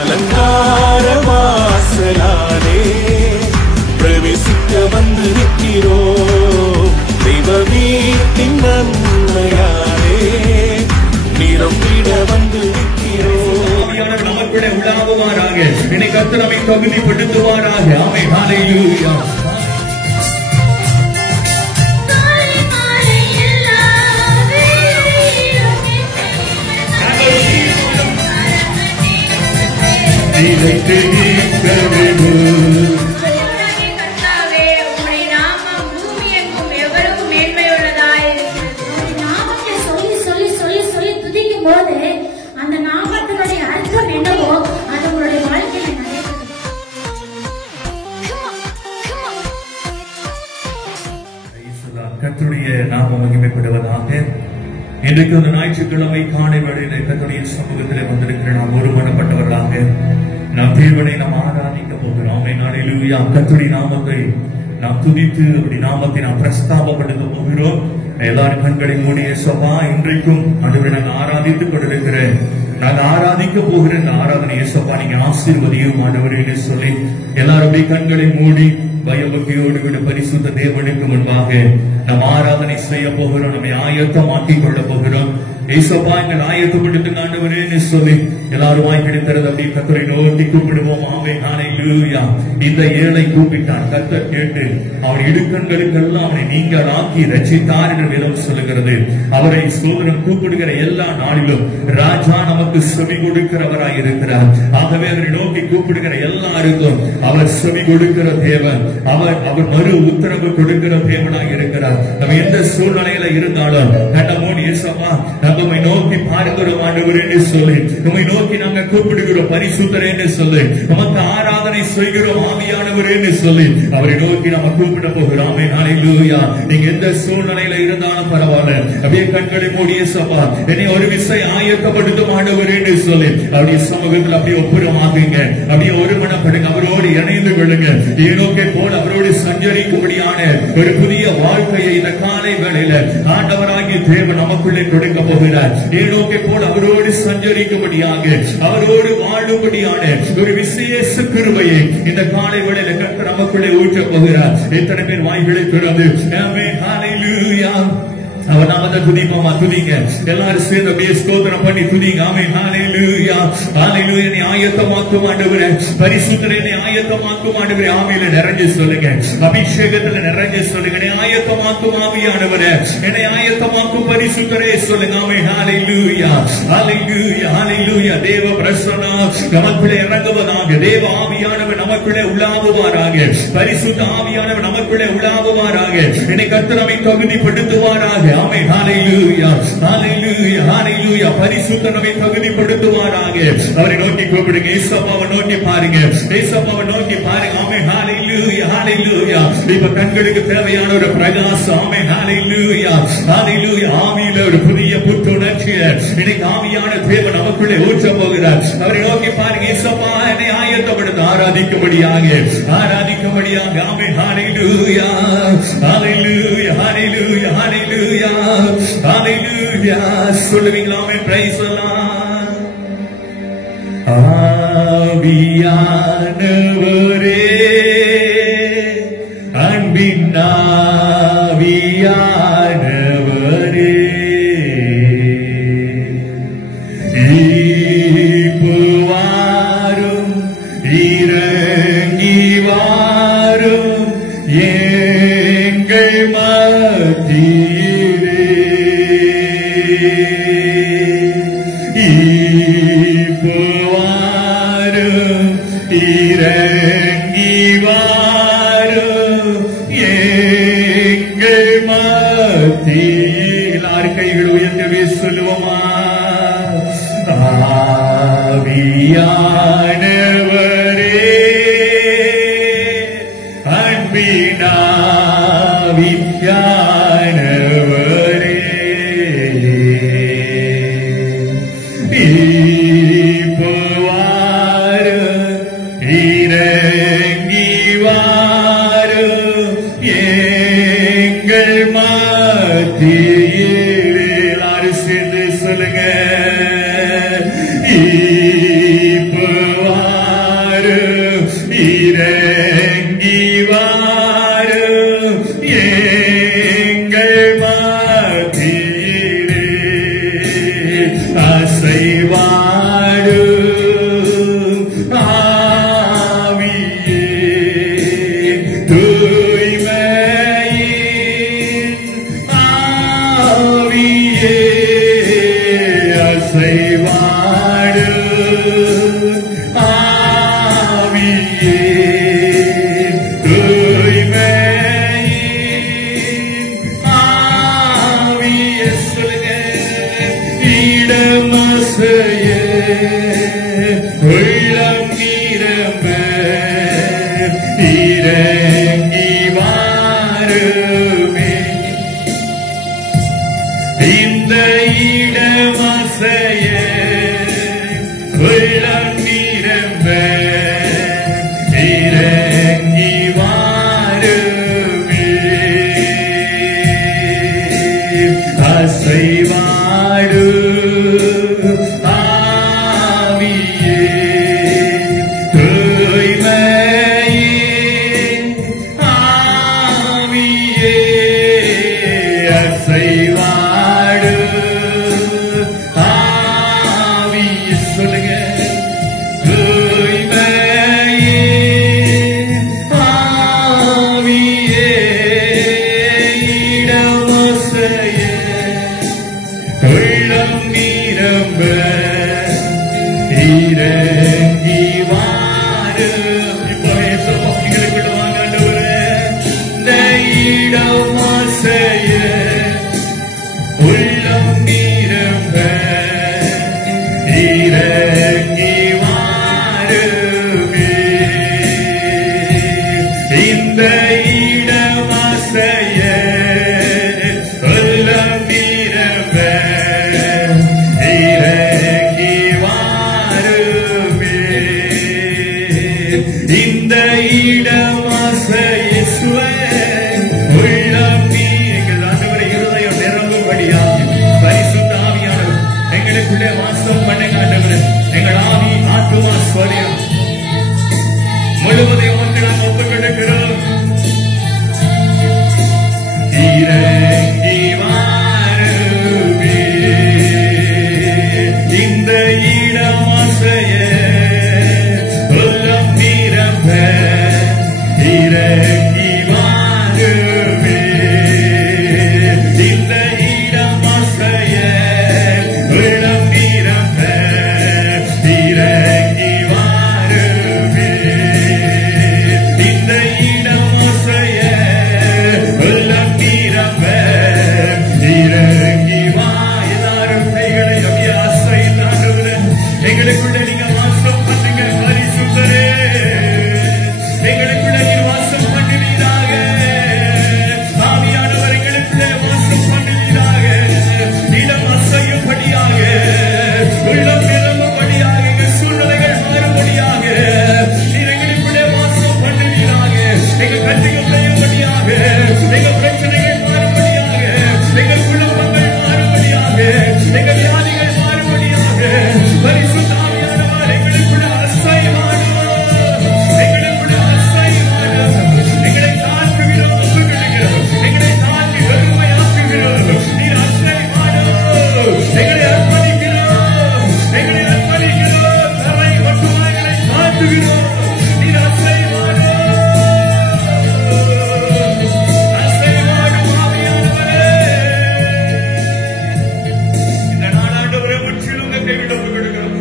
அலங்கார வாசலாலே பிரவேசிக்க வந்து நிற்கிறோம். தெய்வ வீட்டின் நன்மையாலே நிரம்பிட வந்து நிற்கிறோம். நமக்குள்ளே உலாவுவாராக. என்னை கர்த்தர் நம்மை தகுதிப்படுத்துவாராக. ஆமென். ஹல்லேலூயா. அந்த நாமத்தினுடைய அர்த்தம் என்னவோ அது உங்களுடைய வாழ்க்கையில கர்த்தருடைய நாமம் மகிமைப்படுவதாக. இன்றைக்கு ஒரு ஞாயிற்றுக்கிழமை காலை வேளையிலே கர்த்தருடைய சமூகத்திலே வந்திருக்கிற நாம் ஒருமனப்பட்டவர்களாக நாம் தேவனை நாம் ஆராதிக்க போகிறோம். ஹல்லேலூயா. கர்த்தருடைய நாமத்தை நாம் துதித்து அவருடைய நாமத்தை நாம் பிரஸ்தாபப்படுத்த போகிறோம். எல்லாரும் கண்களை மூடிய சபா இன்றைக்கும் ஆண்டவரை நாங்கள் ஆராதித்துக் கொண்டிருக்கிறேன். நாங்கள் ஆராதிக்க போகிற இந்த ஆராதனை சபா நீங்க ஆசீர்வதியும் ஆண்டவரே சொல்லி எல்லாருடைய கண்களை மூடி பயபக்தியோடு கூட பரிசுத்த தேவனுக்கு முன்பாக நாம் ஆராதனை செய்ய போகிறோம். நம்மை ஆயத்தமாக்கிக் கொள்ள போகிறோம். ஏசப்பா எங்கள் ஆயத்தப்படுத்த ஆண்டவரே சொல்லி எல்லாரும் வாய்ப்பிடிக்கிறது அப்படி கர்த்தரை நோக்கி கூப்பிடுவோம். ஆமென். ஹல்லேலூயா. இந்த ஏழை கூப்பிட்டான், கர்த்தர் கேட்டு அவன் இடுக்கண்களுக்கெல்லாம் அவனை நீங்கள் ஆக்கி ரட்சித்தார் என்று வேதம் சொல்லுகிறது. அவரை சோதரன் கூப்பிடுகிற எல்லா நாளிலும் ராஜா நமக்கு செவி கொடுக்கிறவராய் இருக்கிறார். ஆகவே அவரை நோக்கி கூப்பிடுகிற எல்லாருக்கும் அவர் செவி கொடுக்கிற தேவன். அவர் மறு உத்தரவு கொடுக்கிற தேவனாய் இருக்கிறார். நம்ம எந்த சூழ்நிலையில இருந்தாலும் நம்மோடு ஏசப்பா நம்மை நோக்கி பார்க்கிறோம் ஆண்டவரே என்று சொல்லி நம்மை நோக்கி நாங்கள் கூப்பிடுகிறோம் பரிசுத்தரே என்று சொல்லி நமக்கு ஆராதனை செய்கிறோம் ஆவியானவரே என்று சொல்லி அவரை நோக்கி நாம கூப்பிட போகிறோம். ஆமென். ஹல்லேலூயா. நீங்க எந்த சூழ்நிலையில இருந்தாலும் பரவாயில்ல, அப்படியே கண்களை மூடிய சபா என்னை ஒரு விசை ஆயத்தப்படுத்தும் ஆண்டவரே என்று சொல்லி அவருடைய சமூகத்தில் அப்படியே ஒப்புரமாகுங்க. அப்படியே ஒருமனப்படுங்க. அவரோடு இணைந்து கொள்ளுங்க. ஏனோக்கை போல் அவரோடு சஞ்சரிக்கும்படியான ஒரு புதிய வாழ்க்கையை இந்த காலை வேளையில ஆண்டவராகிய தேவன் நமக்குள்ளே கொடுக்க போகிறார். ஏனோக்கை போல் அவரோடு சஞ்சரிக்கும்படியாக அவரோடு வாழும்படியான ஒரு விசேஷ கிருபையை இந்த காலை வேளையில கர்த்தர் நமக்குள்ளே ஊற்ற போகிறார். எத்தனை பேர் வாய்களை திறந்து ஆமென் ஹல்லேலூயா அவர் நாமத்தை துதிப்போமா? துதிங்க. எல்லாரும் சேர்ந்து அப்படியே ஸ்தோத்திரம் பண்ணி துதிங்க. ஆமென். ஹல்லேலூயா. ஹல்லேலூயா. என்னை ஆயத்தமாக்கும் ஆண்டவரே, பரிசுத்தரே என்னை ஆயத்தமாக்கும் ஆண்டவரே. ஆவியில நிறைஞ்சு சொல்லுங்க, அபிஷேகத்துல நிறைஞ்சு சொல்லுங்க. என்னை ஆயத்தமாக்கும் ஆவியானவரே, என்னை ஆயத்தமாக்கும் பரிசுத்தரே சொல்லுங்க. ஆமென். ஹல்லேலூயா. ஹல்லேலூயா. ஹல்லேலூயா. தேவ பிரசன்னம் நமக்குள்ளே இறங்குவதாக. தேவ ஆவியானவர் நமக்குள்ளே உலாவுவாராக. பரிசுத்த ஆவியானவர் நமக்குள்ளே உலாவுவாராக. என்னை கர்த்தர் நம்மை தகுதிப்படுத்துவாராக. ஆமென். ஹல்லேலூயா. ஹல்லேலூயா. ஹல்லேலூயா. பரிசுத்த நம்மை தகுதிப்படுத்துவாராக. அவரை நோக்கி கூப்பிடுங்க. ஏசப்பாவை நோக்கி பாருங்க. ஏசப்பாவை நோக்கி பாருங்க. ஆமென். ஹல்லேலூயா. ஹல்லேலூயா. இப்ப கண்களுக்கு தேவையான ஒரு பிரகாசம். ஆமென். ஹல்லேலூயா. ஹல்லேலூயா. ஆவியில ஒரு புதிய புத்துணர்ச்சியை இன்னைக்கு ஆவியான தேவன் நமக்குள்ளே ஊற்ற போகிறார். அவரை நோக்கி பாருங்க. ஏசப்பா என்னை ஆயத்தப்படுத்த ஆராதிக்கும்படியாக ஆராதிக்கும்படியாக. ஆமென். ஹல்லேலூயா. ஹல்லேலூயா. ஹல்லேலூயா. ஹல்லேலூயா. ஹல்லேலூயா. சொல்லுவீங்களா? ஆமென். Praise the Lord. ஆவியானவரே, அன்பின் ஆவியானவரே, வாரும் இறங்கி வாரும் எங்கள் மத்தியிலே, வாரும் இறங்கி வாரும் எங்கள் மத்தியில். எல்லாரும் கைகள் உயர்த்தவே சொல்லுவோமா? ஆவியானவரே, அன்பின் ஆவியானவரே, வாரும் இறங்கி வாரும் எங்கள் மத்தியில். எல்லாரும் சேர்ந்து சொல்லுங்க. ஆவியே உள்ளம் நிரம்ப இறங்கி வாருமே இந்த இடமசைய உள்ளம் நிரம்ப இறங்கி வாருமே அசைவாடு இந்த இடமாசையேசுவே உள்ளம் நீங்கள் ஆண்டவரே இருதயம் நிரம்பும்படியாக பரிசுத்த ஆவியானவர் எங்களுக்குள்ளே வாசம் பண்ணுங்க ஆண்டவரே. எங்கள் ஆவி ஆத்துமா ஸ்வரியம் முழுவதையும் உமக்கு நாம் ஒப்புக் கொடுக்கிறோம். இறங்கி வாருமே இந்த இடமாசைய இறங்கி வாருமே இந்த இடமசைய உள்ளம் நிரம்ப இறங்கி வாருமே இந்த இடமசைய உள்ளம் நிரம்ப இறங்கி வா. எல்லாரும் கைகளை அப்படியே அசைந்தாடுகிற எங்களுக்குள்ள நீங்க வாசம் பண்ணுங்க பரிசுத்தரே. எங்களுக்குள்ள நீர் வாசம் பண்ணுவீராக. ஆவியானவர் எங்களுக்குள்ளே வாசம் பண்ணுவீராக. இடம் அசையும்படியாக உள்ளம் நிரம்பும்படியாக எங்கள் சூழ்நிலைகள் மாறும்படியாக நீர் எங்களுக்குள்ளே வாசம் பண்ணுவீராக. எங்கள் கட்டிகள் செய்யும்படியாக எங்கள் பிரச்சனைகள் மாறும்படியாக எங்கள் குடும்பங்கள் மாறும்படியாக எங்கள் வியாதிகள் மாறும்படியாக பரிசுத்த ஆவியானவர் எங்களுக்குள்ள அசைவாடுவார். எங்களுக்குள்ள எங்களை தாழ்த்துகிறோம், ஒப்புக்கொள்கிறோம். எங்களை தாழ்த்தி வெறுமையாக்குகிறோம். நீர் அசைவாடும். எங்களை அர்ப்பணிக்கிறோம். எங்களை அர்ப்பணிக்கிறோம். தரை மட்டுமாய் எங்களை தாழ்த்துகிறோம். நீர் அசைவாடும். அசைவாடும் ஆவியானவரே. இந்த நாளாண்டவரை முற்றிலும் கைவிட ஒப்புக்கொடுக்கிறோம்.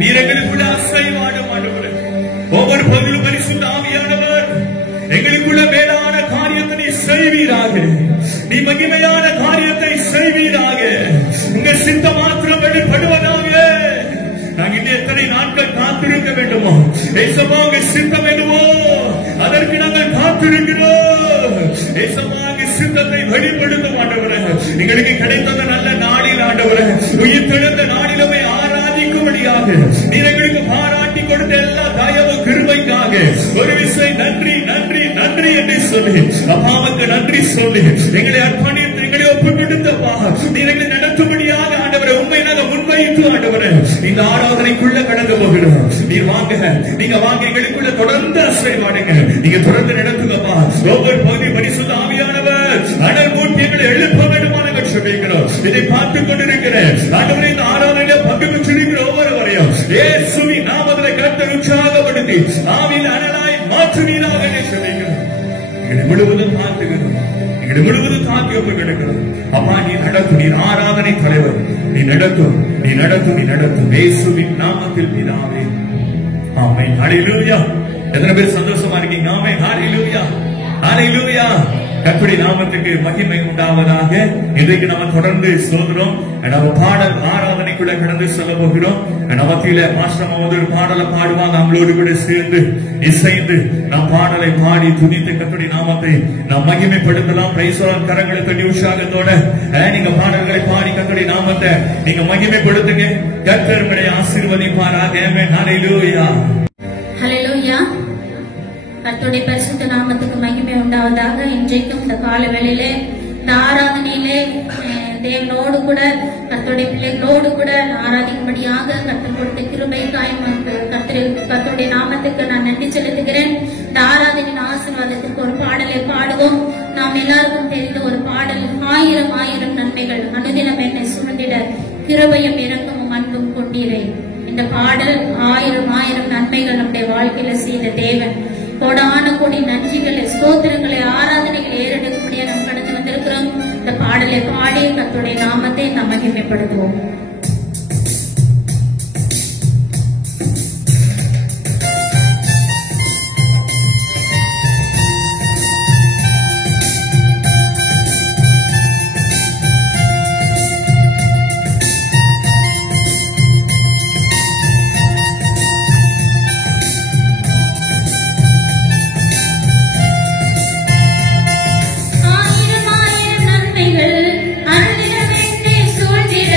நீர் எங்களுக்குள்ள அசைவாடும் ஆண்டவரே. ஒவ்வொரு பகலும் பரிசுத்த ஆவியானவர் எங்களுக்குள்ள மேலான காரியத்தை நீ செய்வீராக. நீ மகிமையான காரியத்தை செய்வீராக. உங்க சித்த மாத்திரம் வெளிப்படுவதாக. நாங்கள் இன்னும் எத்தனை நாட்கள் காத்திருக்க வேண்டுமோ? ஏசப்பா உங்க சித்தம் என்னவோ அதற்கு நாங்கள் காத்திருக்கிறோம். ஏசப்பா உங்க சித்தத்தை வெளிப்படுத்தும் ஆண்டவரே. எங்களுக்கு கிடைத்த நல்ல நாளில் ஆண்டவரே உயிர்த்தெழுந்த நாளிலுமே ஆராதிக்கும்படியாக நீர் எங்களுக்கு பாராட்டி கொடுத்த எல்லா தயவு கிருபைக்காக ஒரு விசை நன்றி நன்றி நன்றி என்று சொல்லி அப்பாவுக்கு நன்றி சொல்லி எங்களை அர்ப்பணித்து எங்களை ஒப்புக் கொடுத்தப்பா நீர் எங்களை நடத்தும்படியாக ஆண்டவரை உண்மை நாங்கள் முன்வைத்து ஆண்டவரை இந்த ஆராதனைக்குள்ள கடந்து போகிறோம். நீர் வாங்க, நீங்க வாங்க, எங்களுக்குள்ள தொடர்ந்து அசைவாடுங்க. நீங்க தொடர்ந்து நடத்துங்கப்பா. ஒவ்வொரு பகுதி பரிசுத்த ஆவியானவர் அனல் மூட்டி எங்களை எழுப்ப வேண்டுமான சொல்லிக்கிறோம். இதை பார்த்துக் கொண்டிருக்கிற ஆண்டவரை இந்த ஆராதனையில பங்கு பெற்றிருக்கிற ஒவ்வொருவரையும் இயேசுவின் நாமத்திலே கர்த்தர் உற்சாகப்படுத்தி ஆவியில் அனலாய் மாற்றுவீராக சொல்லிக்கிறோம். எங்களை முழுவதும் பார்த்துக்கிறோம். எங்களை முழுவதும் தாக்கி ஒப்பு கிடக்கிறது. அப்பா நீ நடத்தும், நீ ஆராதனை தலைவர், நீ நடத்தும், நீ நடத்தும், நீ நடத்தும். இயேசுவின் நாமத்தில் பிதாவே, ஆமென். ஹல்லேலூயா. எத்தனை பேர் சந்தோஷமா இருக்கீங்க? ஆமென். ஹல்லேலூயா, ஹல்லேலூயா. கர்த்தருடைய நாமத்துக்கு மகிமை உண்டாவதாக. இன்றைக்கு நாம தொடர்ந்து சொல்கிறோம். நம்ம பாடல் ஆராதனைக்குள்ள கடந்து சொல்ல போகிறோம். நமத்தில மாஸ்டர் வந்து ஒரு பாடலை பாடுவாங்க. அவங்களோடு கூட சேர்ந்து இசைந்து நம் பாடலை பாடி துதித்து கர்த்தருடைய நாமத்தை நாம் மகிமைப்படுத்தலாம். பிரைஸ்லாம் கரங்களை தட்டி உற்சாகத்தோட நீங்க பாடல்களை பாடி கர்த்தருடைய நாமத்தை நீங்க மகிமைப்படுத்துங்க. கர்த்தர் உங்களை ஆசீர்வதிப்பாராக. ஆமென். ஹல்லேலூயா, ஹல்லேலூயா. கர்த்தருடைய பரிசுத்த நாமத்துக்கு மகிமை உண்டாவதாக. இன்றைக்கும் இந்த கால வேளையிலே இந்த ஆராதனையிலே தேவனோடு கூட கர்த்தருடைய பிள்ளைகளோடு கூட ஆராதிக்கும்படியாக கர்த்தர் கொடுத்த கிருபைக்காய் கர்த்தருடைய நாமத்துக்கு நான் நன்றி செலுத்துகிறேன். இந்த ஆராதனையின் ஆசீர்வாதத்துக்கு ஒரு பாடலை பாடுவோம். நாம் எல்லாருக்கும் தெரிந்த ஒரு பாடல், ஆயிரம் ஆயிரம் நன்மைகள் அனுதினம் என்னை சூழ்ந்திட கிருபையும் இரக்கமும் அன்பும் கொண்டீரே. இந்த பாடல் ஆயிரம் ஆயிரம் நன்மைகள் நம்முடைய வாழ்க்கையில செய்த தேவன் கோடான கோடி நன்றிகளை, ஸ்தோத்திரங்களை, ஆராதனைகளை ஏறெடுக்கும்படியா நாம் கடந்து வந்திருக்கிறோம். இந்த பாடலை பாடி கர்த்தருடைய நாமத்தை நாம் மகிமைப்படுத்துவோம். ஆயிரம் ஆயிரம் நன்மைகள் அனுதினம் என்னை சூழ்ந்திட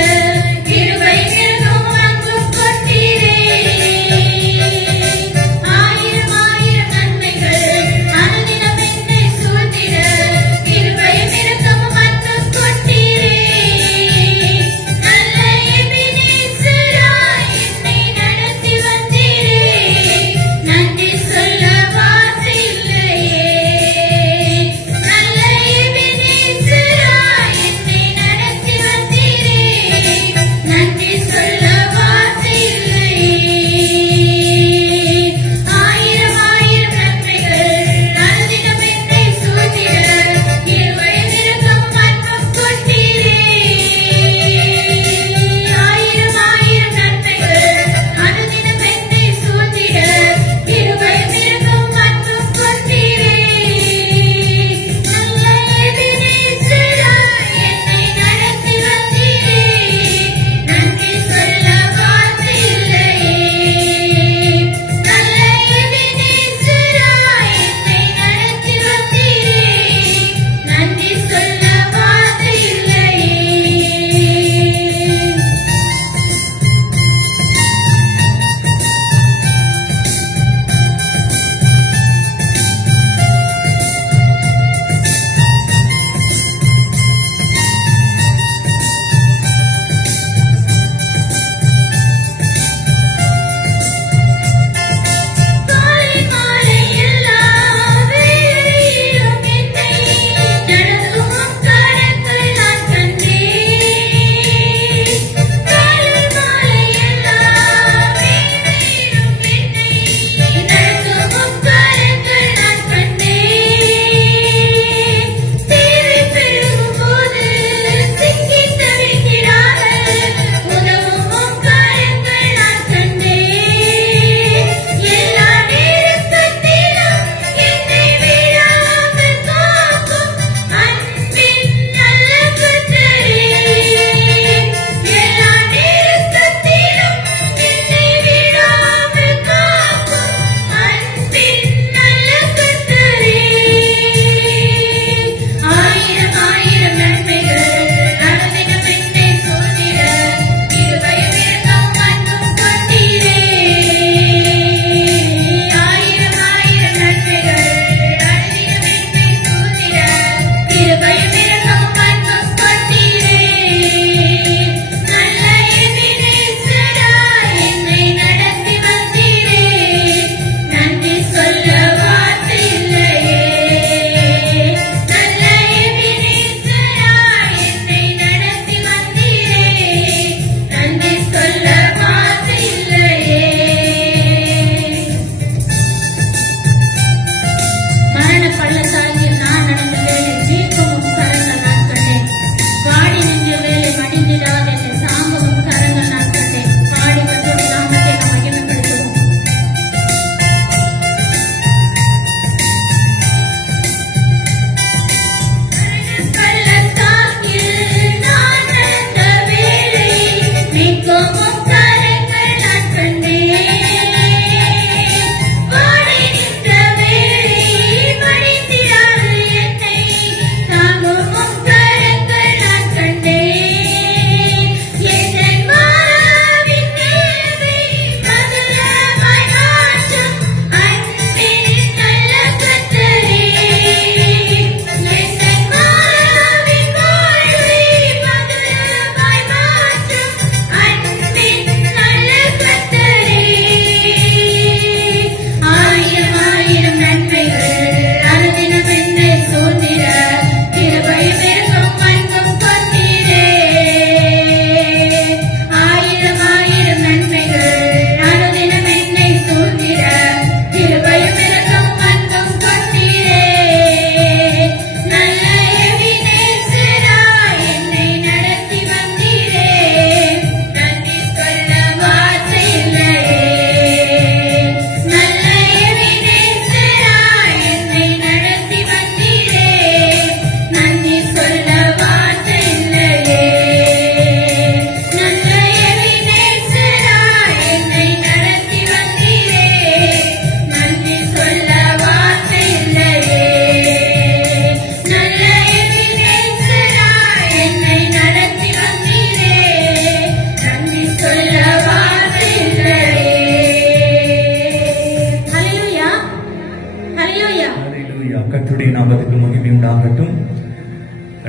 நாமத்துக்கு மகிமை உண்டாகட்டும்.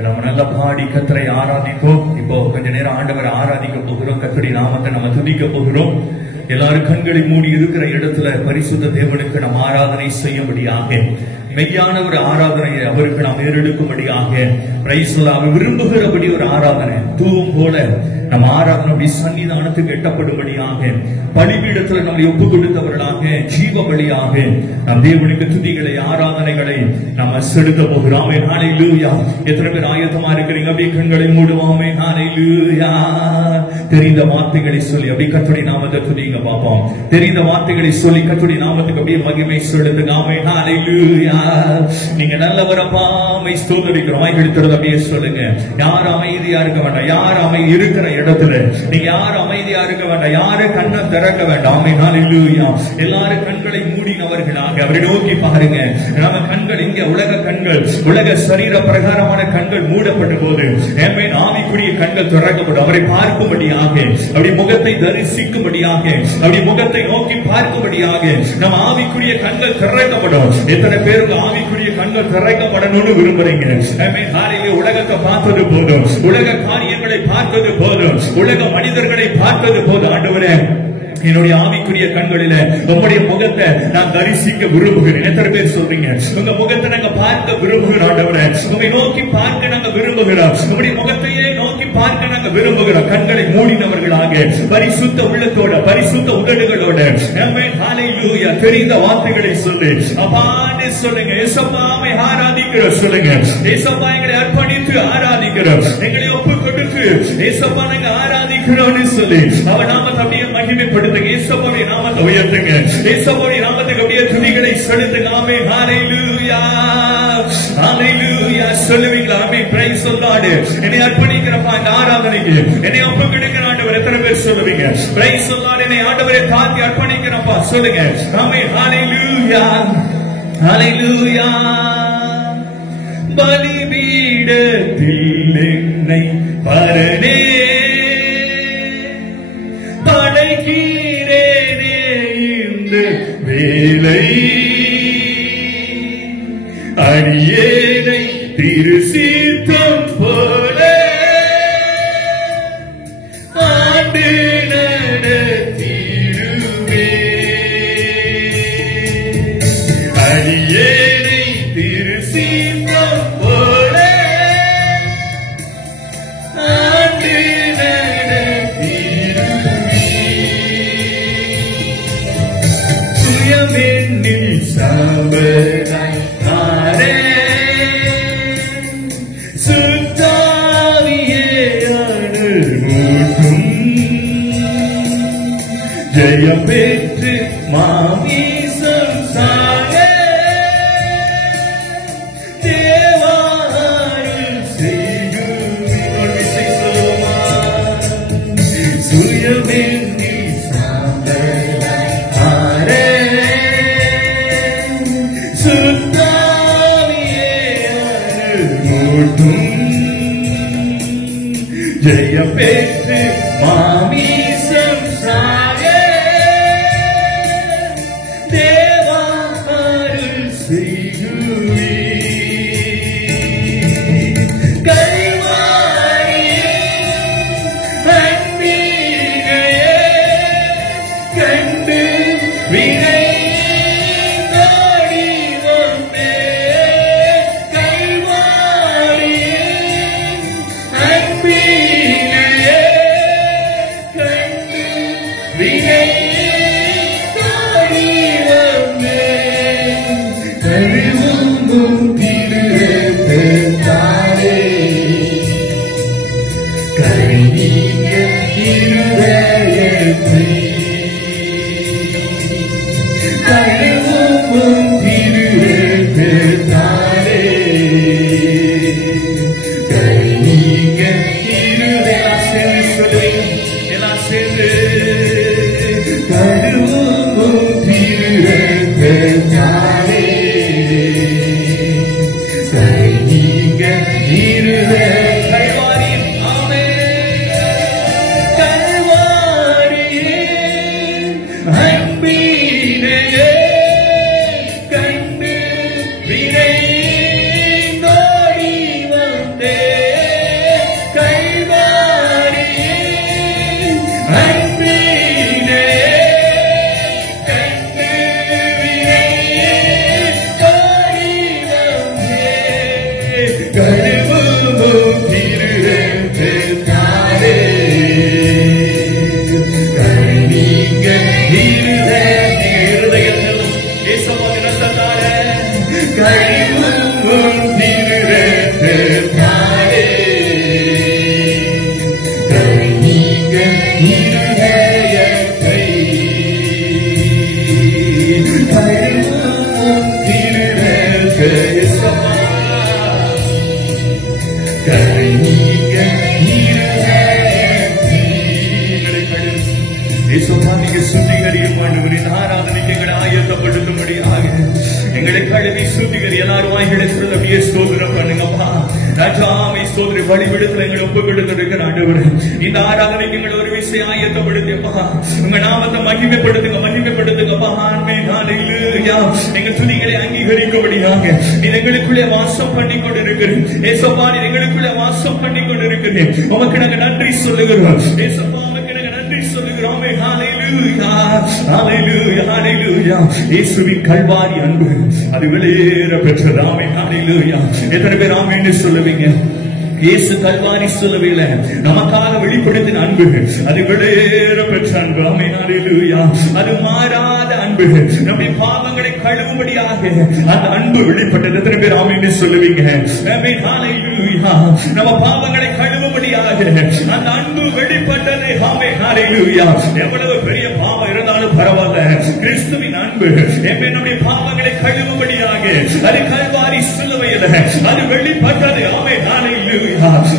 நம்ம நல்லா பாடி கர்த்தரை ஆராதிப்போம். இப்போ கொஞ்ச நேரம் ஆண்டவரை ஆராதிக்க போகிறோம். கர்த்தருடைய நாமத்தை நம்ம துதிக்க போகிறோம். எல்லாரும் கண்களை மூடி இருக்கிற இடத்துல பரிசுத்த தேவனுக்கு நாம் ஆராதனை செய்யும்படியாக, மெய்யான ஒரு ஆராதனையை அவருக்கு நாம் ஏறெடுக்கும்படியாக, அவர் விரும்புகிறபடி ஒரு ஆராதனை, தூவும் போல நம்ம ஆராதனை சன்னிதானத்துக்கு எட்டப்படும்படியாக, பலிபீடத்துல நம்மை ஒப்பு கொடுத்தவர்களாக, ஜீவ பலியாக நம் தேவனுக்கு துதிகளை ஆராதனைகளை நம்ம செலுத்த போகிறோம். ஹல்லேலூயா. எத்தனை பேர் ஆயத்தமா இருக்கிறீங்க? அப்படியே கண்களை மூடுவோமே. ஹல்லேலூயா. தெரிந்த வார்த்தைகளை சொல்லி அப்படி கர்த்தருடைய நாமத்தை துதிங்க பாப்போம். தெரிந்த வார்த்தைகளை சொல்லி கர்த்தருடைய நாமத்துக்கு அப்படியே மகிமை செலுத்துங்க. ஆமென். ஹல்லேலூயா. நீங்க நல்லவரப்பா, மை ஸ்தோத்திரிக்கிறோம். வாய்களை திறந்து அப்படியே சொல்லுங்க. யார் அமைதியா இருக்க வேண்டாம். யார் இருக்கிற இடத்துல நீங்க யாரும் அமைதியா இருக்க வேண்டாம். யாரும் கண்ணை திறக்க வேண்டாம். ஆமென். ஹல்லேலூயா. எல்லாரும் கண்களை மூடினவர்களாக அவரை நோக்கி பாருங்க. நம்ம கண்கள் இங்க உலக கண்கள், உலக சரீர பிரகாரமான கண்கள் மூடப்பட்ட போது ஆமென், ஆவிக்குரிய கண்கள் திறக்கப்படும். அவரை பார்க்கும்படியாக, அப்படி முகத்தை தரிசிக்கும்படியாக, அப்படி முகத்தை நோக்கி பார்க்கும்படியாக நம்ம ஆவிக்குரிய கண்கள் திறக்கப்படும். எத்தனை பேருக்கு ஆவிக்குரிய கண்கள் திறக்கப்படணும்னு விரும்புறீங்க? ஆமென். ஹல்லேலூயா. உலகத்தை பார்த்தது போதும், உலக காரியங்களை பார்த்தது போதும், உலக மனிதர்களை பார்த்தது போதும். ஆண்டவரே, என்னுடைய ஆவிக்குரிய கண்களில உங்களுடைய முகத்தை நான் தரிசிக்க விரும்புகிறேன். எத்தனை பேர் சொல்றீங்க? உங்க முகத்தை நாங்க பார்க்க விரும்புகிறோம். ஆண்டவரே, உங்களை நோக்கி பார்க்க நாங்க விரும்புகிறோம். உங்களுடைய முகத்தையே நோக்கி பார்க்க நாங்க விரும்புகிறோம். கண்களை மூடினவர்களாக, பரிசுத்த உள்ளத்தோட, பரிசுத்த உதடுகளோட, ஆமென். ஹல்லேலூயா. தெரிந்த வார்த்தைகளை சொல்லி அப்பான்னு சொல்லுங்க. ஏசப்பாவை ஆராதிக்கிறோம். சொல்லுங்க, ஏசப்பா எங்களை அர்ப்பணித்து ஆராதிக்கிறோம். எங்களை ஒப்பு கொடுத்து ஏசப்பா நாங்க ஆராதிக்கிறோம்னு சொல்லி அவர் நாமத்தை அப்படியே மகிமைப்படுத்துங்க. ஏசப்பாவுடைய நாமத்தை உயர்த்துங்க. ஏசப்பாவுடைய நாமத்துக்கு அப்படியே துதிகளை செலுத்துங்க. ஆமென். ஹல்லேலூயா. ஹல்லேலூயா. சொல்லுவீங்களா? ஆமென். Praise the Lord. என்னை அர்ப்பணிக்கிறப்பா இந்த ஆராதனைக்கு, என்னை ஒப்பு கொடுக்கிற ஆண்டவர் எத்தனை பேர் சொல்லுவீங்க? Praise the Lord. என்னை ஆண்டவரே தாழ்த்தி அர்ப்பணிக்கிறப்பா சொல்லுங்க. ஆமென். ஹல்லேலூயா. ஹல்லேலூயா. பலிபீடத்தில் என்னை பரனே படைக்கிறேனே இந்த வேலை, அடியேனை திருசீர்த்தம் போல ஆண்டு நடத்திடுவே, அடியேனை திருசீர்த்தம் போல ஆண்டு நடத்திடுவே, சுயமென்னில் சாம்பலாய் மாறே சுத்தாவியே அனுபூட்டும், ஜெயம் பெற்று மாமீசம் சாக தேவாருள் செய்குவார், சுயமென்னில் சாம்பலாய் மாறே சுத்தாவியே அனுபூட்டும், ஜெயம் பெற்று மாமீசம் சாக தேவா அருள் செய்குவே, கல்வாரியே அன்பினையே கண்டு வினை நாடி வந்தே, கல்வாரியே அன்பினையே கண்டு வினை நாடி வந்தே, கருவுங்கும் திருத்தாரே கரைநீங்க இருதயத்தை, கருவுங்கும் திருத்தாரே கரைநீங்க இருதயத்தை, எல்லாம் சேர்ந்து கருவுங்கும் திருத்தாரே கரைநீங்க இருதய, கல்வாரியின் ஆமென், கல்வாரியே அன்பினையே கண்டு வினை ஆண்டவரின் ஆராதனைக்கு எங்களை ஆயத்தப்படுத்தும்படியாக எங்களை கழுவி சுத்திகரி எல்லாரும் வாய்களை அப்படியே ஸ்தோத்திரம் பண்ணுங்கப்பா. ராஜாவை ஸ்தோத்திரி வழிபடுத்தல எங்களை ஒப்பு கொடுத்திருக்கிற ஆண்டவர் இந்த ஆராதனைக்கு எங்களை ஒரு விஷயம் ஆயத்தப்படுத்தியப்பா. உங்க நாமத்தை மகிமைப்படுத்துங்கப்பா. ஆமென் ஹல்லேலூயா. எங்க துதிகளை அங்கீகரிக்கும்படியாக நீ எங்களுக்குள்ளே வாசம் பண்ணி கொண்டிருக்கிறீர் ஏசப்பா. நீ எங்களுக்குள்ளே வாசம் பண்ணி கொண்டிருக்கிறீர். உமக்கு நாங்கள் நன்றி சொல்லுகிறோம் ஏசப்பா. உமக்கு நாங்கள் நன்றி சொல்லுகிறோம். ஹல்லேலூயா ஹல்லேலூயா ஹல்லேலூயா. இயேசுவின் கல்வாரி அன்பு அது வெளியேற பெற்றது. ஆமென் ஹல்லேலூயா. எத்தனை பேர் ஆமென் சொல்லுவீங்க? இயேசு கல்வாரி சிலுவையில நமக்காக வெளிப்படுத்தின அன்பு அது வெளியேற பெற்ற அன்பு. ஆமென் ஹல்லேலூயா. அது மாறாத அன்பு. நம்முடைய பாவங்களை கழுவும்படியாக அந்த அன்பு வெளிப்பட்டது. எத்தனை பேர் ஆமென் சொல்லுவீங்க? ஆமென் ஹல்லேலூயா. நம்ம பாவங்களை கழுவும்படியாக அந்த அன்பு வெளிப்பட்டது. ஆமென் ஹல்லேலூயா. எவ்வளவு பெரிய பாவம் இருந்தாலும் பரவாயில்ல, கிறிஸ்துவின் அன்பு நம்முடைய பாவங்களை கழுவும்படியாக அது கல்வாரி சிலுவையில அது வெளிப்பட்டது. ஆமென் ஹல்லேலூயா.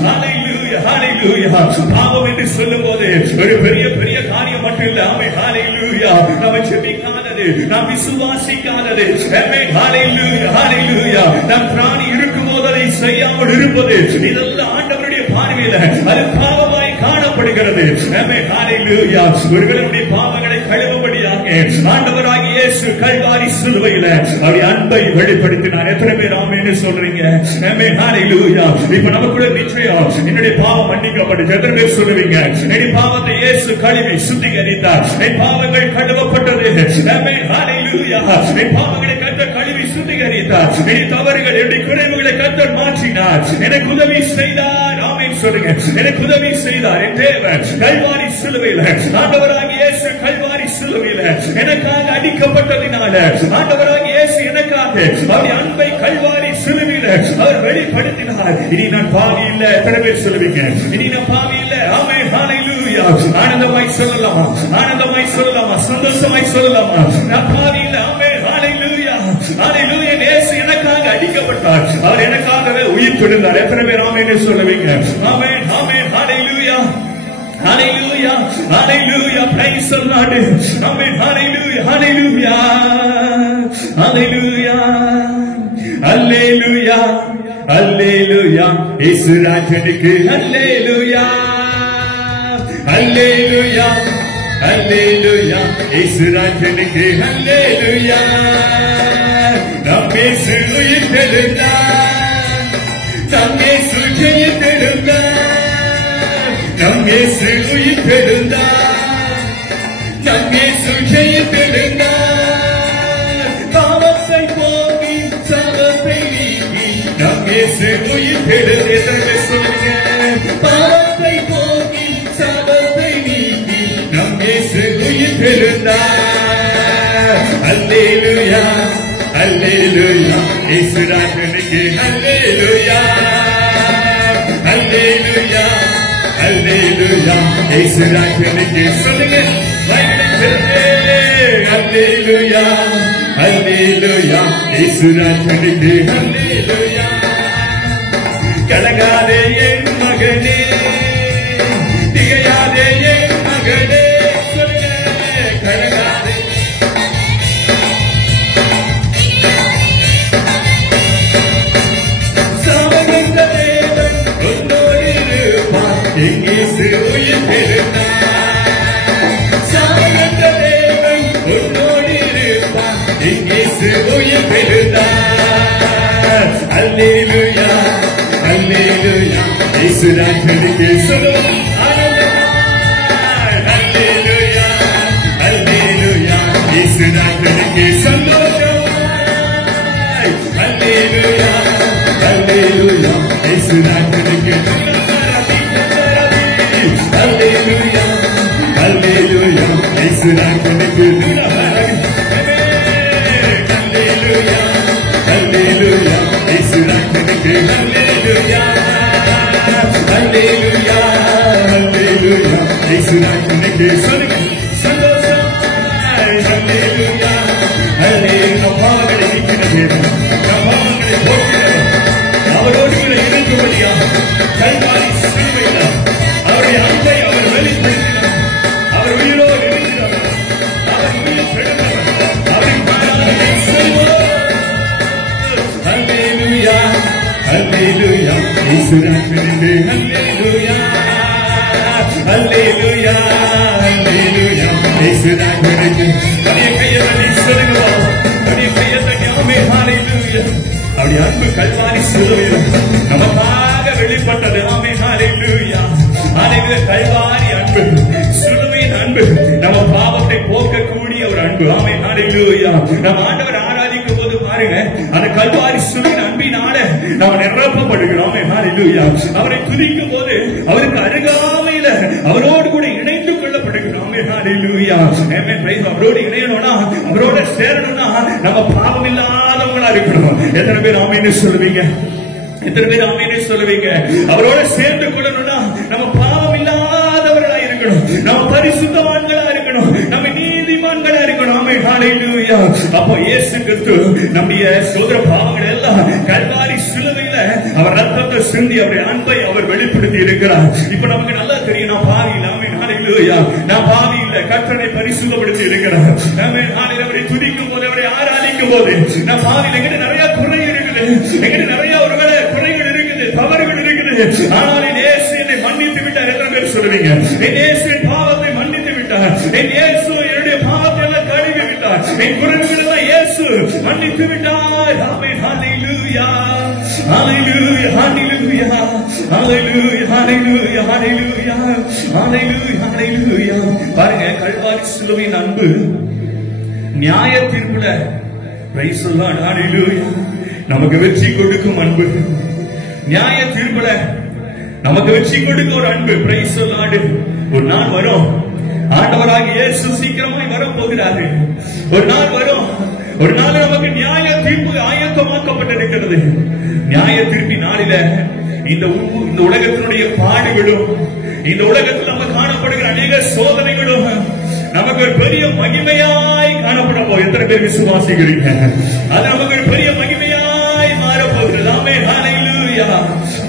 ஹல்லேலூயா ஹல்லேலூயா. பாவம் என்று சொல்லும் போது ஒரு பெரிய பெரிய காரியம் மட்டும் இல்ல. ஆமென் ஹல்லேலூயா. நம்ம ஜெபிக்காதது, நாம் விசுவாசிக்காதது, ஆமென் ஹல்லேலூயா ஹல்லேலூயா. நம் பிராணி இருக்கும் போது அதை செய்யாமல் இருப்பது இதெல்லாம் ஆண்டவருடைய பார்வையில அது பாவமாய் காணப்படுகிறது. ஆமென் ஹல்லேலூயா. ஒருவருடைய பாவங்களை கழுவும்படியாக ஆண்டவராகிய இயேசு கல்வாரி சிலுவையில அவருடைய அன்பை வெளிப்படுத்தினார். எத்தனை பேர் ஆமென் சொல்றீங்க? ஆமென் ஹல்லேலூயா. இப்ப நமக்குள்ள நிச்சயம் என்னுடைய பாவம் மன்னிக்கப்பட்டது. எத்தனை பேர் சொல்லுவீங்க? என்னுடைய பாவத்தை இயேசு கழுவி சுத்திகரித்தார். என் பாவங்கள் கழுவப்பட்டது. ஆமென் ஹல்லேலூயா. என் பாவங்களை கர்த்தர் கழுவி சுத்திகரித்தார். என் தவறுகள், என்னுடைய குறைவுகளை கர்த்தர் மாற்றினார். எனக்கு உதவி செய்தார். ஆமென் சொல்லுங்க. எனக்கு உதவி செய்தார். என் தேவன் கல்வாரி சிலுவையில ஆண்டவராகிய இயேசு கல்வாரி சிலுவையில எனக்காக அடிக்கப்பட்டதினால ஆண்டவராகிய இயேசு எனக்காக அவருடைய அன்பை கல்வாரி சிலுவையில அவர் வெளிப்படுத்தினார். இனி நான் பாவி இல்ல. எத்தனை பேர் சொல்லுவீங்க? இனி நான் பாவி இல்ல. ஆமென் ஹல்லேலூயா. ஆனந்தமாய் சொல்லலாமா? ஆனந்தமாய் சொல்லலாமா? சந்தோஷமாய் சொல்லலாமா? நான் பாவி இல்ல. ஆமென் ஹல்லேலூயா ஹல்லேலூயா. இயேசு எனக்காக அடிக்கப்பட்டார். அவர் எனக்காகவே உயிர் தெழுந்தார். எத்தனை பேர் ஆமென் சொல்லுவீங்க? ஆமென் ஆமென் ஹல்லேலூயா ஹல்லேலூயா ஹல்லேலூயா. Praise the Lord. ஆமென் ஹல்லேலூயா ஹல்லேலூயா ஹல்லேலூயா ஹல்லேலூயா ஹல்லேலூயா. இயேசு ராஜனுக்கு ஹல்லேலூயா ஹல்லேலூயா ஹல்லேலூயா. இயேசு ராஜனுக்கு ஹல்லேலூயா. நம் இயேசு உயிர் தெழுந்தார். நம் இயேசு ஜெயம் பெறுந்தார். நம் இயேசு உயிர் பெறுந்தார். நம் இயேசு ஜெயம் பெறுந்தார். பாவத்தை போக்கி சாபத்தை நீக்கி நம் இயேசு உயிர் பெறுகிறார். பாவத்தை போக்கி சாபத்தை நீக்கி நம் இயேசு உயிர் பெறுகிறார். ஹல்லேலூயா ஹல்லேலூயா. இயேசு ராஜனுக்கு ஹல்லேலூயா ஹல்லேலூயா ஹல்லேலூயா. இயேசு ராஜனுக்கு சொல்லுங்க. ஹல்லேலூயா ஹல்லேலூயா. இயேசு ராஜனுக்கு ஹல்லேலூயா. கலங்காதே என் மகனே, திகையாதே என் மகனே. சொல்லுங்க. கலங்காதே. சாவகந்த தேவன் உன்னோடு இருப்பார். இயேசு உயிர் பெறுந்தார். சாவகந்த தேவன் உன்னோடு இருப்பார். இயேசு உயிர் பெறுந்தார். ஹல்லேலூயா ஹல்லேலூயா. இயேசு ராஜனுக்கு சொல்லுவோம். ஹல்லேலூயா ஹல்லேலூயா. இயேசு ராஜனுக்கு சந்தோஷம். ஹல்லேலூயா ஹல்லேலூயா. இயேசு ராஜனுக்கு ஹல்லேலூயா ஹல்லேலூயா. இயேசு ராஜனுக்கு ஹல்லேலூயா ஹல்லேலூயா. இயேசு ராஜனுக்கு ஹல்லேலூயா ஹல்லேலூயா ஹல்லேலூயா. இயேசு ராஜனுக்கு சொல்லுங்க. சந்தோஷம். ஹல்லேலூயா ஹல்லேலூயா. பாவங்களை நீக்கினது, பாவங்களை போக்கினது, அவரோடு கூட இருக்கும்படியா கல்வாரி சிலுவையில அவருடைய அன்பை அவர் வெளிப்படுத்தினார். அவர் உயிரோடு இருக்கிறார். அவர் உயிர் அவருக்கு ஆராதனை செய்வோம். ஹல்லேலூயா ஹல்லேலூயா இயேசு ராஜ்யத்திலே ஹல்லேலூயா ஹல்லேலூயா ஹல்லேலூயா இயேசு ராஜ்யத்திலே அப்படியே கையை தட்டி சொல்லுங்க. அப்படியே கையை தட்டி ஆமே ஹல்லேலூயா. அப்படி அன்பு கல்வாரி சிலுவையில் நமக்காக வெளிப்பட்டது. ஆமே ஹல்லேலூயா ஹல்லேலூயா. கல்வாரி அன்பு, சிலுவையின் அன்பு, நம்ம பாவத்தை போக்கக்கூடிய ஒரு அன்பு. ஆமே ஹல்லேலூயா. நம்ம ஆண்டவர் ஆராதிக்கும் போது பாருங்க, அந்த கல்வாரி சிலுவையின் அன்பினால நாம் நிரப்பப்படுகிறோம். ஹல்லேலூயா. அவரை துதிக்கும் போது அவருக்கு அருகாமையில அவரோடு கூட இணைந்து கொள்ளப்படுகிறோம். ஹல்லேலூயா. ஆமென். அவரோடு இணையணும்னா, அவரோட சேரணும்னா நம்ம பாவம் இல்லாதவங்களா இருக்கணும். எத்தனை பேர் ஆமென்னு சொல்லுவீங்க? எத்தனை பேர் ஆமென்னு சொல்லுவீங்க? அவரோட சேர்ந்து கொள்ளணும்னா நம்ம பாவம் இல்லாதவர்களா இருக்கணும், நம்ம பரிசுத்தவான்களா இருக்கணும், நம்ம நீதிமான்களா இருக்கணும். ஆமென். ஹல்லேலூயா. அப்போ இயேசு கிறிஸ்து நம்முடைய சோதர பாவங்கள் எல்லாம் கல்வாரி சிலுவையில அவர் ரத்தத்தை சிந்தி அவருடைய அன்பை அவர் வெளிப்படுத்தி இருக்கிறார். இப்ப நமக்கு நல்லா தெரியும், நான் பாவி இல்லை. ஆமென். ஹல்லேலூயா. நான் பாவி இல்லை, கர்த்தரை பரிசுத்தப்படுத்தி இருக்கிறார். ஆமென். ஹல்லேலூயா. அவரை துதிக்கும் போது, அவரை ஆராதிக்கும் போது நான் பாவி இல்லை. எங்கிட்ட நிறைய குறை இருக்குது, எங்கிட்ட நிறைய ஒருவேளை குறைகள் இருக்குது, தவறுகள் இருக்குது. ஆனால் என் இயேசு என்னை மன்னித்து விட்டார். எத்தனை பேர் சொல்லுவீங்க? என் இயேசு என் பாவத்தை மன்னித்து விட்டார். என் இயேசு என்னுடைய பாவத்தை எல்லாம் கழுவி விட்டார். என் குறைகள் எல்லாம் இயேசு மன்னித்து விட்டார். ஆமென். ஹல்லேலூயா ஹல்லேலூயா ஹல்லேலூயா ஹல்லேலூயா ஹல்லேலூயா ஹல்லேலூயா ஹல்லேலூயா ஹல்லேலூயா. பாருங்க, கல்வாரி சிலுவையின் அன்பு நியாய தீர்ப்புல பிரைஸ் தி லார்ட் ஹல்லேலூயா நமக்கு வெற்றி கொடுக்கும் அன்பு. நியாய தீர்ப்புல நமக்கு வெற்றி கொடுக்கும் ஒரு அன்பு. Price the Lord. ஒரு நாள் வரும், ஆண்டவராகிய இயேசு சீக்கிரமாய் வர போகிறாரு. ஒரு நாள் வரும், ஒரு நாள் நமக்கு நியாய தீர்ப்பு ஆயத்தமாக்கப்பட்டிருக்கிறது. நியாய தீர்ப்பின் நாளில இந்த உலகத்தினுடைய பாடுகளும், இந்த உலகத்தில் நம்ம காணப்படுகிற அநேக சோதனைகளும் நமக்கு ஒரு பெரிய மகிமையாய் காணப்பட போகுது. எத்தனை பேர் விசுவாசிக்கிறீங்க? அது நமக்கு ஒரு பெரிய மகிமையாய் மாறப்போகிறது. ஆமென். ஹல்லேலூயா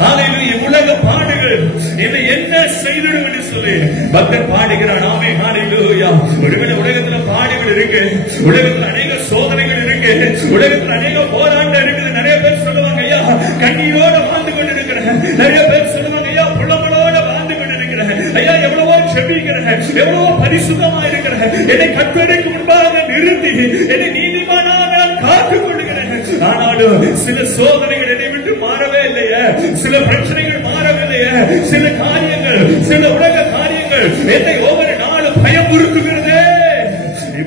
ஹல்லேலூயா. உலக பாடுகள் என்னை என்ன செய்திடும் என்று சொல்லி பக்தன் பாடுகிறான். ஆமென். ஹல்லேலூயா. ஒருவேளை உலகத்துல பாடுகள் இருக்கு, உலகத்துல அநேக சோதனைகள் இருக்கு, உலகத்துல அநேக போராட்டம் இருக்குது. நிறைய பேர் சொல்லுவாங்க, ஐயா கண்ணீரோட வாழ்ந்து கொண்டு இருக்கிறேன். நிறைய பேர் சொல்லுவாங்க, ஐயா புலம்பலோட வாழ்ந்து கொண்டு இருக்கிறேன். ஐயா எவ்வளவோ செபிக்கிறேன், எவ்வளவோ பரிசுத்தமா இருக்கிறேன். என்னை கர்த்தருக்கு முன்பாக நிறுத்தி என்னை நீதிமானாக காத்துக் கொள்ளுகிறேன். ஆனாலும் சில சோதனைகள் என்னை விட்டு மாறவே இல்லையே, சில பிரச்சனைகள் மாறவில்லையே, சில காரியங்கள், சில உலக காரியங்கள் என்னை ஒவ்வொரு நாளும் பயமுறுத்துகிறதே.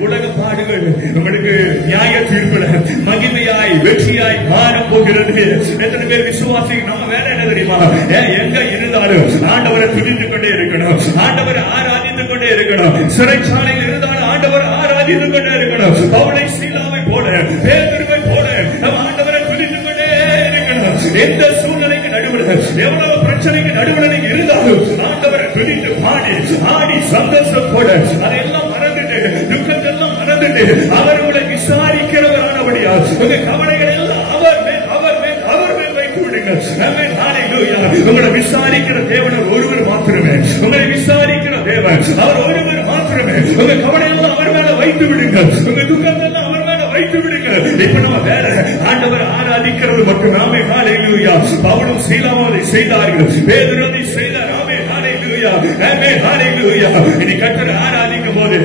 உலக பாடுகள் உங்களுக்கு நியாய தீர்ப்புல மகிமையாய் வெற்றியாய் மாறப் போகிறது. எத்தனை பேர் விசுவாசி? நம்ம வேலை என்ன தெரியுமா? எங்க இருந்தாலும் ஆண்டவரை துதித்துக் கொண்டே இருக்கணும், ஆண்டவரை ஆராதித்துக் கொண்டே இருக்கணும். சிறைச்சாலையில் இருந்தாலும் ஆண்டவரை ஆராதித்துக் கொண்டே இருக்கணும். பவுலை சீலாவை போல, பேதுருவை போல நம்ம ஆண்டவரை துதித்துக் கொண்டே இருக்கணும். எந்த சூழ்நிலைக்கு நடுவில், எவ்வளவு பிரச்சனைக்கு நடுவில் நீங்க இருந்தாலும் ஆண்டவரை துதித்து பாடி ஆடி சந்தோஷத்தோட அதையெல்லாம் மறந்துட்டு, துக்கத்தெல்லாம் மறந்துட்டு அவர் உங்களை விசாரிக்கிறவரானபடியா உங்க கவலைகள் எல்லாம் அவர் மேல் அவர் மேல் அவர் மேல் வைத்து விடுங்கள். ஆமென். ஹல்லேலூயா. உங்களை விசாரிக்கிற தேவன் ஒருவர் மாத்திரமே, உங்களை விசாரிக்கிற தேவன் அவர் ஒருவர் மாத்திரமே. உங்க கவலையெல்லாம் அவர் மேல வைத்து விடுங்கள், உங்க துக்கத்தெல்லாம் அவர் மேல வைத்து விடுங்கள். இப்ப நம்ம வேற ஆண்டவர் ஆராதிக்கிறது மட்டும். ஆமென். ஹல்லேலூயா. பவுலும் சீலாவும் அதை செய்தார்கள், பேதுரு அதை செய்தார். ஆமென். ஹல்லேலூயா ஆமென். ஹல்லேலூயா. இனி கர்த்தரை ஆராதிக்கும் போது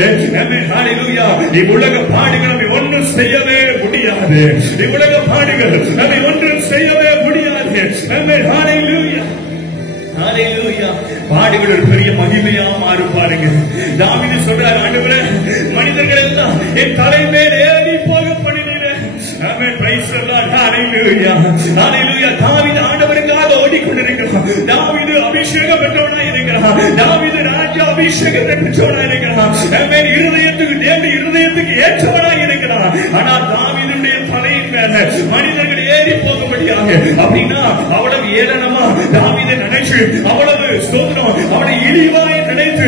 ஆமென். ஹல்லேலூயா. இவ்வுலக பாடுகள் நம்மை ஒன்றும் செய்யவே முடியாது. இவ்வுலக பாடுகள் நம்மை ஒன்றும் செய்யவே முடியாது. ஆமென். ஹல்லேலூயா ஹல்லேலூயா. பாடுகள் ஒரு பெரிய மகிமையா மாறும். பாருங்க, தாவீது சொல்றார், ஆண்டவரே மனிதர்கள் எல்லாம் என் தலை மேல் ஏறி போக பண்ணினேன். ஆமென். Praise the Lord. ஹல்லேலூயா ஹல்லேலூயா. தாவீது ஆண்டவருக்காக ஓடிக்கொண்டிருக்கிறான். தாவீது அபிஷேகம் பெற்றவனாய் இருக்கிறான். தாவீது ராஜ அபிஷேகத்தை பெற்றவனாய் இருக்கிறான். ஆமென். இருதயத்துக்கு தேவனுடைய இருதயத்துக்கு ஏற்றவனாய் இருக்கிறான். ஆனால் தாவீதுடைய தலையின் மேல மனிதர்கள் ஏறி போகும்படியாக, அப்படின்னா அவ்வளவு ஏளனமா தாவீதை நினைச்சு, அவ்வளவு ஸ்தோத்திரம் அவனை இழிவாய் நினைத்து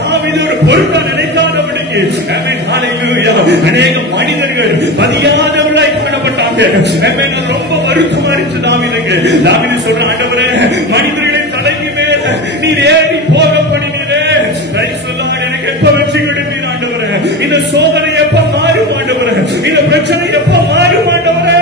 தாவீது ஒரு பொருட்டா நினைக்காதபடிக்கு ஆமென். ஹல்லேலூயா. அநேக மனிதர்கள் பதியாதவர்களாய் காணப்பட்டாங்க. ஆமென். அது ரொம்ப வருத்தமா இருந்துச்சு தாவீதுக்கு. தாவீது சொல்ற, ஆண்டவரே மனிதர்களின் தலைக்கு மேல நீர் ஏறி போக பண்ணினீரே. Price the Lord. எனக்கு எப்ப வெற்றி கொடுத்தீர் ஆண்டவரே? இந்த சோதனை பிரச்சனை எப்ப மாறும் ஆண்டவரே?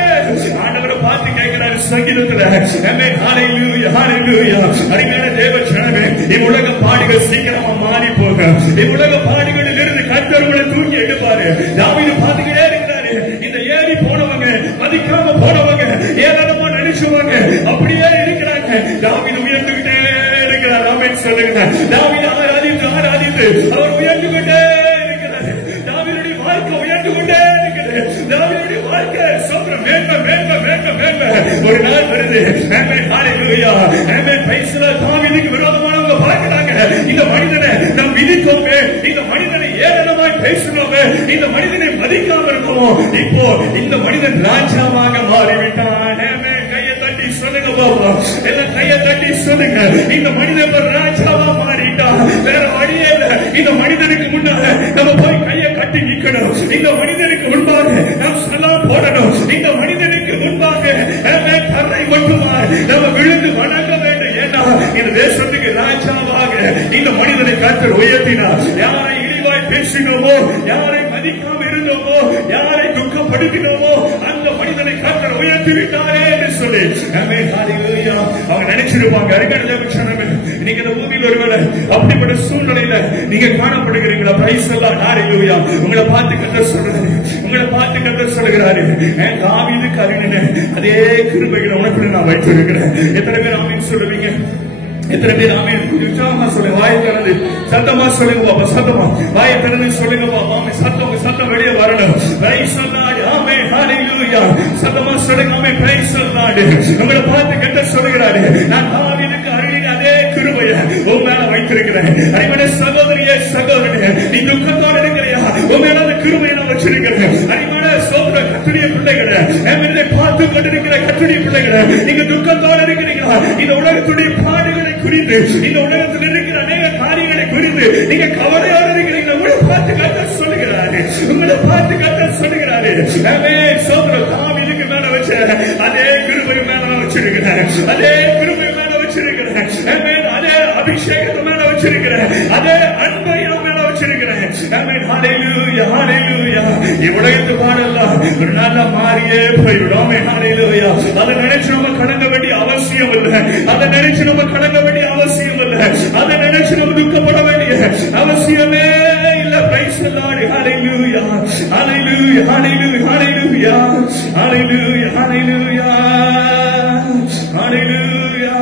ஆண்டவரை பார்த்து கேட்கிறாரு சங்கீதத்துல. ஆமென். ஹalleluya ஹalleluya. அருமையான தேவ ஜனமே, இவ்வுலக பாடுகள் சீக்கிரமா மாறி போக, இவ்வுலக பாடுகளில் இருந்து கர்த்தர் உங்களை தூக்கி எடுப்பாரு. தாவீது பார்த்துக்கிட்டே இருக்கிறாரு. இந்த ஏறி போனவங்க, மதிக்காம போனவங்க, ஏராளமா நினைச்சவங்க அப்படியே இருக்கிறாங்க. தாவீது உயர்ந்துகிட்டே இருக்கிறார். ஆமென் சொல்லுங்க. தாவீது ஆராதித்து ஆராதித்து அவர் உயர்ந்து கொண்டே இருக்கிறார். தாவீதுடைய வாழ்க்கை உயர்ந்து கொண்டே இருக்கிறது. தாவீதுடைய வாழ்க்கை சொல்ற மேன்மை மேன்மை மேன்மை மேன்மை. ஒரு நாள் வருது. ஆமென் ஹalleluya. ஆமென். பைசல தாவீதுக்கு விரோதமானவங்க பார்க்கிறாங்க. இந்த மனிதனை நாம் விதித்தோமே, இந்த மனிதனை ஏளனமாய் பேசுறோமே, இந்த மனிதனை மதிக்காம இருக்கோமோ, இப்போ இந்த மனிதன் ராஜாவாக மாறிவிட்டான். ஆமென். கையை தட்டி சொல்லுங்க பாபா, எல்லாம் கையை தட்டி சொல்லுங்க. இந்த மனிதன் ராஜாவா மாறிட்டான். வேற வழியே இல்ல. இந்த மனிதனுக்கு முன்னால நம்ம போய் கையை கட்டி நிக்கணும். இந்த மனிதனுக்கு முன்பாக நாம் சலாம் போடணும். இந்த மனிதனுக்கு முன்பாக கரை மட்டுமா நம்ம விழுந்து வணங்க வேண்டும். ஏன்னா இந்த தேசத்துக்கு ராஜாவாக இந்த மனிதனை கர்த்தர் உயர்த்தினார். யாரை இழிவாய் பேசினோமோ, யாரை மதிக்காம இருந்தோமோ, யாரை துக்கப்படுத்தினோமோ, அந்த மனிதனை கர்த்தர் உயர்த்தி விட்டாரே என்று சொல்லி ஆமென் ஹalleluya. அவங்க நினைச்சிருப்பாங்க, நீங்க இந்த பூமியில் ஒருவேளை அப்படிப்பட்ட சூழ்நிலையில நீங்க காணப்படுகிறீங்களா? பிரைஸ் எல்லாம் ஹalleluya. உங்களை பார்த்து கர்த்தர் சொல்றாரு, உங்களை பார்த்து கர்த்தர் சொல்கிறாரு, தாவீதுக்கு அருளின அதே கிருபைகளை உனக்கு நான் வைத்திருக்கிறேன். எத்தனை பேர் ஆமென் சொல்லுவீங்க? எத்தனை பேர் ஆமென் உற்சாகமா சொல்லுங்க? வாயை திறந்து சத்தமா சொல்லுங்க பாப்பா, சத்தமா வாயை திறந்து சொல்லுங்க பாப்பா. சத்தம் சத்தம் வெளியே வரணும். Praise Lord. ஆமென் ஹalleluya. சத்தமா சொல்லுங்க. ஆமென். Praise Lord. உங்களை பார்த்து கர்த்தர் சொல்கிறாரு, நான் தாவீதுக்கு அருளின அதே கிருபையை உன் மேல வைத்திருக்கிறேன். அருமையான சகோதரியே சகோதரனே, நீ துக்கத்தோடு இருக்கிறியா? உன் மேல அந்த கிருபையை நான் வச்சிருக்கிறேன். அருமையான சோதர கர்த்தருடைய பிள்ளைகளே, என்னை பார்த்து கொண்டிருக்கிற கர்த்தருடைய பிள்ளைகளே, நீங்க துக்கத்தோடு இருக்கிறீங்களா? இந்த உலகத்துடைய பாடுகளை குறித்து, இந்த உலகத்தில் இருக்கிற அநேக காரியங்களை குறித்து நீங்க கவலையோடு இருக்கிறீங்களா? உங்களை பார்த்து கர்த்தர் சொல்லுகிறாரு, உங்களை பார்த்து கர்த்தர் சொல்லுகிறாரு. சோதர தாவீதுக்கு மேல வச்ச அதே கிருபை மேல வச்சிருக்கிறேன். அதே கிருபை மேல வச்சிருக்கிறேன். அதே அபிஷேகத்தை மேல வச்சிருக்கிறேன். அதே அன்பை மேல வச்சிருக்கிறேன். ஆமென் ஹalleluya ஹalleluya. இவ்வுலகத்து பாடெல்லாம் ஒரு நாளா மாறியே போய்விடும். ஆமென் ஹalleluya. அதை நினைச்சு நம்ம கடங்க வேண்டிய அவசியம் இல்லை. அதை நினைச்சு நம்ம கடங்க வேண்டிய அவசியம் இல்லை. அதை நினைச்சு நம்ம துக்கப்பட வேண்டிய அவசியமே இல்லை. Praise the Lord. ஹalleluya ஹalleluya ஹalleluya ஹalleluya ஹalleluya ஹalleluya ஹalleluya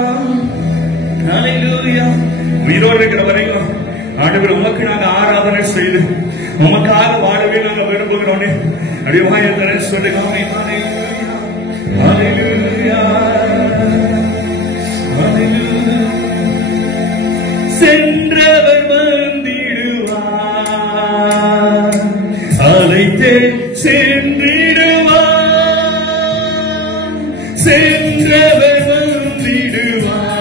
ஹalleluya. உயிரோடு இருக்கிற வரைக்கும் ஆண்டவர் உமக்கு நாங்க ஆராதனை செய்து உமக்காக வாழவே நாங்க விரும்புகிறோம். அப்படியே வாயத்தனை சொல்லுங்க. ஹalleluya ஹalleluya. சென்றவர் வந்திடுவார், அழைத்தே சென்றிடுவார். சென்றவர் வந்திடுவார்,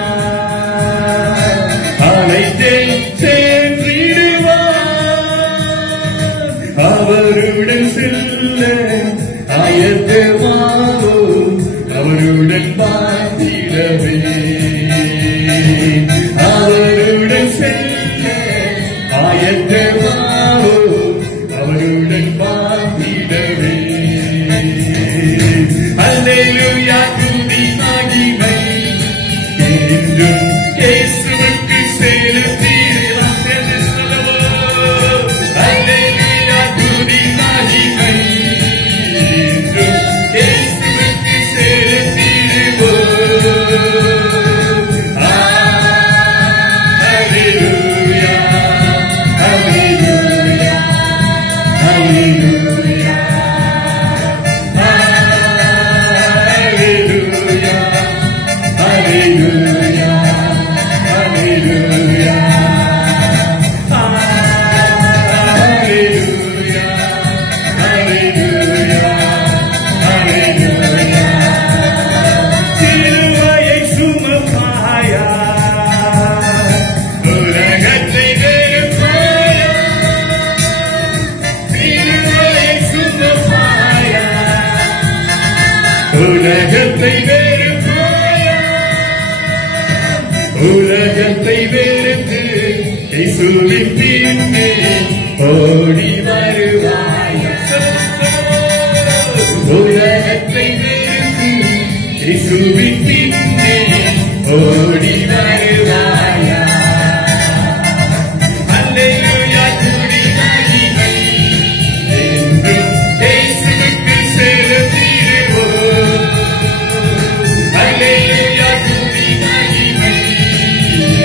அழைத்தே சென்றிடுவார். அவருடன் செல்ல ஆயத்தமாவோ, அவருடன் பார்த்திடவே. அவருடன் செல்ல ஆயத்தமாவோ, அவருடன் பார்த்திடவே. அல்லேலூயா. துதி மகிமை என்றும் இயேசுவுக்கு செலுத்திடலாம். சேர்ந்து சொல்லுவோம். அல்லேலூயா. துதி மகிமை என்றும் இயேசுவுக்கு செலுத்திடுவோம். அல்லேலூயா அல்லேலூயா அல்லேலூயா Hallelujah, hallelujah, hallelujah, hallelujah. சிலுவையை சுமப்பாயா, உலகத்தை வெறுப்பாயா. சிலுவையை சுமப்பாயா, உலகத்தை வெறுப்பாயா. உலகத்தை வெறுத்து இயேசுவின் பின்னே ஓடி வருவாய். இயேசுவின் பின்னே ஓடி வருவாயா. அல்லேலூயா துதி மகிமை என்றும் இயேசுவுக்கு செலுத்திடுவோம். அல்லேலூயா துதி மகிமை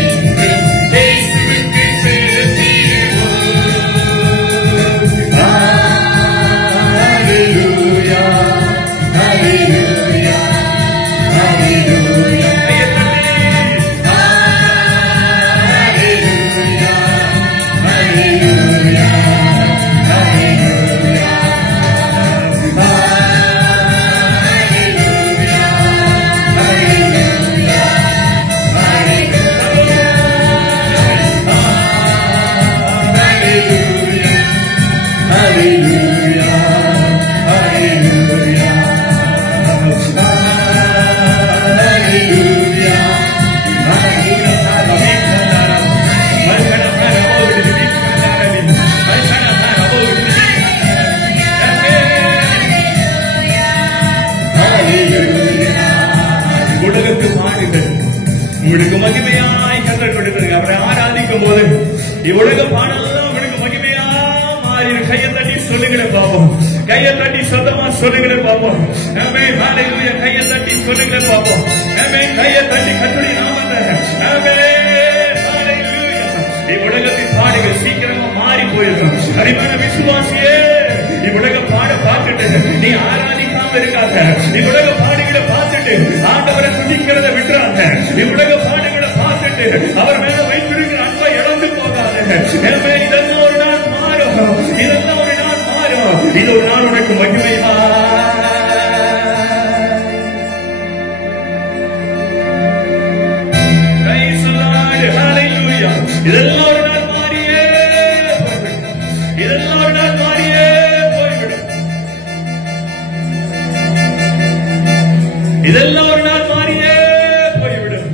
என்றும் இயேசுவுக்கு செலுத்திடுவோம். ஹalleluya ஹalleluya ஹalleluya உங்களுக்கு மகிமையாய் கத்தர் கொடுக்கிறது. அவரை ஆராதிக்கும் போது இவ்வுலக பாடலாம் உங்களுக்கு மகிமையா மாறி. கையை தட்டி சொல்லுங்களேன் பாப்போம். கையை தட்டி சொந்தமா சொல்லுங்களேன் பாப்போம். ஹalleluya கையை தட்டி சொல்லுங்களேன் பாப்போம். கையை தட்டி கர்த்தருடைய நாமத்தை ஹalleluya. இவ்வுலகத்தின் பாடுகள் சீக்கிரமா மாறி போயிருக்கும். அருமையான விசுவாசியே, இவ்வுலக பாட பார்த்துட்டு நீ ஆராதிக்காம இருக்காத. இவ்வுலக பாடுகளை பார்த்துட்டு ஆண்டவரை துதிக்கிறத விட்டுறாங்க. இவ்வுலக பாடுகளை பார்த்துட்டு அவர் மேல வைத்திருக்கிற அன்பை இழந்து போகாத. இதெல்லாம் ஒரு நாள் மாறும். இதெல்லாம் ஒரு நாள் மாறும். இது ஒரு நாள் உனக்கு மகிமையா. இதெல்லாம் ஒரு நாள் மாறியே, இதெல்லாம் ஒரு நாள் மாறியே போய்விடும். இதெல்லாம் ஒரு நாள் மாறியே போய்விடும்.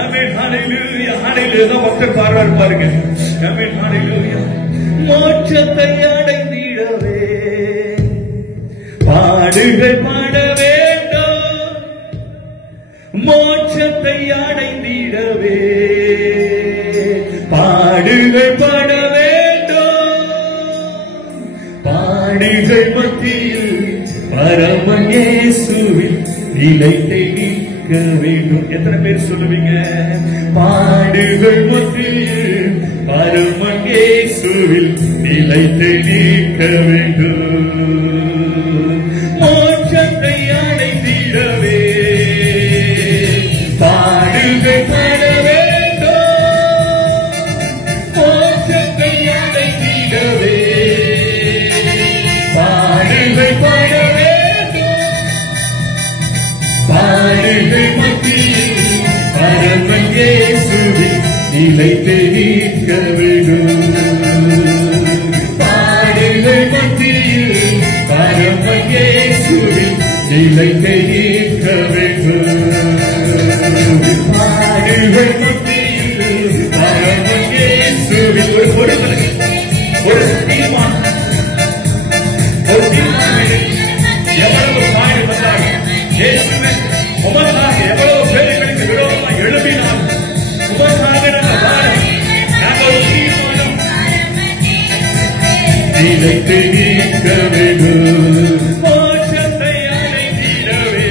ஆமென் ஹalleluya ஹalleluya. பக்தர் பாடுறார் பாருங்க. ஆமென் ஹalleluya. மோட்சத்தை அடைந்திடவே பாடுகள் பாட வேண்டும். மோட்சத்தை அடைந்திடவே பாடுகள் பாட வேண்டும். பாடுகள் மத்தியில் பரமன் இயேசுவில் நிலைத்தை நிற்க வேண்டும். எத்தனை பேர் சொல்லுவீங்க? பாடுகள் மத்தியில் பரமன் இயேசுவில் நிலைத்தை நிற்க வேண்டும். மோட்சத்தை அடைந்திடவே பாடுகள் பாட வேண்டும். மோட்சத்தை அடைந்திடவே பாடுகள் பாட வேண்டும். பாடுகள் மத்தியில் பரமன் இயேசுவில் நிலைத்து நிற்க வேண்டும். பாடுகள் மத்தியில் பரமன் இயேசுவில் நிலைத்து நிற்க வேண்டும். பாடுகள் மத்தியில் பரமன் இயேசுவில் ஒரு தீர்மானம், ஒரு தீர்மானம். எவ்வளவு பாடு வந்தாலும் இயேசுவே உமக்காக எவ்வளவு பேர்களுக்கு விரோதமாக எழுப்பினார். உமக்காக நாங்கள் ஒரு தீர்மானம் நிலைத்து நிற்க வேண்டும். மோட்சத்தை அடைந்திடவே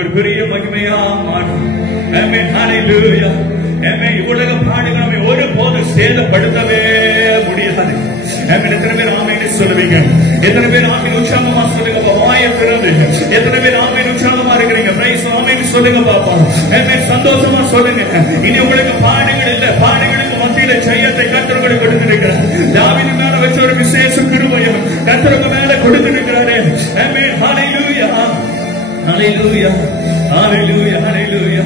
நமக்கு ஒரு பெரிய மகிமையா மாறும். ஆமென். ஹalleluya. ஆமென். உலக பாடுகள் நம்மை ஒருபோதும் சேதப்படுத்தவே முடியாது. ஆமென். எத்தனை பேர் ஆமென் சொல்லுவீங்க? எத்தனை பேர் ஆமென் உற்சாகமா சொல்லுங்க? வாயை திறந்து எத்தனை பேர் ஆமென் உற்சாகமா இருக்கிறீங்க? பிரைஸ் ஆமென் சொல்லுங்க பாப்பா. ஆமென். சந்தோஷமா சொல்லுங்க. இனி உங்களுக்கு பாடுகள் இல்ல. பாடுகளுக்கு மத்தியில ஜெயத்தை கர்த்தர் உங்களுக்கு கொடுத்திருக்கிறார். தாவீது மேல வச்ச ஒரு விசேஷ கிருபையை கர்த்தர் மேல கொடுத்திருக்கிறாரே. ஆமென். ஹalleluya. ஹalleluya. ஹalleluya. ஹalleluya.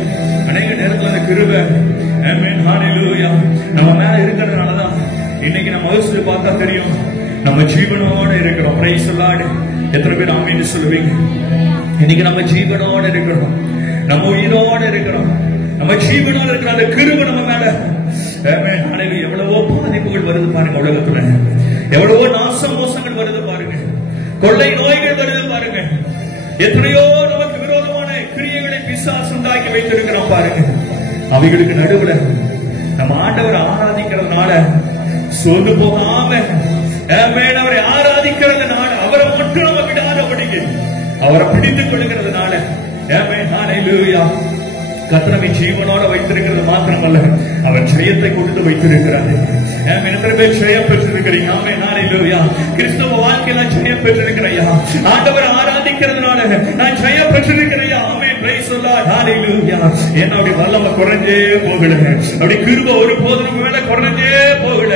அநேக நேரத்துல அந்த கிருபை ஆமென் ஹalleluya நம்ம மேல இருக்கிறதுனாலதான் இன்னைக்கு நம்ம யோசிச்சு பார்த்தா தெரியும் நம்ம ஜீவனோட இருக்கிறோம். Price the Lord. எத்தனை பேர் ஆமென் சொல்லுவீங்க? இன்னைக்கு நம்ம ஜீவனோட இருக்கிறோம். நம்ம உயிரோட இருக்கிறோம். நம்ம ஜீவனோட இருக்கிற அந்த கிருபை நம்ம மேல ஆமென் ஹalleluya. எவ்வளவோ பாதிப்புகள் வருது பாருங்க உலகத்துல. எவ்வளவோ நாசம் மோசங்கள் வருது பாருங்க. கொள்ளை நோய்கள் வருது பாருங்க. எத்தனையோ நமக்கு விரோதமான கிரியைகளை பிசாசு உண்டாக்கி வைத்திருக்கிறோம் பாருங்க. அவைகளுக்கு நடுவுல நம்ம ஆண்டவரை ஆராதிக்கிறதுனால சோர்ந்து போகாம ஆமென் அவரை ஆராதிக்கிறதுனால அவரை மட்டும் நம்ம விடாதபடிக்கு அவரை பிடித்துக் கொள்கிறதுனால ஆமென் ஹalleluya கர்த்தரை ஜீவனோட வைத்திருக்கிறது மாத்திரமல்ல அவர் ஜெயத்தை கொடுத்து வைத்திருக்கிறார். ஆமென். எத்தனை பேர் ஜெயம் பெற்றிருக்கிறீங்க? ஆமென் ஹalleluya. கிறிஸ்தவ வாழ்க்கையில ஜெயம் பெற்றிருக்கிறையா? ஆண்டவரை ஆராதிக்கிறதுனால நான் ஜெயம் பெற்றிருக்கிறையா? ஆமென். Praise the Lord. ஹalleluya. என்னோட வல்லமை குறைஞ்சே போகல. அப்படி கிருபை ஒரு போதும் மேல குறைஞ்சே போகல.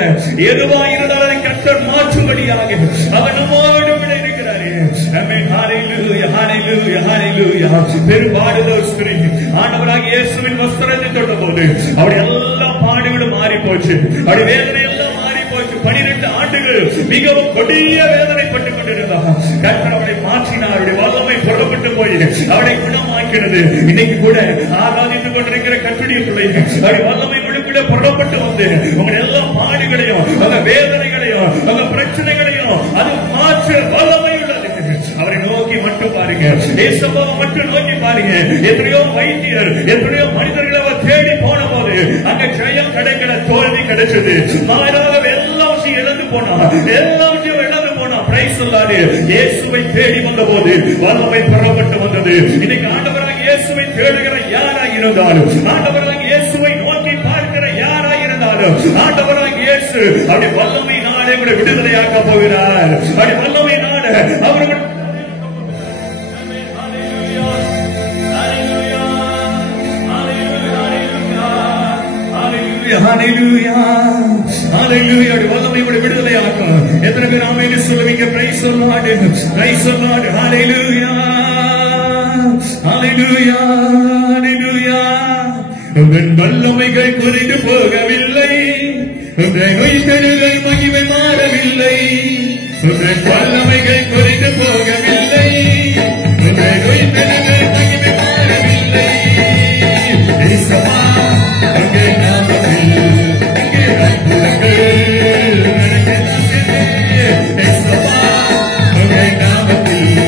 எதுவா இருந்தாலும் கர்த்தர் மாற்றும்படியாக அவர் நம்மோடு கூட இருக்கிறாரே. ஆமென் ஹalleluya. ஹalleluya. ஹalleluya. பெரும்பாடுதல் ஸ்திரீ ஆண்டவராகிய இயேசுவின் வஸ்திரத்தை தொட்டபோது அவருடைய எல்லா பாடுகளும் மாறி போச்சு. அவருடைய வேதனை எல்லாம் மாறி போச்சு. 12 ஆண்டுகள் மிகவும் கொடிய வேதனைப்பட்டுக் கொண்டிருந்தார். கர்த்தர் அவரை மாற்றினார். அவருடைய வல்லமை புறப்பட்டு போய் அவரை குணமாக்கினது. இன்னைக்கு கூட ஆராதித்துக் கொண்டிருக்கிற கர்த்தருடைய பிள்ளைகள் அவருடைய வல்லமை கூட புறப்பட்டு வந்து உங்களுடைய எல்லா பாடுகளையும் அந்த வேதனைகளையும் அந்த பிரச்சனைகளையும் அது மாற்ற வல்லமை உள்ளது. அவரை நோக்கி மட்டும் பாருங்க. ஏசப்பாவை மட்டும் நோக்கி பாருங்க. எத்தனையோ வைத்தியர் எத்தனையோ மனிதர்களை அவர் தேடி போன போது அங்க ஜெயம் கிடைக்கல, தோல்வி கிடைச்சது. மாறாக எல்லா விஷயம் இழந்து போனா, எல்லா விஷயம் இழந்து போனா. Price the Lord. இயேசுவை தேடி வந்த போது வல்லமை புறப்பட்டு வந்தது. இன்னைக்கு ஆண்டவராக இயேசுவை தேடுகிற யாராக இருந்தாலும், ஆண்டவராக இயேசுவை நோக்கி பார்க்கிற யாராக இருந்தாலும், ஆண்டவராக இயேசு அவருடைய வல்லமை நாளே கூட விடுதலையாக்க போகிறார். அவருடைய வல்லமை நாடு அவர்கள் ஹalleluya ஹalleluya வல்லமை கூட விடுதலையாக்கும். எத்தனை பேர் ஆமென் சொல்லுவீங்க? Praise the Lord. Praise the Lord. ஹalleluya ஹalleluya ஹalleluya. உங்கள் வல்லமைகள் குறைந்து போகவில்லை. உங்கள் உயிர்த்தெழுதல் மகிமை மாறவில்லை. உங்கள் வல்லமைகள் குறைந்து போகவில்லை. உங்கள் உயிர்த்தெழுதல் மகிமை மாறவில்லை. இயேசுவா உங்கள் நாமத்தில் இங்கே அற்புதங்கள் நடக்கிறது. இயேசுவா உங்கள் நாமத்தில்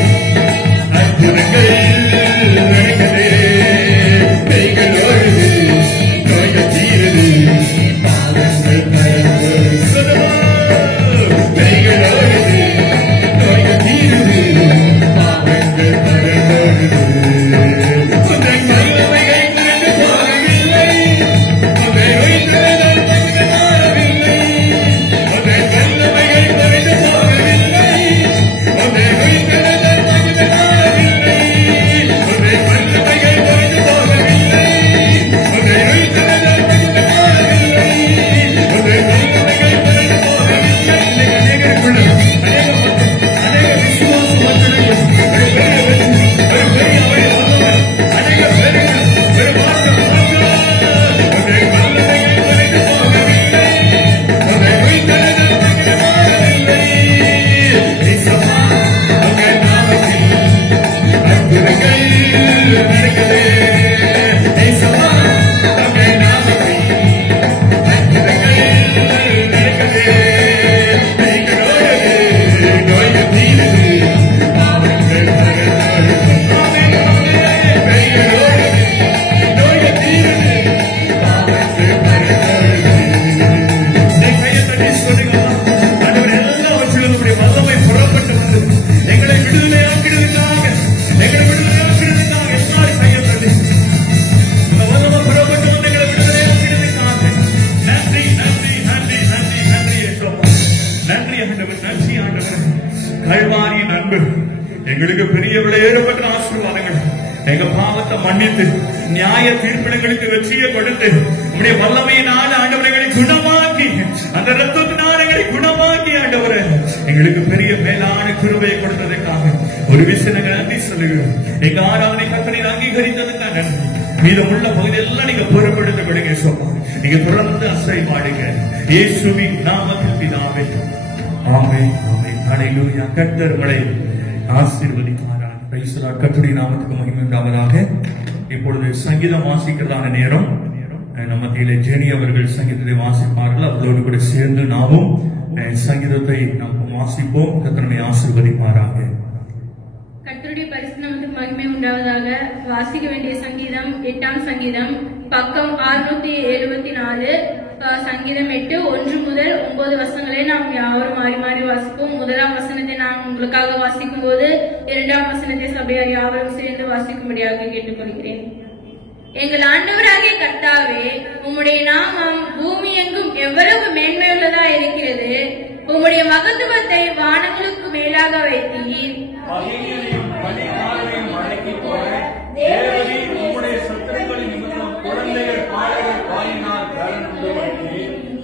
அற்புதங்கள் நடக்கிறது. கைகள் ஓடுது, நோய்கள் தீருது, பாவங்கள் மறைந்து. கைகள் ஓடுது, நோய்கள் தீருது. அன்பு, எங்களுக்கு பெரிய விளையேறப்பட்ட ஆசீர்வாதங்கள், எங்க பாவத்தை மன்னித்து நியாய தீர்ப்பிடங்களுக்கு வெற்றியை கொடுத்து உடைய வல்லமையினால ஆண்டவர்களை குணமாக்கி, அந்த ரத்தத்தினால் எங்களை குணமாக்கி ஆண்டவரை எங்களுக்கு பெரிய மேலான கிருபையை கொடுத்ததற்காக ஒரு விஷயம் நாங்கள் நன்றி சொல்லுகிறோம். எங்க ஆராதனை கர்த்தரை அங்கீகரித்ததுக்காக நன்றி. மீதமுள்ள பகுதியெல்லாம் நீங்க பொறுப்படுத்த விடுங்க சொல்லுங்க. நீங்க தொடர்ந்து அசைவாடுங்க இயேசுவின் நாமத்தில் பிதாவே, ஆமென் ஆமென். ஹல்லேலூயா. கர்த்தர் உங்களை ஆசீர்வதிப்பாராக. Price the Lord. கர்த்தருடைய நாமத்துக்கு மகிமை உண்டாவதாக. இப்பொழுது சங்கீதம் வாசிக்கிறதான நேரம். நம்ம மத்தியிலே ஜெனி அவர்கள் சங்கீதத்தை வாசிப்பார்கள். அவர்களோடு கூட சேர்ந்து நாமும் சங்கீதத்தை நாம் வாசிப்போம். கர்த்தருடைய ஆசீர்வதிப்பாராக. கர்த்தருடைய பரிசுத்த நாமத்துக்கு மகிமை உண்டாவதாக. வாசிக்க வேண்டிய சங்கீதம் 8ஆம் சங்கீதம், பக்கம் 674, சங்கீதம் 8 1 முதல் 9 வசனங்களை நாம் யாவரும் மாறி மாறி வாசிப்போம். முதலாம் வசனத்தை நான் உங்களுக்காக வாசிக்கும் போது 2ஆம் வசனத்தை சபையார் யாவரும் சேர்ந்து வாசிக்கும்படியாக கேட்டுக்கொள்கிறேன். எங்கள் ஆண்டவராகிய கர்த்தாவே, உம்முடைய நாமம் பூமி எங்கும் எவ்வளவு மேன்மையுள்ளதா இருக்கிறது. உம்முடைய மகத்துவத்தை வானங்களுக்கு மேலாக வைத்தீர்.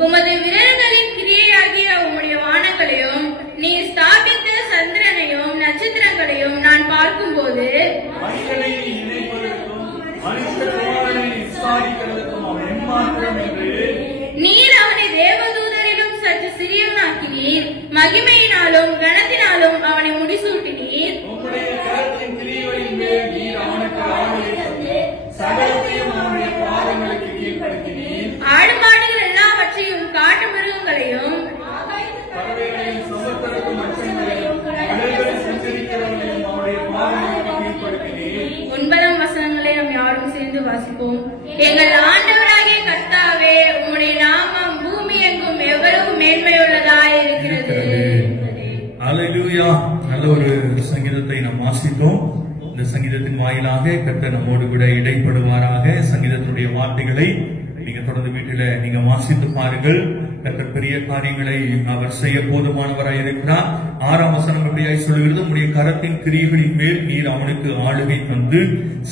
உமது விரல்களின் கிரியையாகிய உம்முடைய வானங்களையும் நீர் ஸ்தாபித்த சந்திரனையும் நட்சத்திரங்களையும் நான் பார்க்கும் போது நீர் அவனை தேவதூதரிலும் சற்று சிறியவனாக்கினீர். மகிமையினாலும் கனத்தினாலும் அவனை முடிசூட்டினீர். ஆடு மாடுகள் எல்லாவற்றையும் காட்டு மிருகங்களையும் 9ஆம் வசனங்களை நாம் யாரும் சேர்ந்து வாசிப்போம். எங்கள் ஆண்டவராகிய கர்த்தாவே, உம்முடைய நாமம் பூமி எங்கும் எவ்வளவு மேன்மையுள்ளதாய் இருக்கிறது. ஹல்லேலூயா. நல்ல ஒரு சங்கீதத்தை நாம் வாசித்தோம். இந்த சங்கீதத்தின் வாயிலாக கர்த்தர் நம்மோடு கூட இடைப்படுவாராக. சங்கீதத்தினுடைய வார்த்தைகளை நீங்க தொடர்ந்து வீட்டில நீங்க வாசித்து பாருங்கள். கர்த்தர் பெரிய காரியங்களை அவர் செய்ய போதுமானவராய் இருக்கிறார். 6ஆம் வசனம் எப்படியாய் சொல்லுகிறது, உம்முடைய கரத்தின் கிரியைகளின் மேல் நீர் அவனுக்கு ஆளுகை தந்து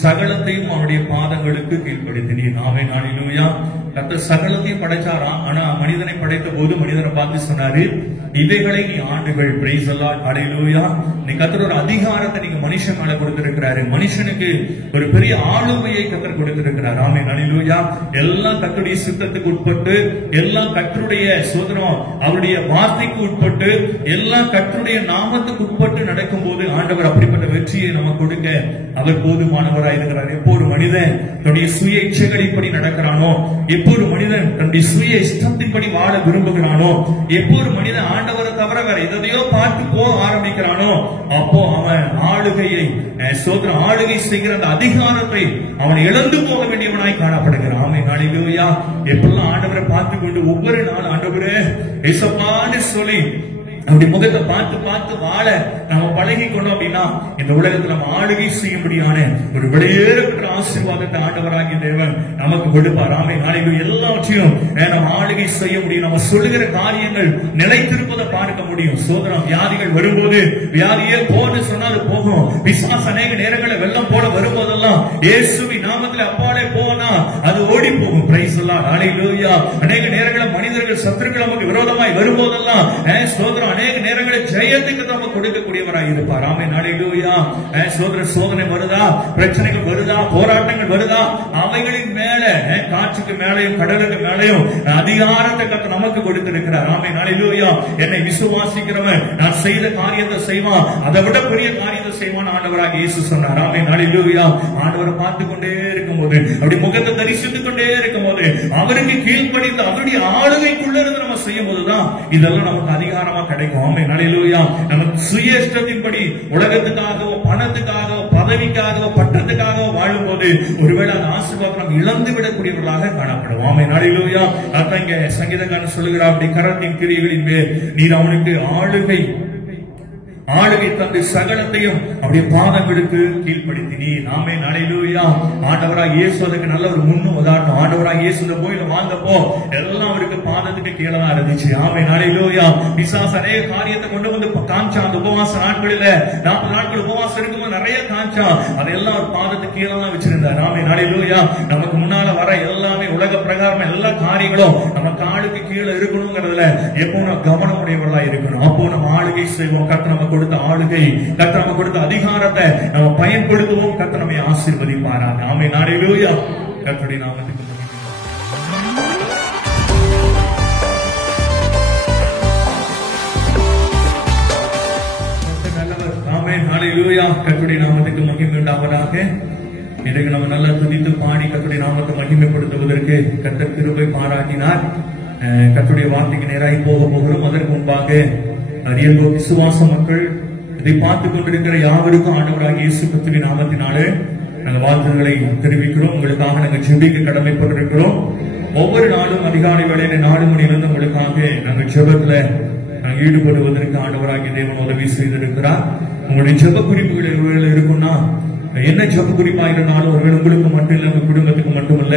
சகலத்தையும் அவனுடைய பாதங்களுக்கு கீழ்ப்படுத்தினீர். ஆமென். ஹல்லேலூயா. கர்த்தர் சகலத்தையும் படைச்சாரா, ஆனா மனிதனை படைத்த போது மனிதனை பார்த்து சொன்னாரு, இவைகளை நீ ஆண்டுகள். Praise the Lord. ஹல்லேலூயா. நீ கர்த்தர் ஒரு அதிகாரத்தை நீங்க மனுஷன் மேல கொடுத்திருக்கிறாரு. மனுஷனுக்கு ஒரு பெரிய ஆளுமையை கர்த்தர் கொடுத்திருக்கிறார். ஆமென். ஹல்லேலூயா. எல்லாம் கர்த்தருடைய சித்தத்துக்கு உட்பட்டு, எல்லாம் கர்த்தருடைய சோதனம் அவருடைய வார்த்தைக்கு உட்பட்டு, எல்லாம் கர்த்தருடைய நாமத்துக்கு உட்பட்டு நடக்கும் போது ஆண்டவர் அப்படிப்பட்ட வெற்றியை நமக்கு கொடுக்க அவர் போதுமானவராய் இருக்கிறார். எப்போ ஒரு மனிதன் தன்னுடைய சுய இச்சைகளின்படி நடக்கிறானோ, எப்போ ஒரு மனிதன் தன்னுடைய சுய இஷ்டத்தின்படி வாழ விரும்புகிறானோ, எப்போ ஒரு மனிதன் ஆண்டவரை தவிர வேற எதையோ பார்த்து போக ஆரம்பிக்கிறானோ, அப்போ அவன் ஆளுகையை சோதனை ஆளுகை செய்கிற அந்த அதிகாரத்தை அவன் இழந்து போக வேண்டியவனாய் காணப்படுகிறான். ஆமென். ஹல்லேலூயா. எப்பெல்லாம் ஆண்டவரை பார்த்து கொண்டு ஒவ்வொரு நாள் ஆண்டவரே ஏசப்பான்னு சொல்லி அப்படி முகத்தை பார்த்து பார்த்து வாழ நம்ம பழகி கொண்டோம் அப்படின்னா இந்த உலகத்தில் நம்ம ஆளுகை செய்யும்படியான ஒரு வெளியேறப்பட்ட ஆசீர்வாதத்தை ஆண்டவராகிய தேவன் நமக்கு கொடுப்பார். ஆமென். ஹல்லேலூயா. எல்லாவற்றையும் நம்ம ஆளுகை செய்ய முடியும். நம்ம சொல்லுகிற காரியங்கள் நிலைத்திருப்பதை பார்க்க முடியும். சோதனம் வியாதிகள் வரும்போது வியாதியே போன்னு சொன்னாது போகும். பிசாசு அநேக நேரங்களில் வெள்ளம் போல வரும்போதெல்லாம் இயேசுவின் நாமத்தில் அப்பாலே போனா அது ஓடி போகும். Praise the Lord. ஹல்லேலூயா. அநேக நேரங்களில் மனிதர்கள் சத்துருக்கள் நமக்கு விரோதமாய் வரும்போதெல்லாம் சோதனம் அநேக நேரங்களில் ஜெயத்துக்கு நம்ம கொடுக்கக்கூடியவராய் இருப்பார். ஆமென். ஹல்லேலூயா. சோதனை வருதா, பிரச்சனைகள் வருதா, போராட்டங்கள் வருதா, அவைகளின் மேல காற்றுக்கு மேலையும் கடலுக்கு மேலையும் அதிகாரத்தை கர்த்தர் நமக்கு கொடுத்திருக்கிறார். ஆமென். ஹல்லேலூயா. என்னை விசுவாசிக்கிறவன் நான் செய்த காரியத்தை செய்வான், அதை விட பெரிய காரியத்தை செய்வான் ஆண்டவராக இயேசு சொன்னார். ஆமென். ஹல்லேலூயா. ஆண்டவரை பார்த்து கொண்டே இருக்கும்போது, அப்படி முகத்தை தரிசித்துக் கொண்டே இருக்கும்போது, அவருக்கு கீழ்ப்படிந்து அவருடைய ஆளுகைக்குள்ள இருந்து நம்ம செய்யும் போதுதான் இதெல்லாம் நமக்கு அதிகாரமா கிடைக்கும். ஆமென். ஹல்லேலூயா. நமக்கு சுய இஷ்டத்தின்படி உலகத்துக்காகவோ பணத்துக்காகவோ பதவிக்காகவோ பட்டத்துக்காகவோ வாழும்போது ஒருவேளை அந்த ஆசீர்வாதம் நாம் இழந்து விடக்கூடியவர்களாக காணப்படும். ஆமென். ஹல்லேலூயா. அதான் இங்க சங்கீதக்காரன் சொல்லுகிறார், அப்படி கரத்தின் கிரியைகளின் மேல் நீர் அவனுக்கு ஆளுகை ஆளுகை தந்து சகலத்தையும் அப்படியே பாதங்களுக்கு கீழ்ப்படுத்தினீர். ஆமென். அல்லேலூயா. ஆண்டவராக இயேசு அதுக்கு நல்ல ஒரு முன்னு உதாரணம். ஆண்டவராக இயேசு இந்த கோயில வாழ்ந்தப்போ எல்லாம் அவருக்கு பாதத்துக்கு கீழே தான் இருந்துச்சு. ஆமென். அல்லேலூயா. பிசாசு அநேக காரியத்தை கொண்டு வந்து காமிச்சான். அந்த உபவாச நாட்களில 40 நாட்கள் உபவாசம் இருக்கும்போது நிறைய காமிச்சான். அதெல்லாம் ஒரு பாதத்துக்கு கீழே தான் வச்சிருந்தார். ஆமென். அல்லேலூயா. நமக்கு முன்னால வர எல்லாமே உலக பிரகாரம் எல்லா காரியங்களும் நம்ம காலுக்கு கீழே இருக்கணுங்கிறதுல எப்போ நம்ம கவனம் உடையவர்களா இருக்கணும். அப்போ நம்ம ஆளுகை செய்வோம். கர்த்தர் நமக்கு கொடுத்த ஆளுகை, கர்த்தர் நமக்கு கொடுத்த அதிகாரத்தை நம்ம பயன்படுத்துவோம். கர்த்தர் நம்மை ஆசீர்வதிப்பாராக. ஆமென். அல்லேலூயா. கர்த்தருடைய நாமத்துக்கு நல்லவர். ஆமென். அல்லேலூயா. கர்த்தருடைய நாமத்துக்கு மகிமை உண்டாவதாக. இன்றைக்கு நம்ம நல்லா துதித்து பாடி கர்த்தருடைய நாமத்தை மகிமைப்படுத்துவதற்கு கர்த்தர் கிருபை பாராட்டினார். கர்த்தருடைய வார்த்தைக்கு நேராக போகிறோம். அதற்கு முன்பாக அரியலோ விசுவாச மக்கள் இதை பார்த்துக் கொண்டிருக்கிற யாவருக்கும் ஆண்டவராக இயேசு கிறிஸ்துவின் நாமத்தினாலே நாங்கள் வாழ்த்துக்களை தெரிவிக்கிறோம். உங்களுக்காக நாங்கள் ஜெபிக்க கடமைப்பட்டிருக்கிறோம். ஒவ்வொரு நாளும் அதிகாலை வேளையில 4 மணியிலிருந்து உங்களுக்காக நாங்கள் ஜெபத்துல ஈடுபடுவதற்கு ஆண்டவராகிய தேவன் உதவி செய்திருக்கிறார். உங்களுடைய ஜெப குறிப்புகள் இருக்கும்னா என்ன ஜெப குறிப்பா இருந்தாலும் ஒருவேளை உங்களுக்கு மட்டும் இல்ல, உங்க குடும்பத்துக்கு மட்டும் இல்ல,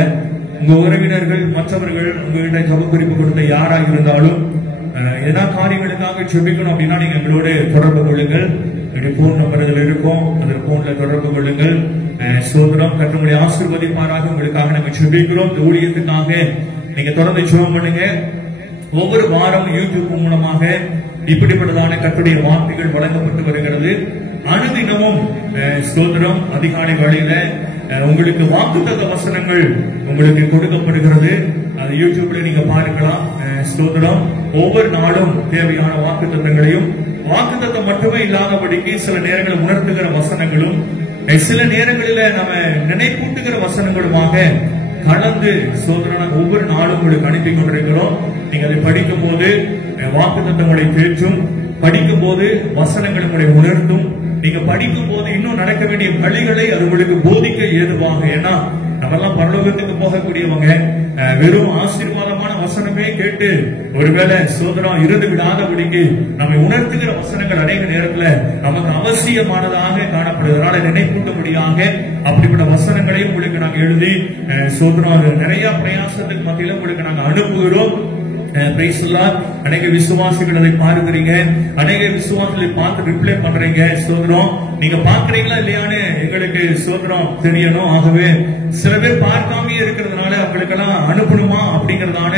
உங்க உறவினர்கள் மற்றவர்கள் உங்ககிட்ட ஜெப குறிப்பு கொடுத்த யாராக இருந்தாலும் ஏதா காரியங்களுக்காக ஜெபிக்கணும் அப்படின்னா நீங்க எங்களோட தொடர்பு கொள்ளுங்கள். போன் நம்பர் இதுல இருக்கும். அந்த போன்ல தொடர்பு கொள்ளுங்கள். சோதரம் கர்த்தருடைய ஆசீர்வதிப்பாராக. உங்களுக்காக நாங்க ஜெபிக்கிறோம். இந்த ஊழியத்துக்காக நீங்க தொடர்ந்து ஜெபம் பண்ணுங்க. ஒவ்வொரு வாரம் யூடியூப் மூலமாக இப்படிப்பட்டதான கர்த்தருடைய வார்த்தைகள் வழங்கப்பட்டு வருகிறது. அனுதினமும் ஸ்தோத்திரம் அதிகாலை வேளையில உங்களுக்கு வாக்குத்தத்த வசனங்கள் உங்களுக்கு கொடுக்கப்படுகிறது. அது யூடியூப்ல நீங்க பார்க்கலாம். ஸ்தோத்திரம் ஒவ்வொரு நாளும் தேவையான வாக்குத்தத்தங்களையும் வாக்குத்தத்தம் மட்டுமே இல்லாதபடிக்கு சில நேரங்களில் உணர்த்துகிற வசனங்களும் சில நேரங்களில நம்ம நினைப்பூட்டுகிற வசனங்களுமாக கலந்து ஸ்தோத்திரம் ஒவ்வொரு நாளும் உங்களுக்கு அனுப்பி கொண்டிருக்கிறோம். நீங்க அதை படிக்கும் போது வாக்குத்தத்தங்களை தேற்றும், படிக்கும் போது வசனங்கள் உங்களை உணர்த்தும், நீங்க படிக்கும் போது இன்னும் நடக்க வேண்டிய வழிகளை அது உங்களுக்கு போதிக்க ஏதுவாக. ஏன்னா நம்மெல்லாம் பரலோகத்துக்கு போகக்கூடியவங்க வெறும் ஆசீர்வாதமான வசனமே கேட்டு ஒருவேளை சோதனம் இருந்து விடாதபடிக்கு நம்மை உணர்த்துகிற வசனங்கள் அநேக நேரத்துல நமக்கு அவசியமானதாக காணப்படுவதனால நினைப்பூட்டும்படியாக அப்படிப்பட்ட வசனங்களையும் உங்களுக்கு நாங்கள் எழுதி சோதனம் நிறைய பிரயாசத்துக்கு மத்தியில உங்களுக்கு நாங்கள் அனுப்புகிறோம். அநேக விசுவாசிகள் அதை பார்க்கிறீங்க, அநேக விசுவாசிகளை பார்த்து ரிப்ளை பண்றீங்க. சோதரம் நீங்க பாக்குறீங்களா இல்லையான்னு எங்களுக்கு சோதரம் தெரியணும். ஆகவே சில பேர் பார்க்காம இருக்கிறதுனால அவங்களுக்கெல்லாம் அனுப்பணுமா அப்படிங்கறதான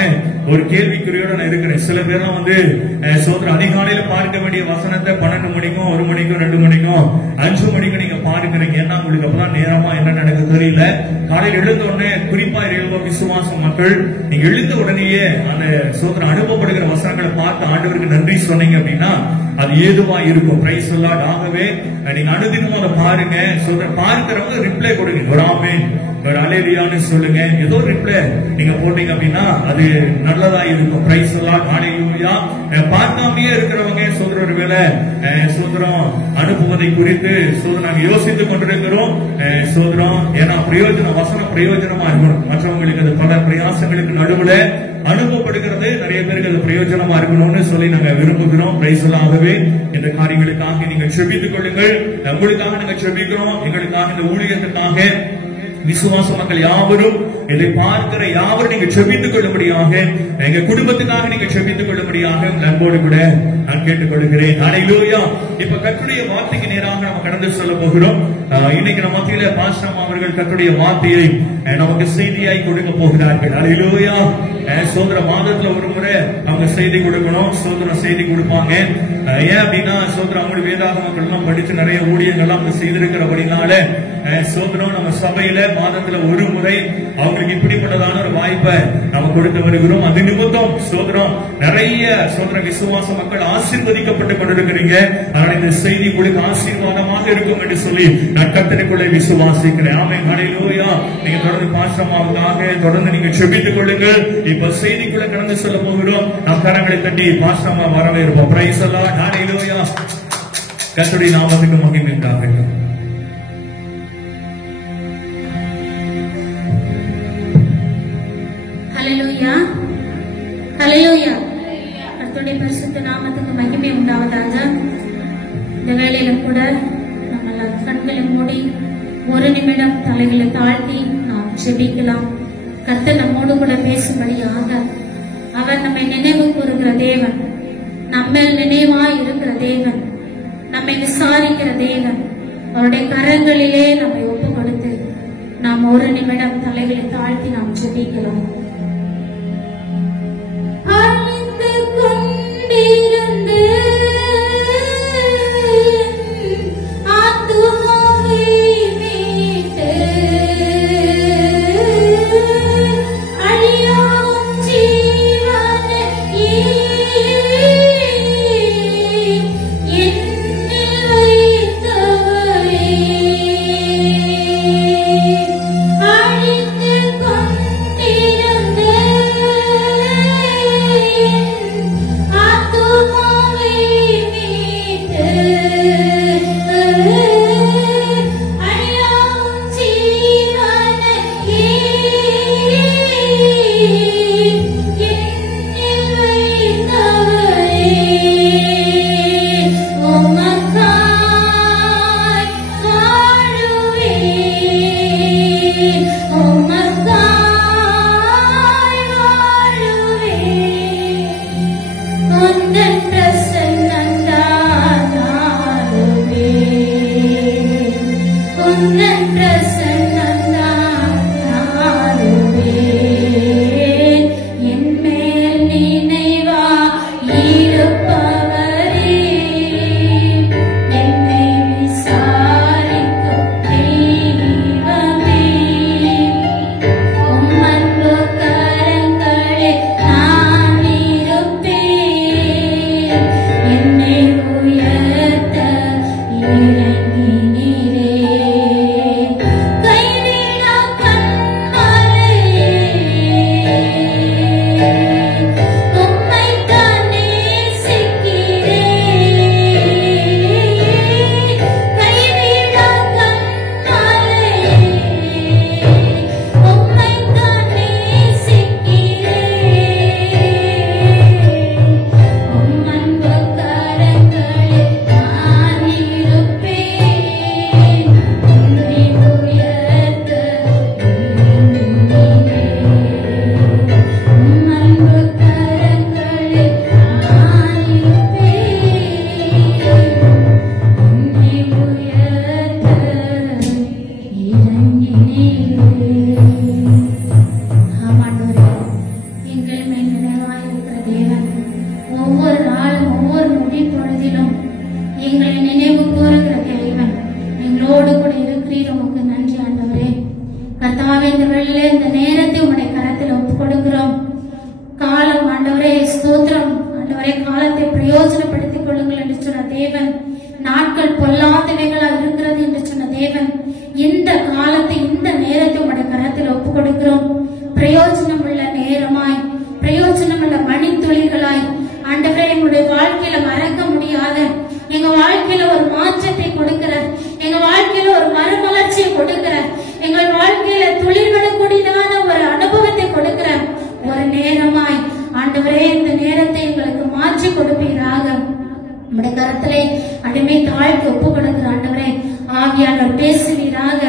ஒரு கேள்விக்குறியோட நான் இருக்கிறேன். சில பேர்லாம் வந்து சோதரம் அதிகாலையில பார்க்க வேண்டிய வசனத்தை 12 மணிக்கும் 1 மணிக்கும் 2 மணிக்கும் 5 மணிக்கும் நீங்க பார்க்கிறீங்க. ஏன்னா உங்களுக்கு அப்பதான் நேரமா என்ன நடக்க தெரியல. காலையில் எழுந்த உடனே குறிப்பா விசுவாச மக்கள் நீங்க எழுந்த உடனேயே அந்த சோதரம் அனுப்பப்படுகிற வசனங்களை பார்த்து ஆண்டவருக்கு நன்றி சொன்னீங்க அப்படின்னா அது ஏதுவா இருக்கும். Praise Lord. ஆகவே நீங்க அனுதினமும் அதை பாருங்க. பார்க்கிறவங்க ரிப்ளை கொடுங்க. ஒரு ஆமென், ஒரு அல்லேலூயான்னு சொல்லுங்க. ஏதோ ரிப்ளை நீங்க போட்டீங்க அப்படின்னா அது நல்லதா இருக்கும். Praise Lord. அல்லேலூயா. பார்க்காமயே இருக்கிறவங்க சொல்ற ஒரு வேளை சோதரம் அனுப்புவதை குறித்து நாங்க யோசித்துக் கொண்டிருக்கிறோம். சோதரம் ஏன்னா பிரயோஜனம் வசனம் பிரயோஜனமா இருக்கணும். மற்றவங்களுக்கு அது பல பிரயாசங்களுக்கு நடுவுல அனுப்பப்படுகிறது. நிறைய பேருக்கு அது பிரயோஜனமா இருக்கணும்னு சொல்லி நாங்க விரும்புகிறோம். பிரைஸ்லாகவே இந்த காரியங்களுக்காக நீங்க செபித்துக் கொள்ளுங்கள். உங்களுக்காக நாங்க செபிக்கிறோம். எங்களுக்காக இந்த ஊழியத்துக்காக விசுவாச மக்கள் யாவரும் இதை பார்க்கிற யாவரும் நீங்க செபித்துக் கொள்ளும்படியாக, எங்க குடும்பத்துக்காக நீங்க செபித்துக் கொள்ளும்படியாக நண்போடு கூட நான் கேட்டுக்கொள்கிறேன். அல்லேலூயா. இப்ப கர்த்தருடைய வார்த்தைக்கு நேராக நம்ம கடந்து செல்ல போகிறோம். இன்னைக்கு நம்ம மத்தியில பாஸ்டர் அவர்கள் கர்த்தருடைய வார்த்தையை நமக்கு செய்தியாய் கொடுக்க போகிறார்கள். அல்லேலூயா. சோதர மாதத்துல ஒரு முறை அவங்க செய்தி கொடுக்கணும். சோதரம் செய்தி கொடுப்பாங்க. ஏன் அப்படின்னா சோதரம் அவங்களுடைய வேதாகமங்கள் எல்லாம் படிச்சு நிறைய ஊழியங்கள்லாம் அவங்க செய்திருக்கிறபடினால சோதரம் நம்ம சபையில மாதத்துல ஒரு முறை அவங்களுக்கு இப்படிப்பட்டதான ஒரு வாய்ப்பை நம்ம கொடுத்து வருகிறோம். அது நிமித்தம் சோதரம் நிறைய சோதர விசுவாச மக்கள் ஆசீர்வதிக்கப்பட்டுக் கொண்டிருக்கிறீங்க. அதனால இந்த செய்தி உங்களுக்கு ஆசீர்வாதமாக இருக்கும் என்று சொல்லி நான் கர்த்தருக்குள்ளே விசுவாசிக்கிறேன். ஆமென். அல்லேலூயா. நீங்க தொடர்ந்து பாஸ்டர்மாவுக்காக தொடர்ந்து நீங்க செபித்துக் கொள்ளுங்கள். இப்ப செய்திக்குள்ள கடந்து செல்ல போகிறோம். நாம் கரங்களை தட்டி பாஸ்டர்மா வரவேற்போம். Praise the Lord. அல்லேலூயா. கர்த்தருடைய நாமத்துக்கு மகிமை உண்டாகட்டும். ஹல்லேலூயா. ஹல்லேலூயா. கர்த்தருடைய பரிசுத்த நாமத்துக்கு மகிமை உண்டாவதாக. கூட நம்ம கண்களை மூடி ஒரு நிமிடம் தலைகளை தாழ்த்தி நாம் ஜெபிக்கலாம். கர்த்தர் நம்மோடு கூட பேசும்படியாக அவர் நம்மை நினைவு கூறுகிற தேவன், நம்ம நினைவாய் இருக்கிற தேவன், நம்மை விசாரிக்கிற தேவன். அவருடைய கரங்களிலே நம்மை ஒப்பு கொடுத்து நாம் ஒரு நிமிடம் தலைகளை தாழ்த்தி நாம் ஜெபிக்கலாம். அழிந்து கொண்டிருந்து ஆத்துமாவை மீட்டு அழியாம் ஜீவனை என்னில் வைத்தவரே, அழிந்து கொண்டிருந்து ஆத்துமாவை மீட்டு அழியாம் ஜீவனை என்னில் வைத்தவரே, உமக்காய் வாழுவேன், உமக்காய் வாழுவேன். உந்தன் பிரசன்னந்தான் நாடுவேன், உந்தன் பிரசன்னந்தான் நாடுவேன். என்மேல் நினைவா இருப்பவரே, என்னை விசாரிக்கும் தெய்வமே, உம்மன்பு கரங்களில் நான் இருப்பேன். என்னை உயர்த்த இறங்கினீரே, கைவிடா கண்மலையே, உம்மைத்தான் நேசிக்கிறேன். கைவிடா கண்மலையே, உம்மைத்தான் நேசிக்கிறேன். உம்மன்பு கரங்களில் நான் இருப்பேன். உன்னை உயர்த்த உம்மன்பு கரங்களில் நான் இருப்பேன். உன்னை உயர்த்த இறங்கினீரே. ஆமாண்டவரே, எங்கள் மேல் நினைவாயிருக்கிற தேவன், ஒவ்வொரு நாளும் ஒவ்வொரு நொடி பொழுதிலும் எங்களை நினைவு கூறுகிற தேவன், எங்களோடு கூட இருக்கிறீர். உமக்கு நன்றி ஆண்டவரே. கர்த்தாவே, இந்த வேளையிலே இந்த நேரத்தை உம்முடைய கரத்தில் ஒப்புக் கொடுக்கிறோம். காலம் ஆண்டவரே ஸ்தோத்திரம் ஆண்டவரே, காலத்தை பிரயோஜனப்படுத்திக் கொள்ளுங்கள் என்று சொன்ன தேவன், நாட்கள் பொல்லாதவைகளாக இருக்கிறது என்று சொன்ன தேவன், இந்த காலத்தை இந்த நேரத்தை உம்முடைய கரத்தில் ஒப்புக் கொடுக்கிறோம். பிரயோஜனம் உள்ள நேரமாய், பிரயோஜனம் உள்ள மணித்துளிகளாய் ஆண்டவரே, எங்களுடைய வாழ்க்கையில மறக்க முடியாத, எங்க வாழ்க்கையில ஒரு மாற்றத்தை கொடுக்கிற, எங்க வாழ்க்கையில ஒரு மறுமலர்ச்சியை கொடுக்கிற, எங்கள் வாழ்க்கையில துளிர்விடக்கூடியதான ஒரு அனுபவத்தை கொடுக்கிற ஒரு நேரமாய் ஆண்டவரே, இந்த நேரத்தை எங்களுக்கு மாற்றி கொடுப்பீராக. நம்முடைய கரத்திலே அடிமை தாழ்த்தி ஒப்பு கொடுக்கிற ஆண்டவரே, ஆவியானவர் பேசுவீராக.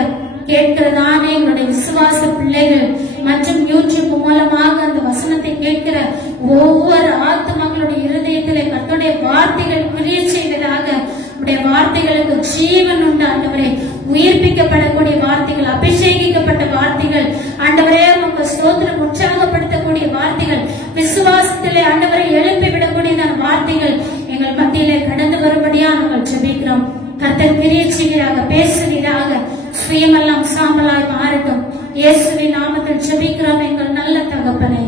கேட்கிறதானே எங்களுடைய விசுவாச பிள்ளைகள் மற்றும் யூடியூப் மூலமாக அந்த வசனத்தை கேட்கிற ஒவ்வொரு ஆத்மாக்களுடைய இருதயத்திலே கர்த்தருடைய வார்த்தைகள் கிரியை செய்வதாக. உடைய வார்த்தைகளுக்கு ஜீவன் உண்டு ஆண்டவரே, உயிர்ப்பிக்கப்படக்கூடிய வார்த்தைகள், அபிஷேகிக்கப்பட்ட வார்த்தைகள் ஆண்டவரே, உங்க ஸ்தோத்திரம் உற்சாகப்படுத்தக்கூடிய வார்த்தைகள், விசுவாசத்திலே ஆண்டவரை எழுப்பி விடக்கூடியதான வார்த்தைகள் எங்கள் மத்தியிலே கடந்து வரும்படியா நாங்கள் ஜெபிக்கிறோம். கர்த்தர் கிரியை செய்வீராக, பேசுவீராக, சுயமெல்லாம் சாம்பலாய் மாறட்டும். இயேசுவின் நாமத்தில் ஜெபிக்கிறோம் எங்கள் நல்ல தகப்பனே.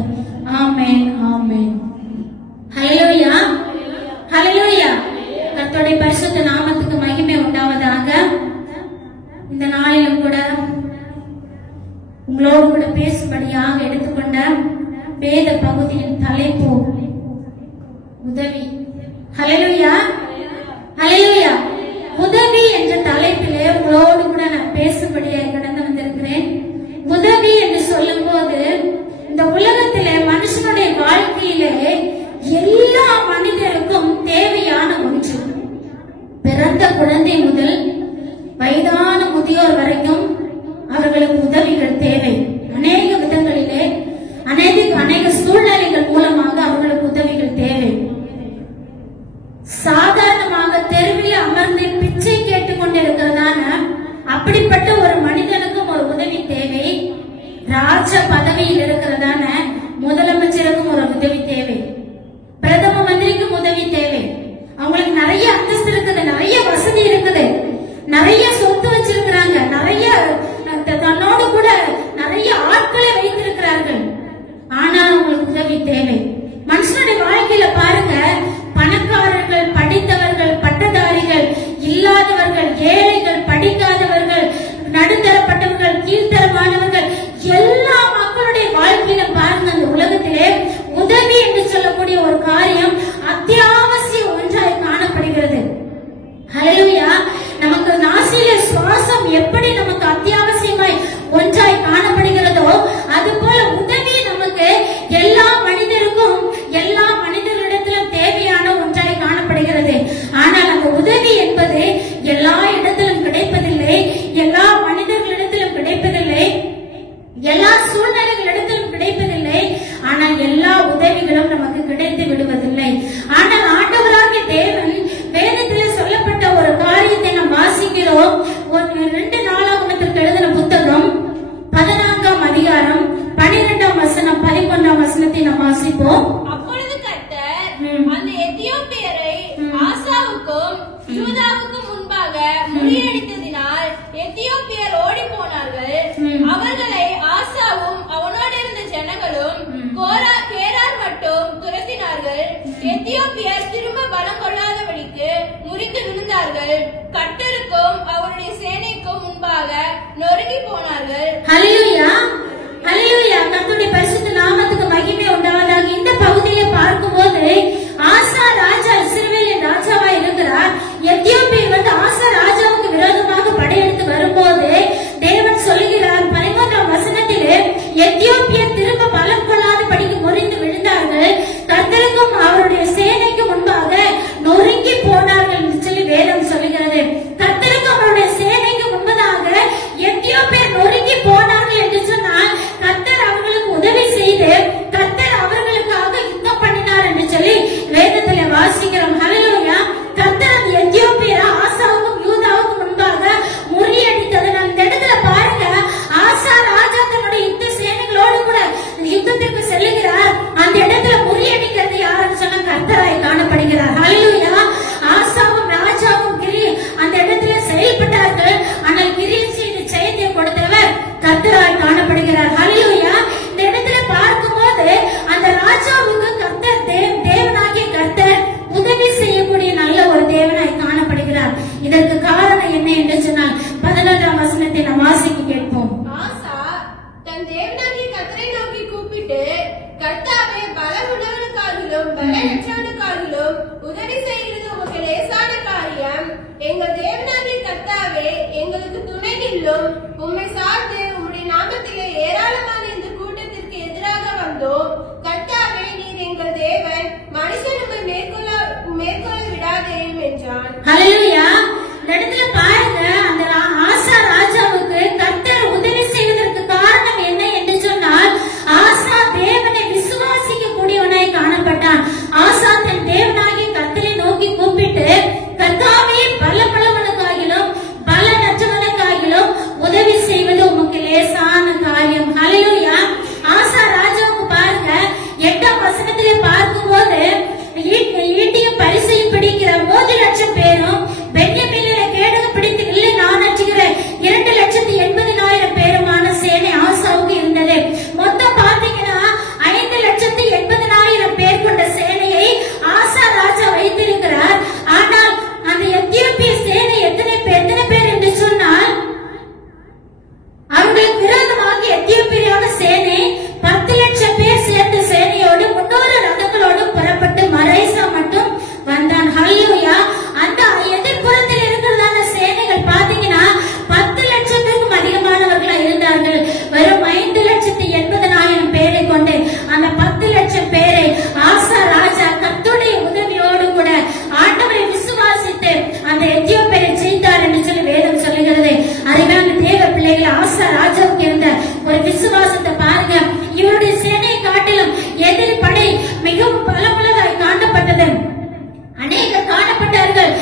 ஆமென், ஆமென். ஹல்லேலூயா, ஹல்லேலூயா. கர்த்தருடைய பரிசுத்த நாமத்துக்கு மகிமை உண்டாவதாக. இந்த நாளிலும் கூட உங்களோடு கூட பேசும்படியாக எடுத்துக்கொண்ட வேத பகுதியின் தலைப்பு உதவி. ஹல்லேலூயா, ஹல்லேலூயா. உதவி என்ற தலைப்பிலே உங்களோடு கூட நான் பேசும்படியாக கடந்து வந்திருக்கிறேன். உதவி என்று சொல்லும் போது இந்த உலகத்திலே மனுஷனுடைய வாழ்க்கையிலே எல்லா மனிதருக்கும் தேவையான ஒன்று. பிறந்த குழந்தை முதல் ராஜ பதவியில் இருக்கிறதான முதலமைச்சருக்கும் ஒரு உதவி தேவை, பிரதம மந்திரிக்கும் உதவி தேவை. அவங்களுக்கு நிறைய அந்தஸ்து இருக்குது, நிறைய வசதி இருக்குது, நிறைய சொத்து வச்சிருக்கிறாங்க, நிறைய தன்னோடு கூட நிறைய ஆட்களை வைத்திருக்கிறார்கள். ஆனால் அவங்களுக்கு உதவி தேவை. மனுஷனுடைய வாழ்க்கையில பாருங்க, பணக்காரர்கள், படித்தவர்கள், பட்டதாரிகள், இல்லாதவர்கள், ஏழைகள், படிக்காதவர்கள், நடுத்தரப்பட்டவர்கள், கீழ்த்தரமானவர்கள், எல்லா மக்களுடைய வாழ்க்கையில பாருங்க, அந்த உலகத்திலே உதவி என்று சொல்லக்கூடிய ஒரு காரியம் அத்தியாவசிய ஒன்றாய் காணப்படுகிறது. ஹல்லேலூயா. நமக்கு நாசியில சுவாசம் எப்படி நமக்கு அத்தியாவசியமாய் ஒன்றாய் காணப்படுகிறதோ அதுபோல உதவி நமக்கு எல்லா மனிதருக்கும் எல்லா மனிதர்களிடத்திலும் தேவையான ஒன்றாய் காணப்படுகிறது. ஆனால் அந்த உதவி என்பது எல்லா இடத்திலும் கிடைப்பதில்லை, எல்லா மனிதர்களிடத்திலும் கிடைப்பதில்லை, எல்லா சூழ்நிலைகளிடத்திலும் கிடைப்பதில்லை. ஆனால் எல்லா உதவிகளும் நமக்கு கிடைத்து விடுவதில்லை. ஆனால் ஆண்டவராகிய தேவன் வேதத்தில் சொல்லப்பட்ட ஒரு காரியத்தை நாம் வாசிக்கிறோம். 2 நாளாகமத்திற்கு எழுதின புத்தகம் 14ஆம் அதிகாரம் 12ஆம் வசனம் 11ஆம் வசனத்தை நாம் வாசிப்போம். அப்பொழுது கர்த்தர் அந்த எத்தியோப்பியரை ஆசாவுக்கும் யூதாவுக்கும் முன்பாக முறியடித்ததினால் எத்தியோப்பியர் ஓடி போனார்கள். அவர்களை ஆசாவும் அவனோடு இருந்த ஜனங்களும் கேரார் மட்டும் துரத்தினார்கள். எத்தியோப்பியர் திரும்ப பலம் கொள்ளாதபடிக்கு முறிந்து விழுந்தார்கள். கர்த்தருக்கும் அவருடைய சேனைக்கும் முன்பாக நொறுங்கி போனார்கள். ஹல்லேலூயா, ஹல்லேலூயா. கர்த்தருடைய பரிசுத்த நாமத்துக்கு மகிமை உண்டாவதாக. இந்த பகுதியை பார்க்கும்போது ஆசா ராஜா இஸ்ரவேலின் ராஜாவா இருக்கிறார். எத்தியோப்பியர் ஆசா ராஜாவுக்கு விரோதமாக படையெடுத்து வரும்போது தேவன் சொல்லுகிறார் 13ஆம் வசனத்திலே, எத்தியோப்பியர் திரும்ப பலம் கொள்ளாதபடிக்கு முறிந்து விழுந்தார்கள், கர்த்தருக்கும் அவருடைய சேனைக்கு முன்பாக நொறுங்கி போனார்கள் என்று சொல்லி வேதம் சொல்லுகிறது. கர்த்தருக்கும் அவருடைய சேனைக்கு முன்பதாக எத்தியோப்பியர் நொறுங்கி போனார்கள் என்று சொன்னால் கர்த்தர் அவர்களுக்கு உதவி செய்து கர்த்தர் அவர்களுக்காக யுத்தம் பண்ணினார் என்று சொல்லி வேதத்திலே வாசிக்கிறோம். ஹல்லேலூயா. கர்த்தர் அந்த எத்தியோப்பியரை ஆசாவுக்கும் யூதாவுக்கும் முன்பாக முறியடித்ததனால் இந்த இடத்துல பாருங்க, ஆசா ராஜா தன்னுடைய யுத்த சேனைகளோடு கூட யுத்தத்திற்கு செல்லுகிறார். அந்த இடத்துல முறியடிக்கிறது யாருன்னு சொன்னா கர்த்தராய் காணப்படுகிறார். ஹல்லேலூயா. ஆசாவும் ராஜாவும் அந்த இடத்துல செயல்பட்டார்கள். ஆனால் கிரியை செய்து ஜெயத்தை கொடுத்தவர் கர்த்தராய் காணப்படுகிறார். ஹல்லேலூயா. இந்த இடத்துல பார்க்கும்போது அந்த ராஜாவுக்கு கர்த்தர் தேவனாகிய கர்த்தர் உதவி செய்யக்கூடிய நல்ல ஒரு தேவனாய் காணப்படுகிறார். இதற்கு காரணம் என்ன என்று சொன்னால் 11ஆம் வசனத்தை நாம் வாசிக்க கேட்போம். ஆசா தன் தேவனாகிய கர்த்தரை நோக்கி கூப்பிட்டு, கர்த்தாவே, பலமுள்ளவனுக்காகிலும் பலனற்றவனுக்காகிலும் உதவி செய்கிறது உமக்கு லேசான காரியம். எங்கள் தேவனாகிய கர்த்தாவே, எங்களுக்கு துணை நில்லும். உம்மை சார்ந்து உம்முடைய நாமத்திலே ஏராளமான இந்த கூட்டத்திற்கு எதிராக வந்தோம். கர்த்தாவே, நீர் எங்கள் தேவன், மனுஷன் உம்மை மேற்கொள்ள விடாதேயும் என்றான். ஹல்லேலூயா. இந்த இடத்துல பாருங்க, அந்த ஆசா ராஜாவுக்கு கர்த்தர் உதவி செய்வதற்கு காரணம் என்ன என்று சொன்னால் ஆசா தேவனை விசுவாசிக்க கூடியவனாய் காணப்பட்டான். ஆசா தன் தேவனாகிய கர்த்தரை நோக்கி கூப்பிட்டு, கர்த்தாவே, பலமுள்ளவனுக்காகிலும் பலனற்றவனுக்காகிலும் உதவி செய்வது உமக்கு லேசான காரியம். ஹல்லேலூயா. ஆசா ராஜாவுக்கு பாருங்க 8ஆம் வசனத்திலே பார்க்கும்போது ஈட்டியும் பரிசையும் பிடிக்கிற 3 லட்சம் பேரும் பென்யமீனில கேடகம் பிடித்து வில்லை நாணற்றுகிற 2,80,000 பேருமான சேனை ஆசாவுக்கு இருந்தது. மொத்தம் பாத்தீங்கன்னா 5,80,000 பேர் கொண்ட சேனையை ஆசா ராஜா வைத்திருக்கிறார். ஆனால் அந்த எத்தியோப்பிய சேனை எத்தனை பேர் என்று சொன்னால் அவர்களுக்கு விரோதமாக எத்தியோப்பியான சேனை 10 லட்சம் பேர் சேர்ந்த சேனையோடு 300 ரதங்களோடு புறப்பட்டு மரேசா மட்டும் வந்தான். ஹல்லேலூயா. அந்த எதிர்ப்புறத்தில் இருக்கிறதான சேனைகள் பாத்தீங்கன்னா 10 லட்சத்துக்கும் அதிகமானவர்களா இருந்தார்கள். வெறும் 5,80,000 பேரை கொண்டு அந்த 10 லட்சம் பேரை ஆசா ராஜா கர்த்தருடைய உதவியோடு கூட ஆண்டவரை விசுவாசித்து அந்த எத்தியோப்பியரை ஜெயித்தார் என்று சொல்லி வேதம் சொல்லுகிறது. அருமையான தேவ பிள்ளைகள், ஆசா ராஜாவுக்கு இருந்த ஒரு விசுவாசத்தை பாருங்க. இவருடைய சேனையை காட்டிலும் எதிரி படை மிகவும் பலமுள்ளதாய் காணப்பட்டது. அநேகர் காணப்பட்டார்கள்.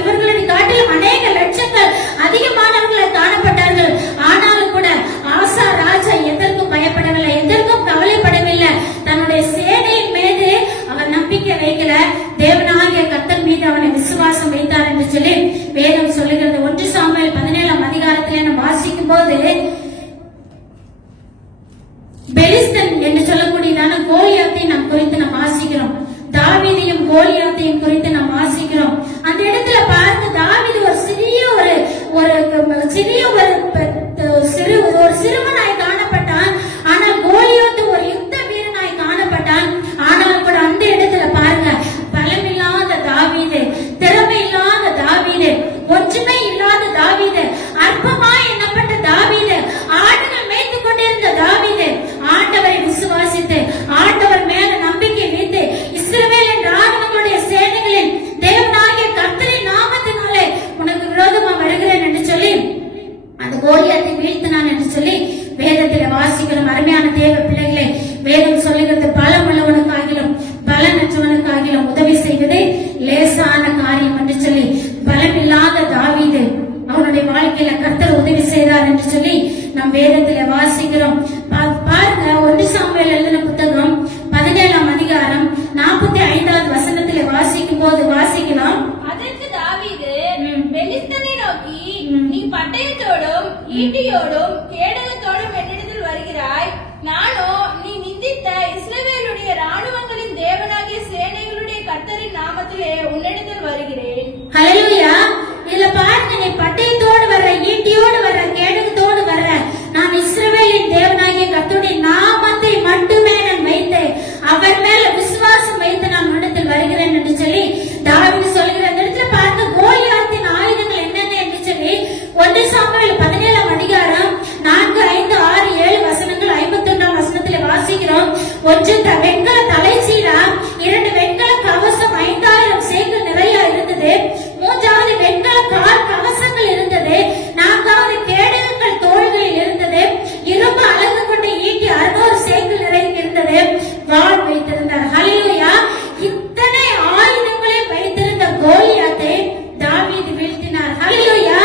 இவர்களை காட்டிலும் அநேக லட்சங்கள் அதிகமானவர்கள் காணப்பட்டார்கள். ஆனாலும் கூட ஆசா ராஜா எதற்கு சிறிய ஒரு சிறுவனாய் காணப்பட்டான். ஆனால் கோலியாத்து ஒரு யுத்த வீரனாய் காணப்பட்டான். ஆனால் கூட அந்த இடத்துல பாருங்க, பலமில்லாத தாவீது, திறமை இல்லாத தாவீது, ஒற்றுமை இல்லாத தாவீது, அற்பமா எண்ணப்பட்ட தாவீது, ஆடுகள் மேய்த்து கொண்டிருந்த தாவீது ஆண்டவரை விசுவாசித்து ஆண்டவர் மேல நம்பிக்கை வைத்து இஸ்ரவேலின் ராணுவங்களுடைய சேனைகளின் தேவனாகிய கர்த்தரின் நாமத்தினாலே உனக்கு விரோதமா வருகிறேன் என்று சொல்லி அந்த கோலியாத்தை வீழ்த்தினான் என்று சொல்லி வேதத்தில் வாசிக்கிறோம். அருமையான தேவ பிள்ளைகளே, வேதம் சொல்லுகிறது பலமுள்ளவனுக்காகிலும் பலனற்றவனுக்காகிலும் உதவி செய்வது லேசான காரியம் என்று சொல்லி பலமில்லாத தாவீது அவனுடைய வாழ்க்கையில கர்த்தர் உதவி செய்தார் என்று சொல்லி நம் வேதத்துல வாசிக்கிறோம். பாருங்க, 1 சாமுவேல் எழுதின புத்தகம் 17ஆம் அதிகாரம் 45வது வசனத்திலே வாசிக்கும் போது வாசிக்கலாம். அதற்கு தாவீது பெலிஸ்தனை நோக்கி, நீ பட்டயத்தோடும் ஈட்டியோடும் கேடகத்தோடும் என்னிடத்தில் வருகிறாய், நானோ நீ நிந்தித்த இஸ்ரவேலுடைய ராணுவங்களின் தேவனாகிய சேனைகளுடைய கர்த்தரின் நாமத்திலே உன்னிடத்தில் வருகிறேன். ஹல்லேலூயா. இதுல பாருங்க, நீ பட்டயத்தோடு வர்ற, ஈட்டியோடு வர்ற, கேடகத்தோடு வர்ற, நான் இஸ்ரவேலின் தேவனாகிய கர்த்தருடைய நாமத்தை மட்டுமே நான் வைத்து அவர் மேல விசுவாசம் வைத்து நான் உன்னிடத்தில் வருகிறேன் என்று சொல்லி தாவீது சொல்கிற இடத்துல பாருங்க, கோலியாத்தின் ஆயுதங்கள் என்னென்ன என்று சொல்லி 1 சாமுவேல் 17ஆம் அதிகாரம் 4, 5, 6, 7 வசனங்கள் 51ஆம் வசனத்திலே வாசிக்கிறோம். 1 வெண்கல தலைச்சீரா, 2 வெண்கல கவசம் 5000 சேக்கல் நிறைய இருந்தது, 3வது வெண்கல கால் கவசங்கள் இருந்தது, 4வது கேடகங்கள் தோள்களில் இருந்தது, இரும்பு அலகு கொண்ட ஈட்டி 600 சேக்கல் நிறைய இருந்தது, வாள் வைத்திருந்தார். ஹல்லேலூயா. இத்தனை ஆயுதங்களை வைத்திருந்த கோலியாத்தை தாவீது வீழ்த்தினார். ஹல்லேலூயா.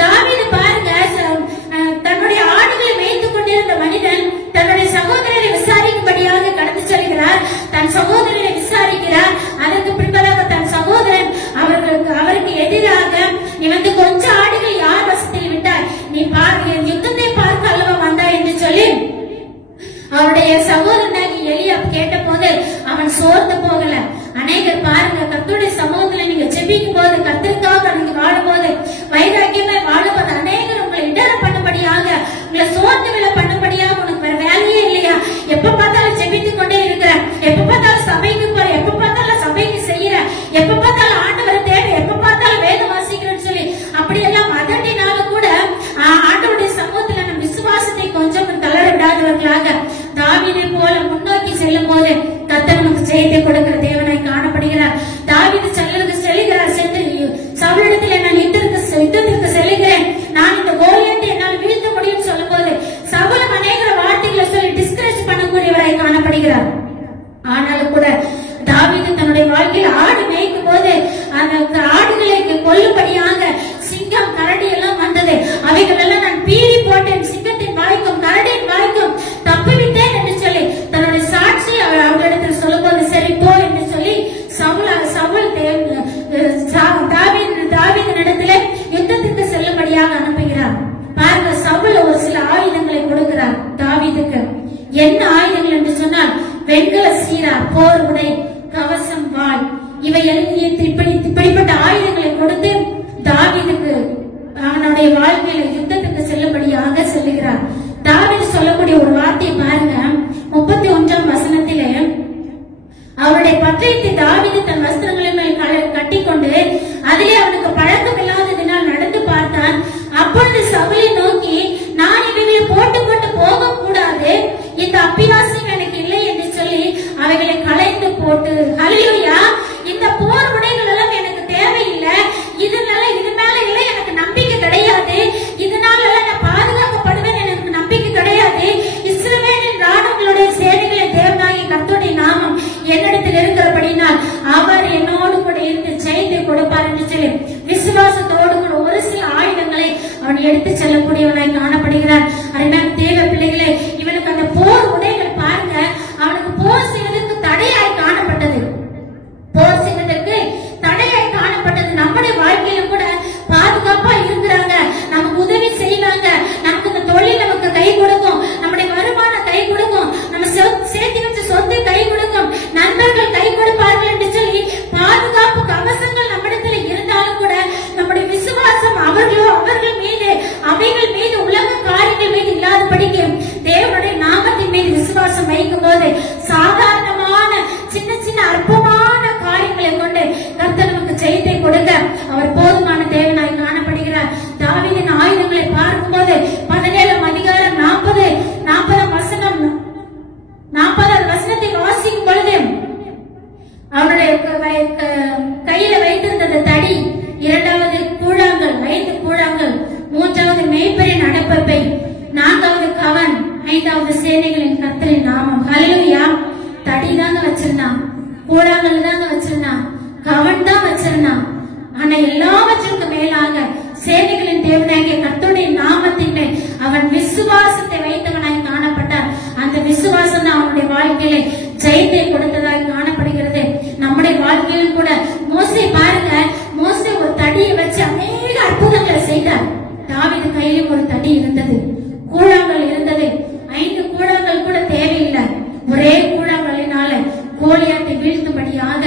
தாவீது பாருங்க, தன்னுடைய ஆடுகளை மேய்த்துக் கொண்டிருந்த மனிதன் தன்னுடைய சகோதரரை விசாரிக்கும்படியாக கடந்து செல்கிறார். தன் சகோதரரை விசாரிக்கிறார். அதற்கு பின்பதாக தன் சகோதரன் அவருக்கு எதிராக, நீ வந்து கொஞ்சம் ஆடுகள் யார் வசத்தில் விட்டார், நீ யுத்தத்தை பார்க்க அல்லவா வந்தாய் என்று சொல்லி அவருடைய சகோதரனாகி எலியாப் கேட்ட போது அவன் சோர்ந்து போகல. அநேகர் பாருங்க, கர்த்தருடைய சமூகத்துல நீங்க ஜெபிக்கும் போது, கர்த்தருக்காக நீங்க வாழும்போது, வைராக்கியமே வாழும்போது, அநேகர் உங்களை இடர பண்ணும்படியாக, உங்களை சோர்ந்து விழ பண்ணும்படியாக, உனக்கு வேற வேலையே இல்லையா, எப்ப பார்த்தாலும் ஜெபித்துக் கொண்டே இருக்கிற, எப்ப பார்த்தாலும் சபைக்கு போற, எப்ப பார்த்தாலும் சபைக்கு செய்யற, எப்ப பார்த்தாலும் ஆண்டவரை தேட, எப்ப பார்த்தாலும் வேதம் வாசிக்கிறேன்னு சொல்லி அப்படியெல்லாம் அதட்டினாலும் கூட ஆண்டவருடைய சமூகத்துல நம் விசுவாசத்தை கொஞ்சம் தளர விடாதவர்களாக தாவீதை போல முன்னோக்கி செல்லும் போது கர்த்தர் நமக்கு ஜெயத்தை கொடுக்கிற தேவனாய் காணப்படுகிறார். தாவீது செல்லுகிறார், சென்று சவுலிடத்தில் நான் யுத்தத்திற்கு செல்லுகிறேன், நான் இந்த கோலியாத்தை என்னால் வீழ்த்த முடியும் சொல்லும் போது சவுல் அநேக வார்த்தைகளை சொல்லி டிஸ்கரேஜ் பண்ணக்கூடியவராய் காணப்படுகிறார். ஆனாலும் கூட தாவீது தன்னுடைய வாழ்க்கையில் ஆடு மேய்க்கும் போது அந்த ஆடுகளை கொல்லும்படியாக சிங்கம், கரடி எல்லாம் வந்தது, அவைகள் எல்லாம் நான் பீறி போட்டேன், சிங்கத்தின் வாய்க்கும் கரடியின் வாய்க்கும் தப்பிவிட்டேன் என்று சொல்லி தன்னுடைய சாட்சி அவர்களிடத்தில் சொல்லும் போது, சரி போ என்று சொல்லி தாவீதினிடத்திலே யுத்தத்திற்கு செல்லும்படியாக அனுப்புகிறார். பாருங்க, சவுல் ஒரு சில ஆயுதங்களை கொடுக்கிறார் தாவீதுக்கு. என்ன ஆயுதங்கள் என்று சொன்னால், வெண்கல சீரா, போர் உடை, கவசம், வாள், இவை இப்படிப்பட்ட ஆயுதங்களை கொடுத்து தாவீதுக்கு அவனுடைய வாழ்க்கையில யுத்தத்துக்கு செல்லும்படியாக செல்லுகிறார். தாவீது சொல்லக்கூடிய ஒரு வார்த்தையை பாருங்க, 31ஆம் வசனத்திலே, அவருடைய பட்டயத்தை தாவீது தன் வஸ்திரங்களின் மேல் கட்டிக்கொண்டு அதிலே அவனுக்கு பழக்கம் இல்லாததினால் நடந்து பார்த்தான். அப்பொழுது சவுலை நோக்கி, நான் இவைகளை போட்டுக்கொண்டு போக கூடாது, இந்த அபியாசம் எனக்கு இல்லை என்று சொல்லி அவைகளை களைந்து போட்டு, ஹல்லேலூயா, இந்த போர் உடைகள் எல்லாம் எனக்கு தேவையில்லை, இதனால இது மேல இல்லை எனக்கு நம்பிக்கை கிடையாது, இதனால நான் பாதுகாக்கப்படுவேன் எனக்கு நம்பிக்கை கிடையாது, இஸ்ரவேலின் ராணுவங்களுடைய சேனைகளின் தேவனாகிய கர்த்தருடைய நாமம் என்னிடத்தில் இருக்கிறபடினால் அவர் என்னோடு கூட இருந்து ஜெயத்தை கொடுப்பார் என்று சொல்லி விசுவாசத்தோடு கூட ஒரு சில ஆயுதங்களை அவன் எடுத்து செல்லக்கூடியவனாய் காணப்படுகிறார். அருமையான தேவ பிள்ளைகளே, இவனுக்கு அந்த போர் உடைகள் பாருங்க, அவனுக்கு போர் செய்வதற்கு தடையாய் காணப்பட்டது. போர் செய்வதற்கு தடையாய் காணப்பட்டது. நம்முடைய வாழ்க்கையில கூட பாதுகாப்பா இருக்கிறாங்க, நமக்கு உதவி செய்வாங்க, நமக்கு இந்த தொழில் நமக்கு கை கொடுக்கும், நம்முடைய வருமானம் கை கொடுக்கும், நம்ம சேர்த்து வச்ச சொத்து கை கொடுக்கும், நண்பர்கள் கை கொடுப்பார்கள் என்று சொல்லி பாதுகாப்பு கவசங்கள் நம்மிடத்துல இருந்தாலும் கூட நம்முடைய விசுவாசம் அவர்கள் மீது சேனைகளின் கர்த்தரின் நாமம். ஹல்லேலூயா. தடி தாங்க வச்சிருந்தான், கூழாங்கல் தாங்க வச்சிருந்தான், கவன் தான் வச்சிருந்தான். ஆனா எல்லாவற்றிற்கும் மேலாக சேனைகளின் தேவனாகிய கர்த்தருடைய நாமத்தின் மேல் அவன் விசுவாசத்தை வைத்தவனாய் காணப்பட்டான். அந்த விசுவாசம் தான் அவனுடைய வாழ்க்கையில ஜெயத்தை கொடுத்ததாய் காணப்படுகிறது. நம்முடைய வாழ்க்கையிலும் கூட மோசே பாருங்க, மோசே ஒரு தடியை வச்சு அநேக அற்புதங்களை செய்தார். தாவீது கையிலும் ஒரு தடி இருந்தது, கூழாங்கல் இருந்தது. 5 கூழாங்கல் கூட தேவையில்லை, ஒரே கூழாங்கலினால கோலியாத்தை வீழ்த்தும்படியாக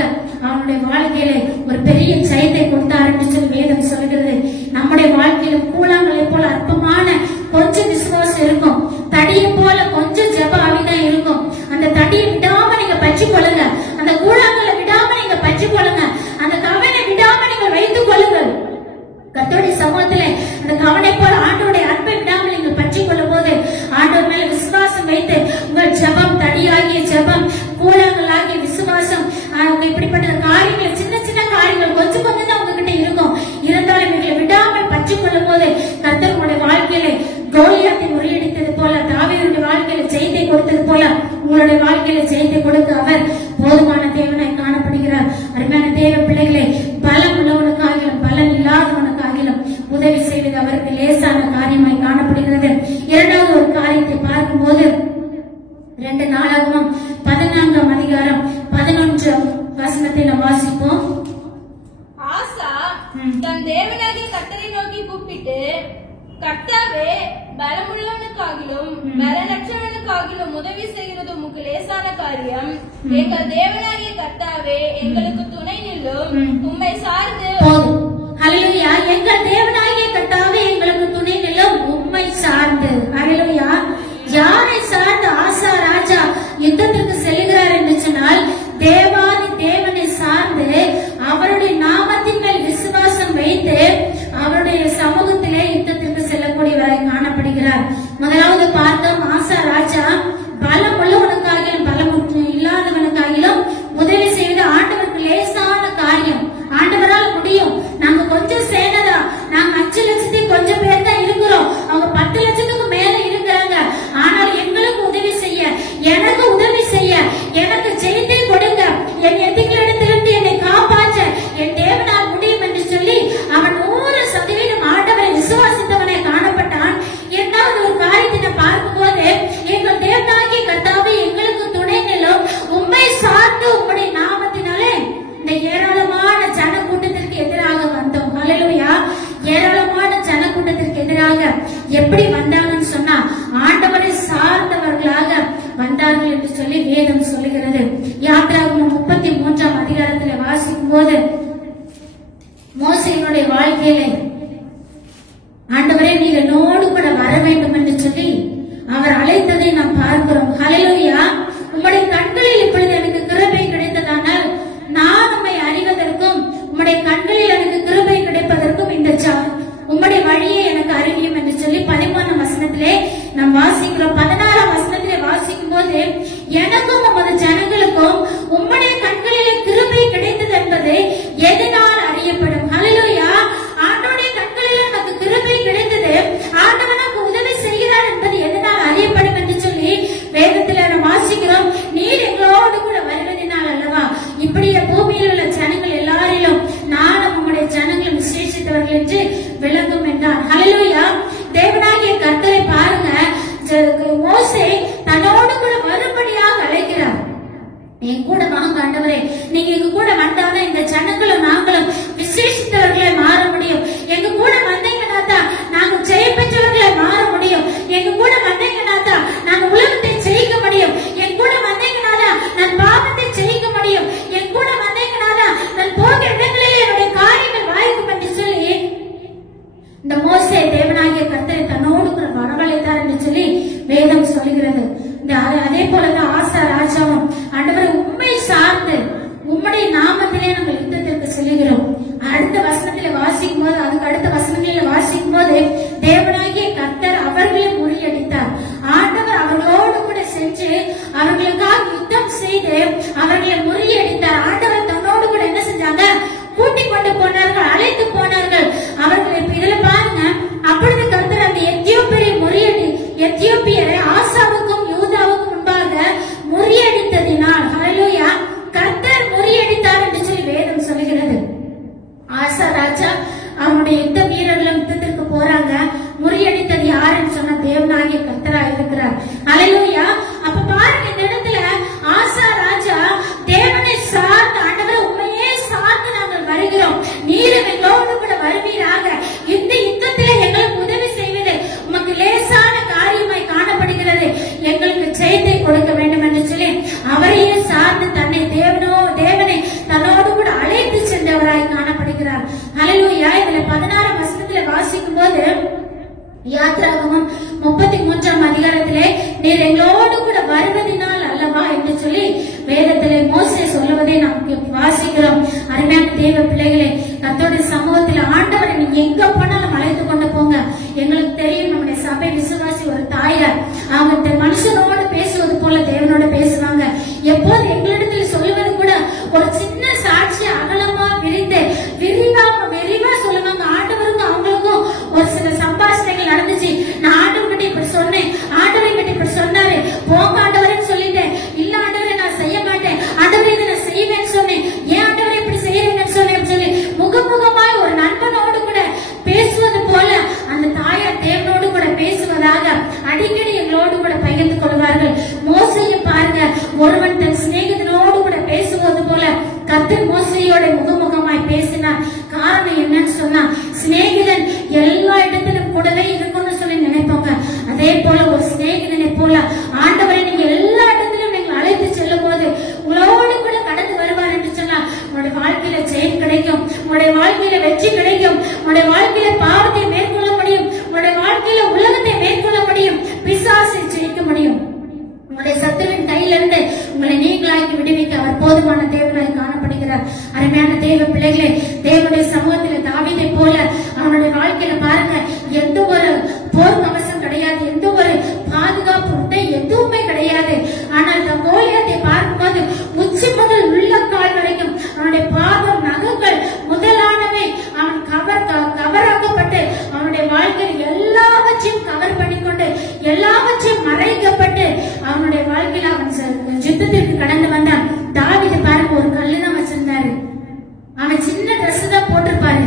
அவனுடைய வாழ்க்கையில ஒரு பெரிய ஜெயத்தை கொடுத்தார் என்று சொல்லி வேதம் சொல்கிறது. நம்முடைய வாழ்க்கையிலும் கூழாங்கலை போல அற்பமான கொஞ்சம் விசுவாசம் இருக்கும், தடியை போல கொஞ்சம் ஜெப ஆவிதான் இருக்கும். அந்த தடியை விடாம நீங்க பற்றி கொள்ளுங்க, அந்த கூழாங்கலை விடாம நீங்க பற்றி கொள்ளுங்க, அந்த கவனை விடாம நீங்கள் வைத்துக் கொள்ளுங்கள். கர்த்தருடைய சமூகத்திலே அந்த கவனை போல ஆண்டவருடைய அன்பை விடாமல் நீங்கள் பற்றி கொள்ளும் போது ஆண்டவர் மேல விசுவாசம் வைத்து உங்கள் ஜெபம், தடியாகிய ஜெபம், கூழாங்கலாகிய விசுவாசம், இப்படிப்பட்ட காரியங்கள், சின்ன சின்ன காரியங்கள் கொஞ்சம் கொஞ்சம் தான் உங்ககிட்ட இருக்கும். இருந்தாலும் இவர்களை விடாமல் பற்றி கொள்ளும் போது கர்த்தர் உங்களுடைய வாழ்க்கையில கோலியாத்தை முறியடித்தது போல, தாவீதுடைய வாழ்க்கையில ஜெயத்தை கொடுத்தது போல உங்களுடைய வாழ்க்கையில ஜெயத்தை கொடுக்க அவர் போதுமான தேவனாய் காணப்படுகிறார். அருமையான தேவ பிள்ளைகளை, பலம் உள்ளவனுக்காகிலும் பலன் இல்லாதவனுக்காகிலும் உதவி செய்வது அவருக்கு லேசான காரியமாய் காணப்படுகிறது. இரண்டாவது ஒரு காரியத்தை பார்க்கும்போது 2 நாளாகமம் 14ஆம் அதிகாரம் 11ஆம் வசனத்தை நாம் வாசிப்போம். ஆசா தன் தேவனாகிய கர்த்தரை நோக்கி கூப்பிட்டு, கர்த்தாவே, பலமுள்ளவனுக்காகிலும் பலனற்றவனுக்காகிலும் உதவி செய்கிறது உமக்கு லேசான காரியம். எங்கள் தேவனாகிய கர்த்தாவே, எங்களுக்கு துணை நில்லும், உம்மை சார்ந்து. ஹல்லேலூயா. எங்கள் தேவனாகிய கர்த்தாவே, எங்களுக்கு துணை நில்லும், உம்மை சார்ந்து. ஹல்லேலூயா. யாரை சார்ந்து ஆசா ராஜா யுத்தத்திற்கு செல்கிறார் என்று சொன்னால், தேவாதி தேவனை சார்ந்து அவருடைய நாமத்தின் மேல் விசுவாசம் வைத்து அவருடைய சமூகத்திலே யுத்தத்திற்கு செல்லக்கூடியவராய் காணப்படுகிறார். முதலாவது பார்த்தோம், ஆசா ராஜா பலம் உள்ளவனுக்காகிலும் பலம் இல்லாதவனுக்காகிலும் உதவி செய்வது ஆண்டவருக்கு லேசான காரியம். ஆண்டவரால் முடியும். நாங்க கொஞ்சம் சேனதா, நாங்க 5 லட்சத்துக்கு கொஞ்சம் பேர் தான் இருக்கிறோம், அவங்க 10 லட்சத்துக்கு மேல இருக்கிறாங்க. ஆனால் எங்களுக்கு உதவி செய்ய, எனக்கு உதவி செய்ய, எனக்கு ஜெயத்தை கொடுங்க, என் எதிரிகளிடத்திலிருந்து என்னை காப்பாற்ற என் தேவனால் முடியும் என்று சொல்லி அவன் 100% ஆண்டவரை விசுவாசித்தவனை காணப்பட்டான். இரண்டாவது ஒரு காரியத்தை பார்க்கும்போது, எங்கள் தேவனாகிய கர்த்தாவே, எங்களுக்கு துணை நிலும், உம்மை சார்ந்து உம்முடைய நாமத்தினாலே இந்த ஏராளமான ஜன கூட்டத்திற்கு எதிராக வந்தோம். ஹல்லேலூயா. ஏராளமான ஜன கூட்டத்திற்கு எதிராக எப்படி வந்தாங்கன்னு சொன்னா, ஆண்டவரை சார்ந்தவர்களாக வந்தார்கள் என்று சொல்லி வேதம் சொல்லுகிறது. யாத்திராகமம் 33ஆம் அதிகாரத்தில் வாசிக்கும் போது, மோசேயினுடைய வாழ்க்கையில ஆண்டவரே நீர் என்னோடு கூட வர வேண்டும் என்று சொல்லி அவர் அழைத்ததை நாம் பார்க்கிறோம். ஹல்லேலூயா. உம்முடைய கண்களில் இப்பொழுது எனக்கு கிருபை கிடைத்ததானால் நான் உம்மை அறிவதற்கும் உம்முடைய கண்களில் எனக்கு கிருபை கிடைப்பதற்கும் இந்த உம்முடைய வழியை எனக்கு அறிவியும் என்று சொல்லி 13ஆம் வசனத்திலே நாம் வாசிக்கிறோம். 16ஆம் வசனத்திலே வாசிக்கும் போது, எனக்கும் உமது ஜனங்களுக்கும் உம்முடைய கண்களிலே கிருபை கிடைத்தது என்பது எதனால் அறியப்படும். ஹல்லேலூயா. ஆண்டவருடைய கண்களிலே நமக்கு கிருபை கிடைத்தது, ஆண்டவர் நமக்கு உதவி செய்கிறார் என்பது எதனால் அறியப்படும் என்று சொல்லி வேதத்தில் நாம் வாசிக்கிறோம். நீர் எங்களோடு கூட வருவதனால் அல்லவா இப்படி பூமியில் உள்ள ஜனங்கள் எல்லாரிலும் நானும் உம்முடைய ஜனங்களும் விசேஷித்தவர்கள் என்று விளங்கும் என்றார். ஹல்லேலூயா. தேவனாகிய கர்த்தரை பாருங்க, மோசே தன்னோடு கூட வரும்படியாக அழைக்கிறார். என் கூட வாங்க ஆண்டவரே, நீங்க எங்க கூட வந்தாதான் இந்த ஜனங்களும் நாங்களும் விசேஷித்தவர்களை மாற முடியும். எங்க கூட வந்தீங்கன்னா தான் நாங்க ஜெய பெற்றவர்களை மாற முடியும். எங்க கூட வந்தீங்கன்னா தான் நாங்க உலகத்தை ஜெயிக்க முடியும். என் கூட வந்தீங்கன்னா தான் நான் பாவத்தை ஜெயிக்க முடியும். என் கூட வந்தீங்கன்னா தான் நான் போகிற இடங்களிலே என்னுடைய காரியங்கள் வாய்க்கும் என்று சொல்லி இந்த மோசே தேவனாகிய கர்த்தரை தன்னோடு கூட வரவழைத்தார் என்று சொல்லி வேதம் சொல்லுகிறது. அதே போலதான் ஆசா ராஜாவும் ஆண்டவரை உம்மை சார்ந்து உம்முடைய நாமத்திலே நாங்கள் யுத்தத்திற்கு செல்லுகிறோம். அடுத்த வசனத்திலே வாசிக்கும் போது, அதுக்கு அடுத்த வசனங்களில் வாசிக்கும் போது, தேவனாகிய கர்த்தர் அவர்களை முறியடித்தார். ஆண்டவர் அவர்களோடு கூட சென்று அவர்களுக்காக யுத்தம் செய்து அவர்களை முறியடித்தார். ஆண்டவர் தன்னோடு கூட என்ன செஞ்சாங்க, கூட்டிக் கொண்டு போனார்கள், அழைத்து போனார்கள். அவர்களை இதுல பாருங்க, அப்பொழுது கர்த்தர் அந்த எத்தியோப்பியரை முறியடி, எத்தியோப்பியரை ஆசாவுக்கும் யூதா தேவனாகிய கர்த்தராய் இருக்கிறார். ஹல்லேலூயா. அப்ப பாருங்க, இந்த இடத்துல ஆசா ராஜா தேவனை சார்ந்து, ஆண்டவரே உண்மையே சார்ந்து நாங்கள் வருகிறோம், நீரும் எங்களோடு கூட வருவீராக, இந்த யுத்தத்திலே எங்களுக்கு உதவி செய்வது உமக்கு லேசான காரியமாய் காணப்படுகிறது, எங்களுக்கு ஜெயத்தை கொடுக்க வேண்டும் என்று சொல்லி அவரையே சார்ந்து தன்னை தேவனை தன்னோடு கூட அழைத்து சென்றவராய் காணப்படுகிறார். ஹல்லேலூயா. இதுல 16 வசனத்துல வாசிக்கும் போது, யாத்ராகமம் 33ஆம் அதிகாரத்திலே நீர் எங்களோடு கூட வருவதினால் அல்லவா என்று சொல்லி வேதத்திலே மோசே சொல்லுவதை நாம் வாசிக்கிறோம். அருமையான தேவ பிள்ளைகளே, கர்த்தருடைய சமூகத்தில் ஆண்டவரை நீங்க எங்க போனாலும் அழைத்து கொண்டு போங்க. எங்களுக்கு தெரியும், நம்முடைய சபை விசுவாசி ஒரு தாயார், அவங்க மனுஷனோடு பேசுவது போல தேவனோடு பேசுவாங்க. எப்போது எங்களிடத்தில் சொல்லுவது கூட ஒரு சின்ன சாட்சி அகலமா விரிந்து விரிவா சொல்லுவாங்க. ஆண்டவருக்கும் அவங்களுக்கும் ஒரு சில சம்பாஷணைகள் நடந்துச்சு. நான் ஆண்டவர்கிட்ட இப்படி சொன்னேன், ஆண்டவர் கிட்ட இப்படி சொன்னாரு, போங்க ஆண்டவரேன்னு சொல்லிட்டேன். இல்ல ஆண்டவரை நான் செய்ய மாட்டேன், ஆண்டவரை இதை நான் செய்வேன்னு சொன்னேன், ஏன் ஆண்டவரை இப்படி செய்யறேன்னு சொன்னேன் சொல்லி முகமுகமாய் ஒரு நண்பனோடு கூட பேசுவது போல அந்த தாயார் தேவனோடு கூட பேசுவதாக அடிக்கடி எங்களோடு கூட பகிர்ந்து கொள்வார்கள். மோசையை பாருங்க, ஒருவன் தன் சிநேகிதனோடு கூட பேசுவது போல கர்த்தர் மோசையோட முகமுகமாய் பேசினார். காரணம் என்னன்னு சொன்னா, சிநேகிதன் எல்லா இடத்திலும் கூடவே இருக்கும்னு சொல்லி நினைப்பாங்க. அதே போல ஒரு சிநேகிதனை போல ஆண்டவரை நீங்க எல்லா இடத்திலும் நீங்கள் அழைத்து செல்லும் போது உங்களோடு கூட கடந்து வருவார் என்று சொன்னா உங்களுடைய வாழ்க்கையில ஜெயம் கிடைக்கும், உங்களுடைய வாழ்க்கையில வெற்றி கிடைக்கும், உங்களுடைய வாழ்க்கையில பாவத்தை மேற்கொள்ள முடியும், உங்களுடைய வாழ்க்கையில உலகத்தை மேற்கொள்ள முடியும், பிசாசை ஜெயிக்க முடியும். உங்களுடைய சத்துருவின் கையிலிருந்து உங்களை நீங்களாக்கி விடுவிக்க அவர் போதுமான தேவனாய் காணப்படுகிறார். அருமையான தேவ பிள்ளைகளே, தேவனுடைய சமூகத்தில தாவீதை போல அவனுடைய வாழ்க்கையில பாருங்க, எந்த ஒரு போர் கவசம் கிடையாது, எந்த ஒரு பாதுகாப்பு உண்டை எதுவுமே கிடையாது. ஆனால் தன் கோலியாத்தை பார்க்கும்போது உச்சி முதல் உள்ளக்கால் வரைக்கும் அவனுடைய பாதம் நகங்கள் முதலானவை அவன் கவராக்கப்பட்டு அவனுடைய வாழ்க்கையில் எல்லாவற்றையும் கவர் பண்ணிக்கொண்டு எல்லாவற்றையும் மறைக்கப்பட்டு அவனுடைய வாழ்க்கையில அவன் யுத்தத்திற்கு கடந்து வந்தான். தாவீது பாருங்க, ஒரு கல்லுதான் வச்சிருந்தாரு. அவன் சின்ன ட்ரெஸ் தான் போட்டிருப்பாரு,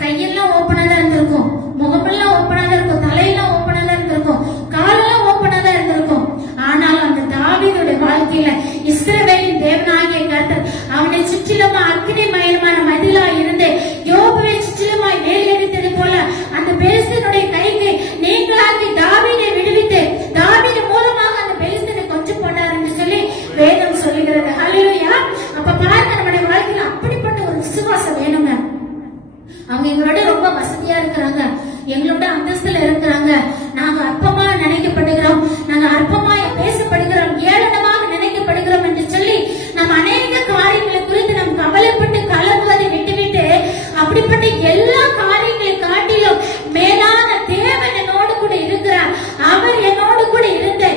கையெல்லாம் ஓப்பனா தான் இருந்திருக்கும், முகமெல்லாம் ஓப்பனா தான் இருக்கும், தலையெல்லாம் ஓப்பனா தான் இருந்திருக்கும், காலெல்லாம் ஓப்பனா தான் இருந்திருக்கும். ஆனால் அந்த தாவீதுடைய வாழ்க்கையில இஸ்ரவேலின் தேவனாகிய கர்த்தர் அவனை சுற்றிலுமா அக்கினிமயமான மதிலா இருந்து யோபுவை சுற்றிலுமாய் வேலையடித்தது போல அந்த பெலிஸ்தனுடைய கைக்கு நீங்களாகி தாவீதை விடுவித்து தாவீது மூலமாக அந்த பெலிஸ்தனை கொஞ்சம் போட்டார் என்று சொல்லி வேதம் சொல்லுகிறது. ஹல்லேலூயா. அப்ப பாருங்க, நம்முடைய வாழ்க்கையில அப்படிப்பட்ட ஒரு விசுவாசம் வேணுங்க. அவங்க எங்களோட ரொம்ப வசதியா இருக்கிறாங்க, எங்களோட அந்தஸ்துல இருக்கிறாங்க, நாங்க அற்பமா நினைக்கப்படுகிறோம், நாங்க அற்பமா பேசப்படுகிறோம், ஏளனமாக நினைக்கப்படுகிறோம் என்று சொல்லி நம்ம அநேக காரியங்களை குறித்து நாம் கவலைப்பட்டு கலங்குவதை விட்டுவிட்டு அப்படிப்பட்ட எல்லா காரியங்களை காட்டிலும் மேலான தேவன் என்னோடு கூட இருக்கிறார், அவர் என்னோடு கூட இருந்து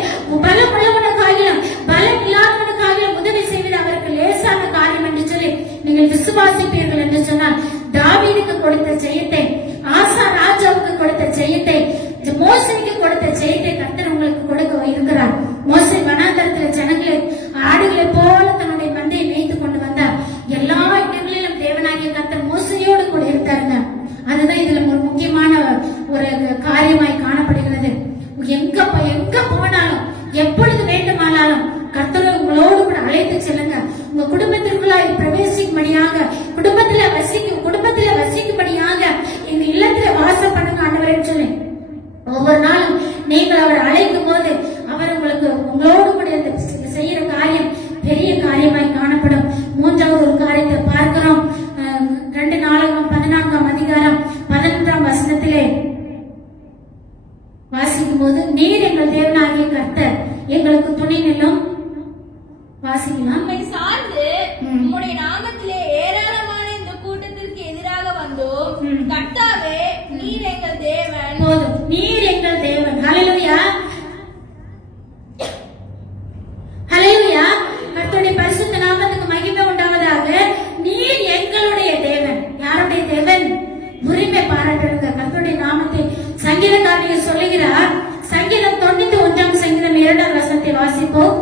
பலம் உள்ளவனுக்காகிலும் பலம் இல்லாதவனுக்காகிலும் உதவி செய்வது அவருக்கு லேசான காரியம் என்று சொல்லி நீங்கள் விசுவாசிப்பீர்கள் என்று சொன்னால் தாவீதுக்கு கொடுத்த ஜெயத்தை, ஆசா ராஜாவுக்கு கொடுத்த ஜெயத்தை, மோசேக்கு கொடுத்த ஜெயத்தை கர்த்தர் உங்களுக்கு கொடுக்க இருக்கிறார். மோசே வனாந்தரத்தில் ஜனங்களை ஆடுகளை போல தன்னுடைய மந்தையை மேய்த்து கொண்டு வந்தார். எல்லா இடங்களிலும் தேவனாகிய கர்த்தர் மோசையோடு கூட இருந்தாருங்க. அதுதான் இதுல ஒரு முக்கியமான ஒரு காரியமாய் காணப்படுகிறது. எங்க போனாலும் எப்பொழுது வேண்டுமானாலும் கர்த்தரை உங்களோடு கூட அழைத்து செல்லுங்க. உங்க குடும்பத்திற்குள்ளாய் பிரவேசிக்கும்படியாக, குடும்பத்தில வசிக்கும்படியாக இந்த இல்லத்துல வாசம் பண்ணுங்க ஆண்டவரேன்னு சொல்லி ஒவ்வொரு நாளும் நீங்கள் அவர் அழைக்கும் போது அவர் உங்களோடு கூட செய்யற காரியம் பெரிய காரியமாய் காணப்படும். மூன்றாவது ஒரு காரியத்தை பார்க்கிறோம். 2 நாளாகமம் 14ஆம் அதிகாரம் 11ஆம் வசனத்திலே வாசிக்கும் போது, நீர் எங்கள் தேவனாகிய கர்த்தர் எங்களுக்கு துணை நில்லும். வாசிக்கலாம். நம்மை சார்ந்து உம்முடைய நாமத்திலே ஏராளமான இந்த கூட்டத்திற்கு எதிராக வந்தோம். கர்த்தாவே, நீர் எங்கள் தேவன். போதும், நீர் எங்கள் தேவன். ஹல்லேலூயா. ஹல்லேலூயா. கர்த்தருடைய பரிசுத்த நாமத்துக்கு மகிமை உண்டாவதாக. நீர் எங்களுடைய தேவன். யாருடைய தேவன்? உரிமை பாராட்டுங்க கர்த்தருடைய நாமத்தை. சங்கீதக்காரர் சொல்லுகிறார், சங்கீதம் 91ஆம் சங்கீதம் 2ஆம் வசனத்தை வாசிப்போம்.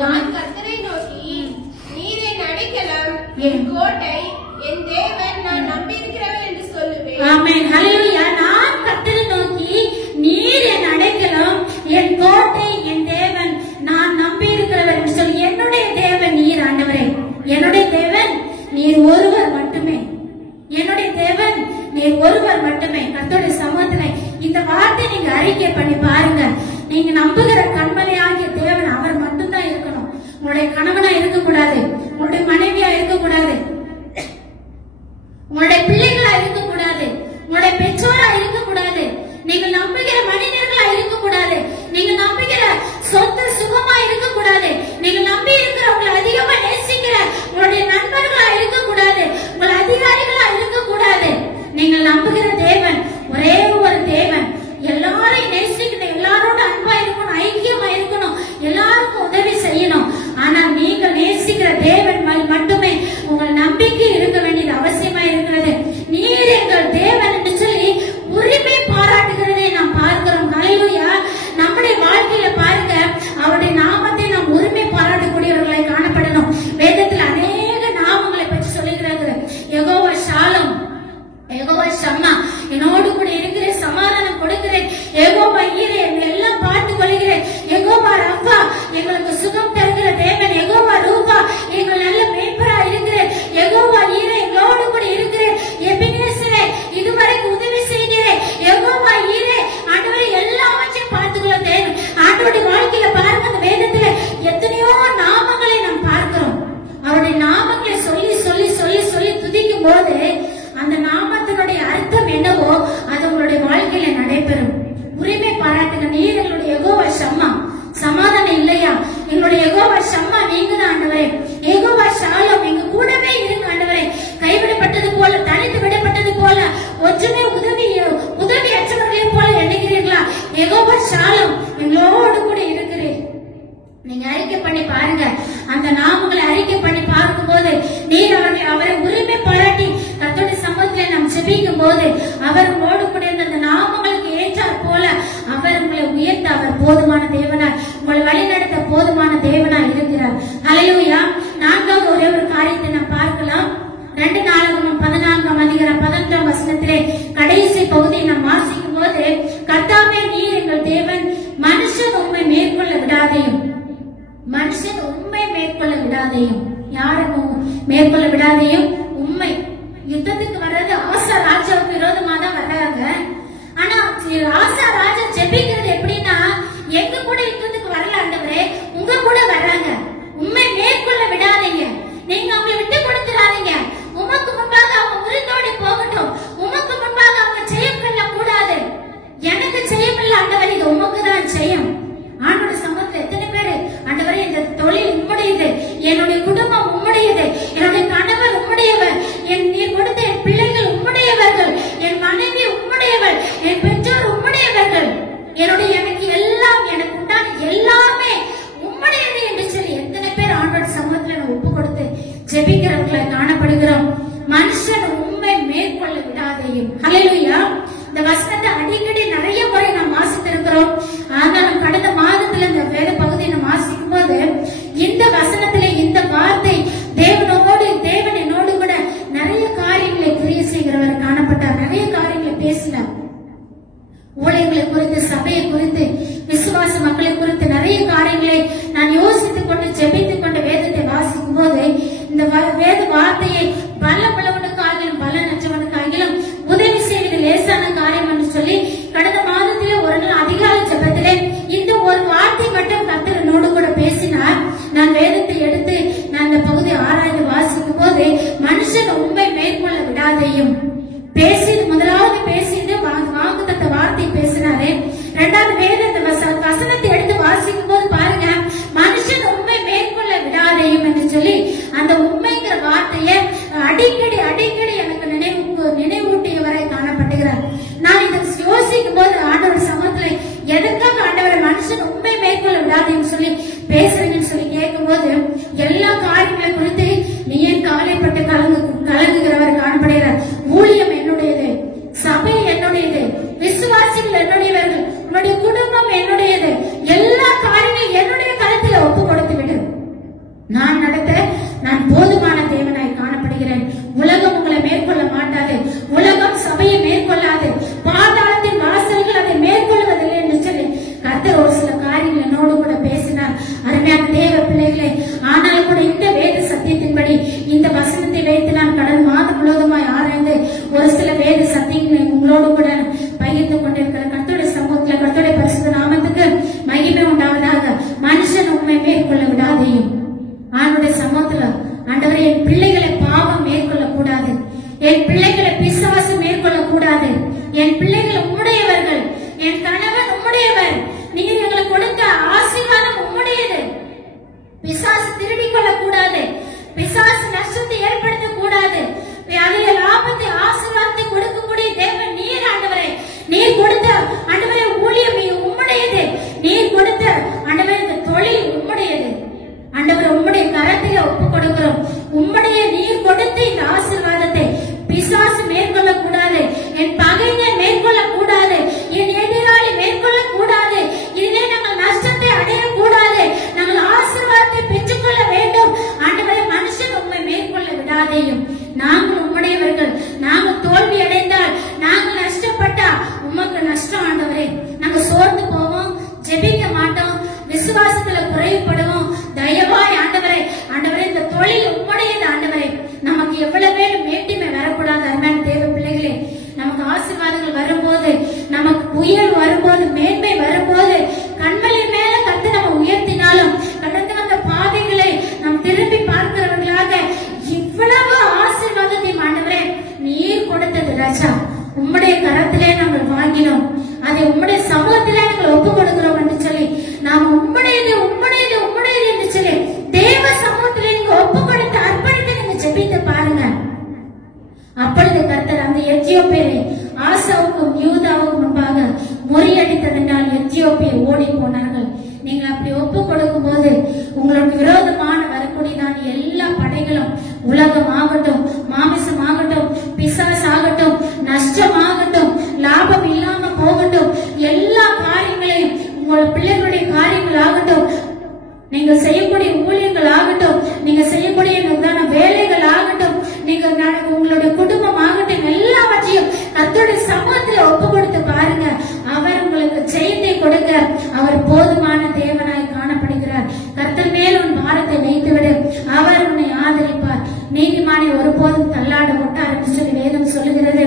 நான் கர்த்தரை நோக்கி, நீர் என் அடைக்கலம், என் கோட்டை, என் தேவன், நான் நம்பியிருக்கிறவன் என்று சொல்லுவேன். ஆமென். ஹல்லேலூயா. நான் நீர் ஒருவர் மட்டுமே, என்னுடைய தேவன் நீர் ஒருவர் மட்டுமே. கர்த்தருடைய சமூகத்துல இந்த வார்த்தை நீங்க அறிக்கை பண்ணி பாருங்க. நீங்க நம்புகிற கண்மலையாகிய தேவன் அவர் மட்டும்தான் இருக்கணும். உங்களுடைய கணவனா இருக்கக்கூடாது, உங்களுடைய மனைவியா இருக்கக்கூடாது, உங்களுடைய பிள்ளைகளா இருக்கக்கூடாது, உங்களுடைய பெற்றோரா இருக்கக்கூடாது, நீங்கள் நம்புகிற மனிதர்களா இருக்கக்கூடாது, நீங்கள் நம்புகிற சொத்து சுகமா இருக்கக்கூடாது, நீங்கள் நம்பி இருக்கிறவங்களை அதிகமா நேசிக்கிற உங்களுடைய நண்பர்களா இருக்கக்கூடாது, உங்கள் அதிகாரிகளா இருக்கக்கூடாது. நீங்கள் நம்புகிற தேவன் ஒரே ஒரு தேவன். எல்லாரையும் நேசிக்கணும், எல்லாரோட அன்பா இருக்கணும், ஐக்கியமா இருக்கணும், எல்லாருக்கும் உதவி செய்யணும். ஆனால் நீங்கள் நேசிக்கிற தேவன் மட்டுமே உங்கள் நம்பிக்கை இருக்க வேண்டியது அவசியமா இருக்கிறது. நீர் எங்கள் தேவன் என்று சொல்லி உரிமை பாராட்டுகிறதை நாம் பார்க்கிறோம். ஹல்லேலூயா. நம்முடைய வாழ்க்கையில பாருங்க, அவருடைய நாமத்தை நாம் உரிமை பாராட்டக்கூடியவர்களை காணப்படணும். வேதத்தில் அநேக நாமங்களை பற்றி சொல்லுகிறார்கள். யெகோவா ஷாலம், யெகோவா ஷம்மா, என்னோடு கூட இருக்கிறேன், சமாதானம் கொடுக்கிறேன், யெகோவா ஈரே, எல்லாம் பார்த்து கொள்கிறேன், யெகோவா ரஃபா, எங்களுக்கு சுகம் தருகிற தேவன், யெகோவா ரூபா, எங்கள் நல்ல மேய்ப்பரா இருக்கிறேன், யெகோவா ஈரே, எங்களோடு கூட இருக்கிறேன், எபினேசரே, இதுவரைக்கும் உதவி செய்கிறேன், யெகோவா ஈரே. ஆண்டவரே, எல்லாவற்றையும் பார்த்துக்கொள்ள தேவன். ஆண்டவருடைய வாழ்க்கையில பாருங்க, அந்த வேதத்துல எத்தனையோ நாமங்களை நாம் பார்க்கிறோம். அவருடைய நாமங்களை சொல்லி சொல்லி சொல்லி சொல்லி துதிக்கும் போது அந்த நாமத்தினுடைய அர்த்தம் என்னவோ அது உங்களுடைய வாழ்க்கையில நடைபெறும். உரிமை பாராட்டுங்க. நீர் எங்களுடைய யெகோவா ஷம்மா, சமாதானம் இல்லையா? எங்களுடைய யெகோவா ஷம்மா நீங்க தான் ஆண்டவரே. யெகோவா ஷாலம், எங்க கூடவே இருங்க ஆண்டவரே. கைவிடப்பட்டது போல, தனித்து விடப்பட்டது போல, ஒற்றுமை உதவி அற்றவர்களே போல எண்ணுகிறீர்களா? யெகோவா ஷாலம், எங்களோடு கூட இருக்கிறேன். நீங்க அறிக்கை பண்ணி பாருங்க. அந்த நாமங்களை அறிக்கை பண்ணி பார்க்கும் போது நீர் அவரை உரிமை பாராட்டி கர்த்தருடைய சமூகத்திலே நாம் ஜெபிக்கும் போது அவர் உங்களோடு கூட அந்த நாமங்களுக்கு ஏற்றார் போல அவர் உங்களை உயர்த்த அவர் போதுமான தேவனாய், உங்களை வழிநடத்த போதுமான தேவனாய் இருக்கிறார். ஹல்லேலூயா. நான்காவது ஒரே ஒரு காரியத்தை நாம் பார்க்கலாம். 2 நாளாகமம் 14ஆம் அதிகாரம் 11ஆம் வசனத்திலே கடைசி பகுதியை நாம் வாசிக்கும் போது, கர்த்தாவே நீர் எங்கள் தேவன், மனுஷன் உம்மை மேற்கொள்ள விடாதையும், மனுஷன் உண்மை மேற்கொள்ள விடாதையும். யாரும் மேற்கொள்ள விடாதையும்? உண்மை. யுத்தத்துக்கு வர்றது ஆசா ராஜாவுக்கு விரோதமா தான் வர்றாங்க. ஆனா ஆசா ராஜா ஜெபிக்கிறது எப்படின்னா, எங்க கூட யுத்தத்துக்கு வரல ஆண்டவரே, உங்க கூட வர்றாங்க. உண்மை மேற்கொள்ள விடாதீங்க, நீங்க அவங்களை விட்டு கொடுத்துடாதீங்க. உமக்கு முன்பாக அவங்க முறிந்தோடி போகட்டும், உமக்கு முன்பாக அவங்க ஜெயம் கொள்ள கூடாது. எனக்கு ஜெயம் இல்லை ஆண்டவரே, இது உமக்கு தான் ஜெயம். ஆண்டோட சமூகத்துல எத்தனை பேரு ஆண்டவரே, இந்த தொழில் உம்முடையது, என்னுடைய குடும்பம் உம்முடையது, என்னுடைய கணவர் உம்முடையவர், நீர் கொடுத்த என் பிள்ளைகள் உம்முடையவர்கள், என் மனைவி உம்முடையவர், என் பெற்றோர் உம்முடையவர்கள், எனக்கு எல்லாம், எனக்கு உண்டான எல்லாமே உம்முடையது என்று சொல்லி எத்தனை பேர் ஆண்டோட சமூகத்துல ஒப்பு கொடுத்து ஜெபிக்கிறவர்களை காணப்படுகிறோம். மனுஷன் உண்மை மேற்கொள்ள விடாதையும். ஹல்லேலூயா. இந்த வசனத்தை அடிக்கடி நிறைய முறை நாம் வாசித்திருக்கிறோம். ஆனாலும் கடந்த மாதத்துல இந்த வேத பகுதியை நாம் வாசிக்கும் போது இந்த வசனத்திலே இந்த வார்த்தை தேவன் என்னோடு கூட நிறைய காரியங்களை கிரியை செய்கிறவர் காணப்பட்டார். நிறைய காரியங்களை பேசினார். ஊழியர்களை குறித்து, சபையை குறித்து, விசுவாச மக்களை குறித்து நிறைய காரியங்களை நான் யோசித்துக் கொண்டு ஜெபித்துக் கொண்டு வேதத்தை வாசிக்கும் போது இந்த வேத வார்த்தையை பலமுள்ளவனுக்காகிலும் பலனற்றவனுக்காகிலும் உதவி செய்வது லேசான காரியம் என்று சொல்லி கடந்த மாதத்திலே ஒரு நாள் அதிகாலை ஜெபத்திலே இந்த ஒரு வார்த்தை மட்டும் கர்த்தர் என்னோடு கூட பேசினார். நான் வேதத்தை எடுத்து நான் இந்த பகுதி ஆராய்ந்து வாசிக்கும் போது, மனுஷன் உண்மை மேற்கொள்ள விடாதையும் பேசியது, முதலாவது பேசியது வாக்குத்தத்த வார்த்தை பேசினாரு. இரண்டாவது வேதத்தை வசனத்தை எடுத்து வாசிக்கும் போது பாருங்க, மனுஷன் உண்மை மேற்கொள்ள விடாதையும் என்று சொல்லி அந்த உண்மைங்கிற வார்த்தையை அடிக்கடி அடிக்கடி எனக்கு நினைவூட்டியவரை காணப்படுகிறார். நான் இதை யோசிக்கும் போது ஆண்டவர் சமூகத்துல எதற்காக ஆண்டவரை மனுஷன் உண்மை மேற்கொள்ள விடாதுன்னு சொல்லி பேசுறீங்கன்னு சொல்லி கேட்கும் போது, எல்லா காரியங்களை குறித்து நீ ஏன் கவலைப்பட்டு கலங்குகிறவர் காணப்படுகிறார். ஊழியம் உங்களோடு கூட பகிர்ந்து கொண்டிருக்கிற கர்த்தருடைய சமூகத்துல கர்த்தருடைய பரிசுத்த நாமத்துக்கு மகிமை உண்டாவதாக. மனுஷன் உண்மை மேற்கொள்ள விடாதையும் ஆண்டவருடைய சமூகத்துல ஆண்டவரே என் பிள்ளைகளை பாவம் மேற்கொள்ள கூடாது, என் பிள்ளைகளை பிசாசு மேற்கொள்ள கூடாது, என் பிள்ளைகள் உம்முடையவர்கள், என் கணவன் உம்முடையவர், நீர் எங்களுக்கு கொடுத்த ஆசீர்வாதம் உம்முடையது. பிசாசு திருடிக் கொள்ள கூடாது, பிசாசு நஷ்டத்தை ஏற்படுத்த கூடாது. அதில் லாபத்தை ஆசீர்வாதத்தை கொடுக்கக்கூடிய தேவன் நீர் ஆண்டவரே. நீர் கொடுத்த ஆண்டவரே ஊழியம் உம்முடையது, நீர் கொடுத்த ஆண்டவரே இந்த தொழில் உம்முடையது. ஆண்டவரே உம்முடைய கரத்திலே ஒப்பு கொடுக்கிறோம். உம்முடைய நீர் கொடுத்த இந்த ஆசீர்வாதத்தை பிசாசு மேற்கொள்ள கூடாது, என் பகைஞர் மேற்கொள்ள கூடாது, என் எதிராளி மேற்கொள்ள கூடாது. இதிலே நாங்கள் நஷ்டத்தை அடையக்கூடாது, நாங்கள் ஆசீர்வாதத்தை பெற்றுக்கொள்ள வேண்டும். ஆண்டவரே மனுஷன் உண்மை மேற்கொள்ள விடாதேயும். நாங்கள் உம்முடையவர்கள், நாங்கள் தோல்வி அடைந்தால், நாங்கள் நஷ்டப்பட்டா உமக்கு நஷ்டம் ஆண்டவரே. நாங்கள் சோர்ந்து போவோம், ஜெபிக்க மாட்டோம், விசுவாசத்துல குறைவுபடுவோம். தயவாய் ஆண்டவரே, ஆண்டவரே இந்த தொழில் உம்முடையது ஆண்டவரே. நமக்கு எவ்வளவு பேர் மேட்டிமை வரக்கூடாது. அருமையான தேவ பிள்ளைகளே, நமக்கு ஆசீர்வாதங்கள் வரும்போது, நமக்கு உயர்வு வரும்போது, மேன்மை வரும்போது, கண்மலை மேல கத்து நம்ம உயர்த்தினாலும் கடந்து வந்த பாதைகளை நாம் திரும்பி பார்க்கிறவர்களாக இவ்வளவு ஆசீர்வாதத்தை ஆண்டவரே நீர் கொடுத்தது ராஜா. உம்முடைய கரத்திலே நாங்கள் வாங்கினோம், அதை உம்முடைய சமூகத்திலே நாங்கள் ஒப்பு கொடுக்கிறோம் என்று சொல்லி நாம் உம்முடையது உம்முடையது உம்முடையது என்று சொல்லி தேவ சமூகத்திலே நீங்க ஒப்பு கொடுத்து அர்ப்பணித்து நீங்க ஜெபித்து பாருங்க. அப்பொழுது கர்த்தர் அந்த எத்தியோப்பியரை ஆசாவுக்கும் யூதாவுக்கும் முன்பாக முறியடித்ததென்றால் எத்தியோப்பியர் ஓடி போனார்கள். நீங்க அப்படி ஒப்பு கொடுக்கும் போது உங்களுக்கு விரோதமான வரக்கூடியதான எல்லா படைகளும், உலகம் ஆகட்டும், மாமிசம் ஆகட்டும், பிசாஸ் ஆகட்டும், நஷ்டம் ஆகட்டும், லாபம் இல்லாம போகட்டும், எல்லா காரியங்களையும் உங்கள் பிள்ளைகளுடைய காரியங்கள் ஆகட்டும், நீங்க செய்யக்கூடிய ஊழியங்கள் ஆகட்டும், நீங்க செய்யக்கூடிய வேலைகள் ஆகட்டும், நீங்க உங்களுடைய குடும்பம் ஆகட்டும், எல்லாவற்றையும் கர்த்தருடைய சமூகத்தில் ஒப்பு கொடுத்து பாருங்க. அவர் உங்களுக்கு ஜெயத்தை கொடுக்க அவர் போதுமான தேவனாய் காணப்படுகிறார். கர்த்தர் மேல் உன் பாரத்தை வைத்துவிடு, அவர் உன்னை ஆதரிப்பார். நீதிமானை ஒருபோதும் தள்ளாட விட்டார் என்று சொல்லி வேதம் சொல்லுகிறது.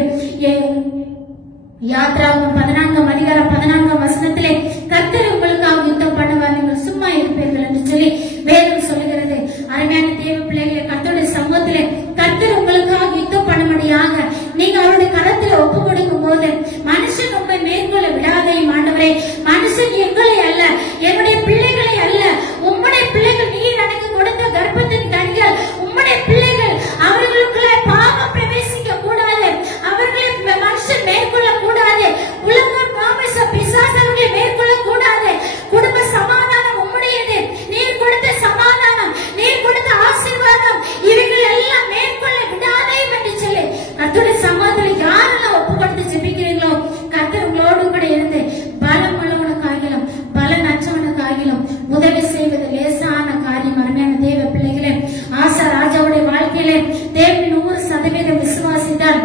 யாத்ராவும் 14ஆம் அதிகாரம் 14ஆம் வசனத்திலே கர்த்தர் உங்களுக்காக யுத்தம் பண்ணுவார், நீங்கள் சும்மா இருப்பீர்கள் என்று சொல்லி வேதம் சொல்லுகிறது. அருமையான தேவ பிள்ளைகளை, கர்த்தருடைய சமூகத்திலே கர்த்தர் உங்களுக்காக யுத்தம் பண்ணும்படியாக நீங்க அவருடைய கரத்தில் ஒப்பு கொடுக்கும் போது மனுஷன் உண்மை மேற்கொள்ள விடாதே ஆண்டவரே. மனுஷன் எங்களை அல்ல, என்னுடைய பிள்ளைகளை அல்ல, உம்முடைய பிள்ளைகள் நீர் எனக்கு கொடுத்த கர்ப்பத்தின் கனிகள் உம்முடைய பிள்ளைகள், அவர்களுக்குள்ள பாவம் பிரவேசிக்க கூடாது, அவர்களை மனுஷன் மேற்கொள்ள கூடாது, உலகம் மாமிச பிசாசங்களை மேற்கொள்ள கூடாது. குடும்ப சமாதானம் உம்முடையது, நீர் கொடுத்த சமாதானம், நீர் கொடுத்த ஆசீர்வாதம், இவைகள் எல்லாம் மேற்கொள்ள விடாதே என்று சொல்லி கர்த்தருடைய சமாதானம் யாரெல்லாம் ஒப்பு கொடுத்து ஜெபிக்கிறீங்களோ கர்த்தர் உங்களோடு கூட இருந்து பலம் உள்ளவனுக்காகிலும் பலன் அற்றவனுக்காகிலும் உதவி செய்வது லேசான காரியம். அருமையான தேவ பிள்ளைகளே, ஆசா ராஜாவுடைய வாழ்க்கையிலே தேவன் 100% விசுவாசித்தால்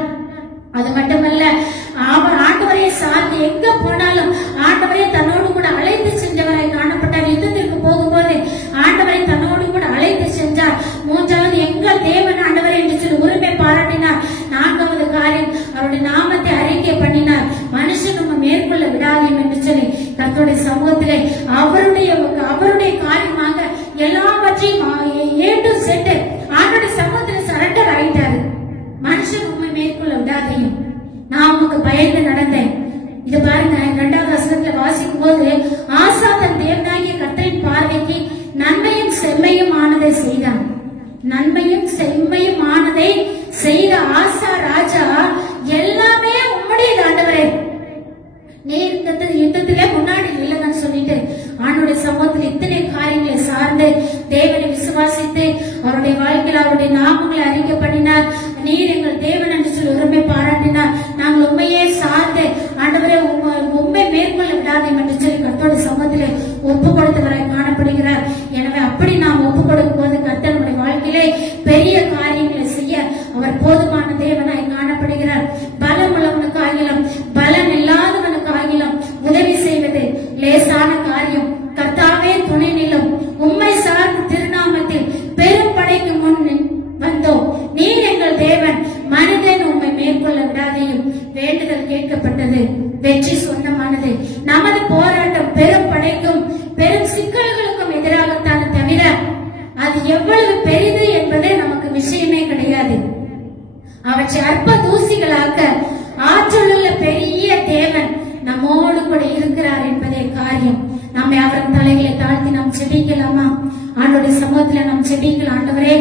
அது மட்டுமல்ல, அவர் ஆண்டவரையை சார்ந்து எங்க போனாலும் ஆண்டவரை தன்னோடு கூட அழைத்து சென்றவராய் காணப்பட்டார். யுத்தத்திற்கு போகும்போது ஆண்டவரை தன்னோடு கூட அழைத்து சென்றார். 3வது எங்கள் தேவன் ஆண்டவரை என்று சொல்லி உரிமை பாராட்டினார். 4வது காரியம் அவருடைய நாமத்தை அறிக்கை பண்ணினார். மனுஷன் நம்ம மேற்கொள்ள விடாதீம் என்று சொல்லி கர்த்தருடைய சமூகத்திலே அவருடைய காரியமாக எல்லாவற்றையும் A to Z ஆண்டவருடைய சமூகத்தில் சரண்டர் ஆயிட்டாரு. மனுஷன் உண்மை மேற்கொள்ள விடாதையும் நான் உனக்கு பயந்து நடந்தேன். இது பாருங்க, 2வது வசனத்துல வாசிக்கும் போது ஆசா தன் தேவனாகிய கர்த்தரின் பார்வைக்கு நன்மையும் செம்மையும் ஆனதை செய்தான். நன்மையும் செம்மையும் ஆனதை செய்த ஆசா ராஜா எல்லாமே உம்முடையது ஆண்டவரே. நீர் யுத்தத்திலே முன்னாடி இல்லைன்னு சொல்லிட்டு ஆண்டவருடைய சமூகத்தில் இத்தனை காரியங்களை சார்ந்து தேவனை விசுவாசித்து அவருடைய வாழ்க்கையில் அவருடைய நாமங்களை அறிக்கை பண்ணினார். நீர் எங்கள் தேவன் என்று சொல்லி உரிமை பாராட்டினார். நாங்கள் உண்மையே சார்ந்து ஆண்டவரை உண்மை மேற்கொள்ள விடாதே என்று சொல்லி கர்த்தருடைய சமூகத்திலே ஒப்பு கொடுத்தவராய் காணப்படுகிறார். எனவே அப்படி நாம் ஒப்பு கொடுக்கும் போது கர்த்தருடைய வாழ்க்கையிலே பெரிய காரியங்களை செய்ய அவர் போதுமான தேவனாய் காணப்படுகிறார். பலம் உள்ளவனுக்காகிலும் பலன் இல்லாதவனுக்காகிலும் உதவி செய்வது லேசான காரியம். கர்த்தாவே துணை நிலும், உம்மை சார்ந்த திருநாமத்தில் பெரும் படைக்கு முன் வந்தோம். நீர் எங்கள் வேண்டுதல் கேட்கப்பட்டது, வெற்றி சொந்தமானது. நமது போராட்டம் பெரும் படைக்கும் பெரும் சிக்கல்களுக்கும் எதிராகத்தானே தவிர அது எவ்வளவு பெரிது என்பது நமக்கு விஷயமே கிடையாது. அவற்றை அற்ப தூசிகளாக்க ஆற்றலுள்ள பெரிய தேவன் நம்மோடு கூட இருக்கிறார் என்பதே காரியம். நம்மை அவரின் தலைகளை தாழ்த்தி நாம் செபிக்கலாமா? ஆண்டவருடைய சமூகத்துல நாம் செபிக்கலாம். ஆண்டவரே,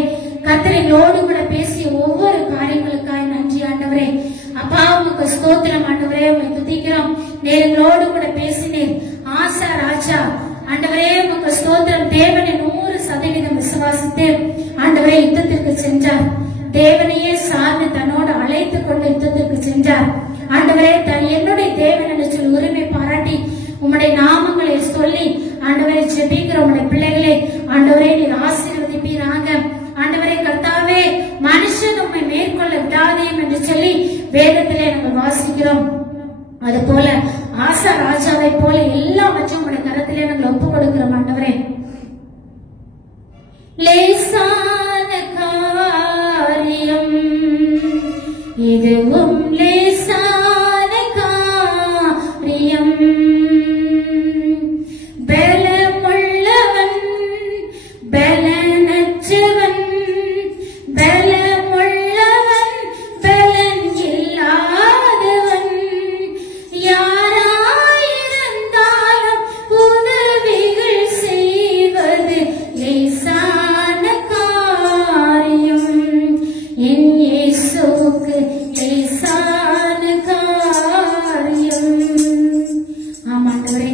கர்த்தர் எங்களோடு கூட பேசிய ஒவ்வொரு காரியங்களுக்காய் நன்றி ஆண்டவரே. அப்பா, உமக்கு ஸ்தோத்திரம் ஆண்டவரே, உம்மை துதிக்கிறோம். நீர் எங்களோடு கூட பேசினீர். ஆசா ராஜா ஆண்டவரே, உமக்கு ஸ்தோத்திரம். தேவனை 100% விசுவாசித்து ஆண்டவரே யுத்தத்திற்கு சென்றார். தேவனையே சார்ந்து தன்னோடு அழைத்துக் கொண்டு யுத்தத்திற்கு சென்றார். ஆண்டவரே, என்னுடைய தேவன் என்று சொல்லி உரிமை பாராட்டி உம்முடைய நாமங்களை சொல்லி ஆண்டவரை ஜெபிக்கிற உம்முடைய பிள்ளைகளை ஆண்டவரே நீர் ஆசீர்வதிப்பீராக. ஆண்டவரே கர்த்தாவே, மனுஷன் உம்மை மேற்கொள்ள விடாதேயும் என்று சொல்லி வேதத்திலே நாங்கள் வாசிக்கிறோம். அது போல ஆசா ராஜாவை போல எல்லாவற்றையும் உம்முடைய கரத்திலே நாங்கள் ஒப்புக் கொடுக்கிறோம். ஆண்டவரே, லேசான காரியம் இதுவும் லேசான காரியம். பலமுள்ளவன் பலனற்றவன், பலமுள்ளவன் பலன் இல்லாதவன், யாராயிருந்தாலும் உதவிகள் செய்வது லேசான காரியம். என் இயேசுவுக்கு லேசான காரியம். ஆமாண்டவரே,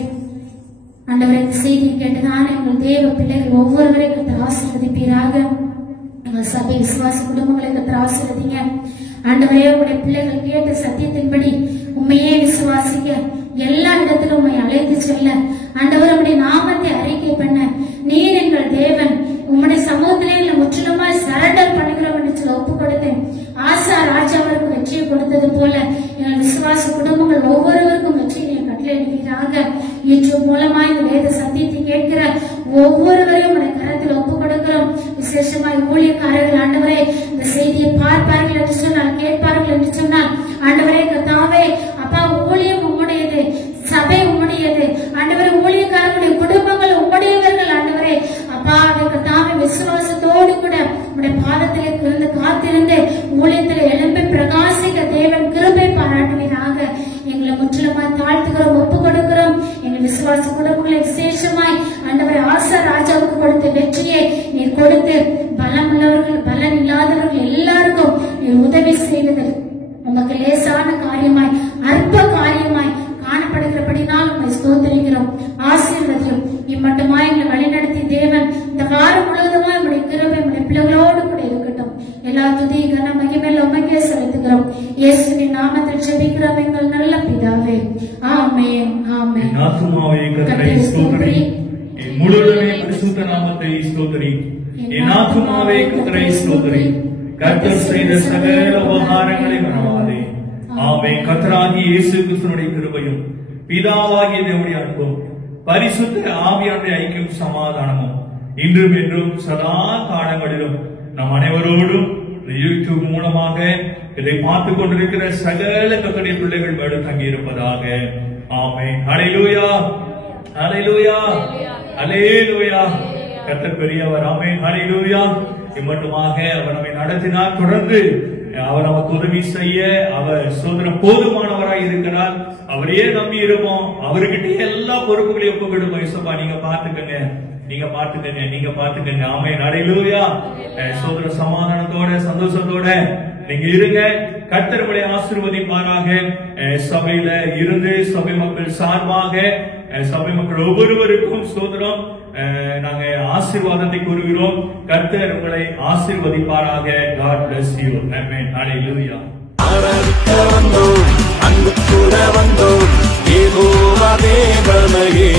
ஆண்டவரே, இந்த செய்தி கேட்டுதான் எங்கள் தேவ பிள்ளைகள் ஒவ்வொருவரையும் கர்த்தர் ஆசீர்வதிப்பீராக. எங்கள் சபை விசுவாச குடும்பங்களை கர்த்தர் ஆசீர்வதிங்க. ஆண்டவரே, உங்களுடைய பிள்ளைகள் கேட்ட சத்தியத்தின்படி உண்மையே விசுவாசிக்க எல்லா இடத்திலும் உண்மை அழைத்து செல்ல ஆண்டவர் உம்முடைய நாமத்தை அறிக்கை பண்ண நீர் எங்கள் தேவன். உம்முடைய சமூகத்திலே எங்களை முற்றிலுமாய் சரண்டர் பண்ணுகிறோம் என்று சொல்ல ஒப்பு கொடுத்தேன். ஆசா ராஜாவிற்கு வெற்றியை கொடுத்தது போல எங்கள் விசுவாச குடும்பங்கள் ஒவ்வொருவருக்கும் வெற்றியை கட்டளையிடுவீராக. யூடியூப் மூலமா இந்த வேத சத்தியத்தை கேட்கிற ஒவ்வொருவரையும் உடைய கரத்தில் ஒப்பு கொடுக்கிறோம். விசேஷமாய் ஊழியக்காரர்கள் ஆண்டவரே இந்த செய்தியை பார்ப்பார்கள் என்று சொன்னால், கேட்பார்கள் என்று சொன்னால், ஆண்டவரே கர்த்தாவே, அப்பா, ஊழியம் உம்முடையது, சபை உம்முடையது ஆண்டவரே, ஊழியக்காரர்களுடைய குடும்பங்கள் உம்முடையவர்கள் ஆண்டவரே. அப்பா, கர்த்தாவே, விசுவாசத்தோடு கூட உடைய பாதத்திலே இருந்து காத்திருந்து ஊழியத்தில் எழும்பி பிரகாசிக்க தேவன் கிருபை பாராட்டுவீராக. எங்களை முற்றிலுமாய் தாழ்த்துகிறோம், ஒப்பு கொடுக்கிறோம். எங்கள் விசுவாச குடும்பங்களை விசேஷமாய் ஆண்டவரை ஆசா ராஜாவுக்கு கொடுத்த வெற்றியை நீர் கொடுத்து பலம் உள்ளவர்கள் பலன் இல்லாதவர்கள் எல்லாருக்கும் நீர் உதவி செய்வது உமக்கு லேசான காரியமாய் அற்ப காரியமாய் காணப்படுகிறபடினால் உங்களை ஸ்தோத்திரிக்கிறோம். ஆசீர்வதியும் இம்மட்டுமாய் எங்களை வழிநடத்தி தேவன் இந்த வாரம் முழுவதுமாய் உடைய கிருபை உடைய பிள்ளைகளோடு கூட இருக்கட்டும். எல்லா துதி கன மகிமையில உமக்கே செலுத்துகிறோம். இயேசுவின் நாமத்தில் ஜெபிக்கிறோம் எங்கள் நல்ல பிதாவே, ஆமென். ஆமென். என் ஆத்துமாவே கர்த்தரை ஸ்தோத்திரி, என் முழுவதுமே பரிசுத்த நாமத்தை ஸ்தோத்திரி. என் ஆத்துமாவே கர்த்தரை ஸ்தோத்திரி, கர்த்தர் செய்த சகல உபகாரங்களை மறவாதே. ஆமென். கர்த்தராகிய இயேசு கிறிஸ்துவினுடைய கிருபையும் பிதாவாகிய தேவனுடைய அன்பும் பரிசுத்த ஆவியானுடைய ஐக்கியம் சமாதானமும் இன்றும் என்றும் சதா காலங்களிலும் நம் அனைவரோடும் யூடியூப் மூலமாக இதை பார்த்துக் கொண்டிருக்கிற சகல கர்த்தருடைய பிள்ளைகள் மேலும் தங்கி இருப்பதாக. ஆமென். ஹல்லேலூயா, ஹல்லேலூயா, ஹல்லேலூயா. கர்த்தர் பெரியவர். ஆமென். ஹல்லேலூயா. இம்மட்டுமாக அவர் நம்மை நடத்தினார். தொடர்ந்து அவர் நமக்கு உதவி செய்ய அவர் சோதரம் போதுமானவராய் இருக்கிறார். அவரையே நம்பி இருப்போம். அவர்கிட்ட எல்லா பொறுப்புகளையும் ஒப்பு கொடுப்போம். இயேசுப்பா, நீங்க பாத்துக்கங்க, நீங்க பாத்துக்கங்க, நீங்க பாத்துக்கங்க. ஆமென். ஹல்லேலூயா. சோதர சமாதானத்தோட சந்தோஷத்தோட நீங்க இருங்க. கர்த்தர் உங்களை ஆசீர்வதிப்பாராக. சபையில இருந்து சபை மக்கள் சார்பாக சபை மக்கள் ஒவ்வொருவருக்கும் சோதரம் நாங்க ஆசீர்வாதத்தை கூறுகிறோம். கர்த்தர் உங்களை ஆசீர்வதிப்பாராக. God bless you. Amen. Hallelujah. ஆராதிக்க வந்தோம், அன்பு கூட வந்தோம், யெகோவா தேவனையே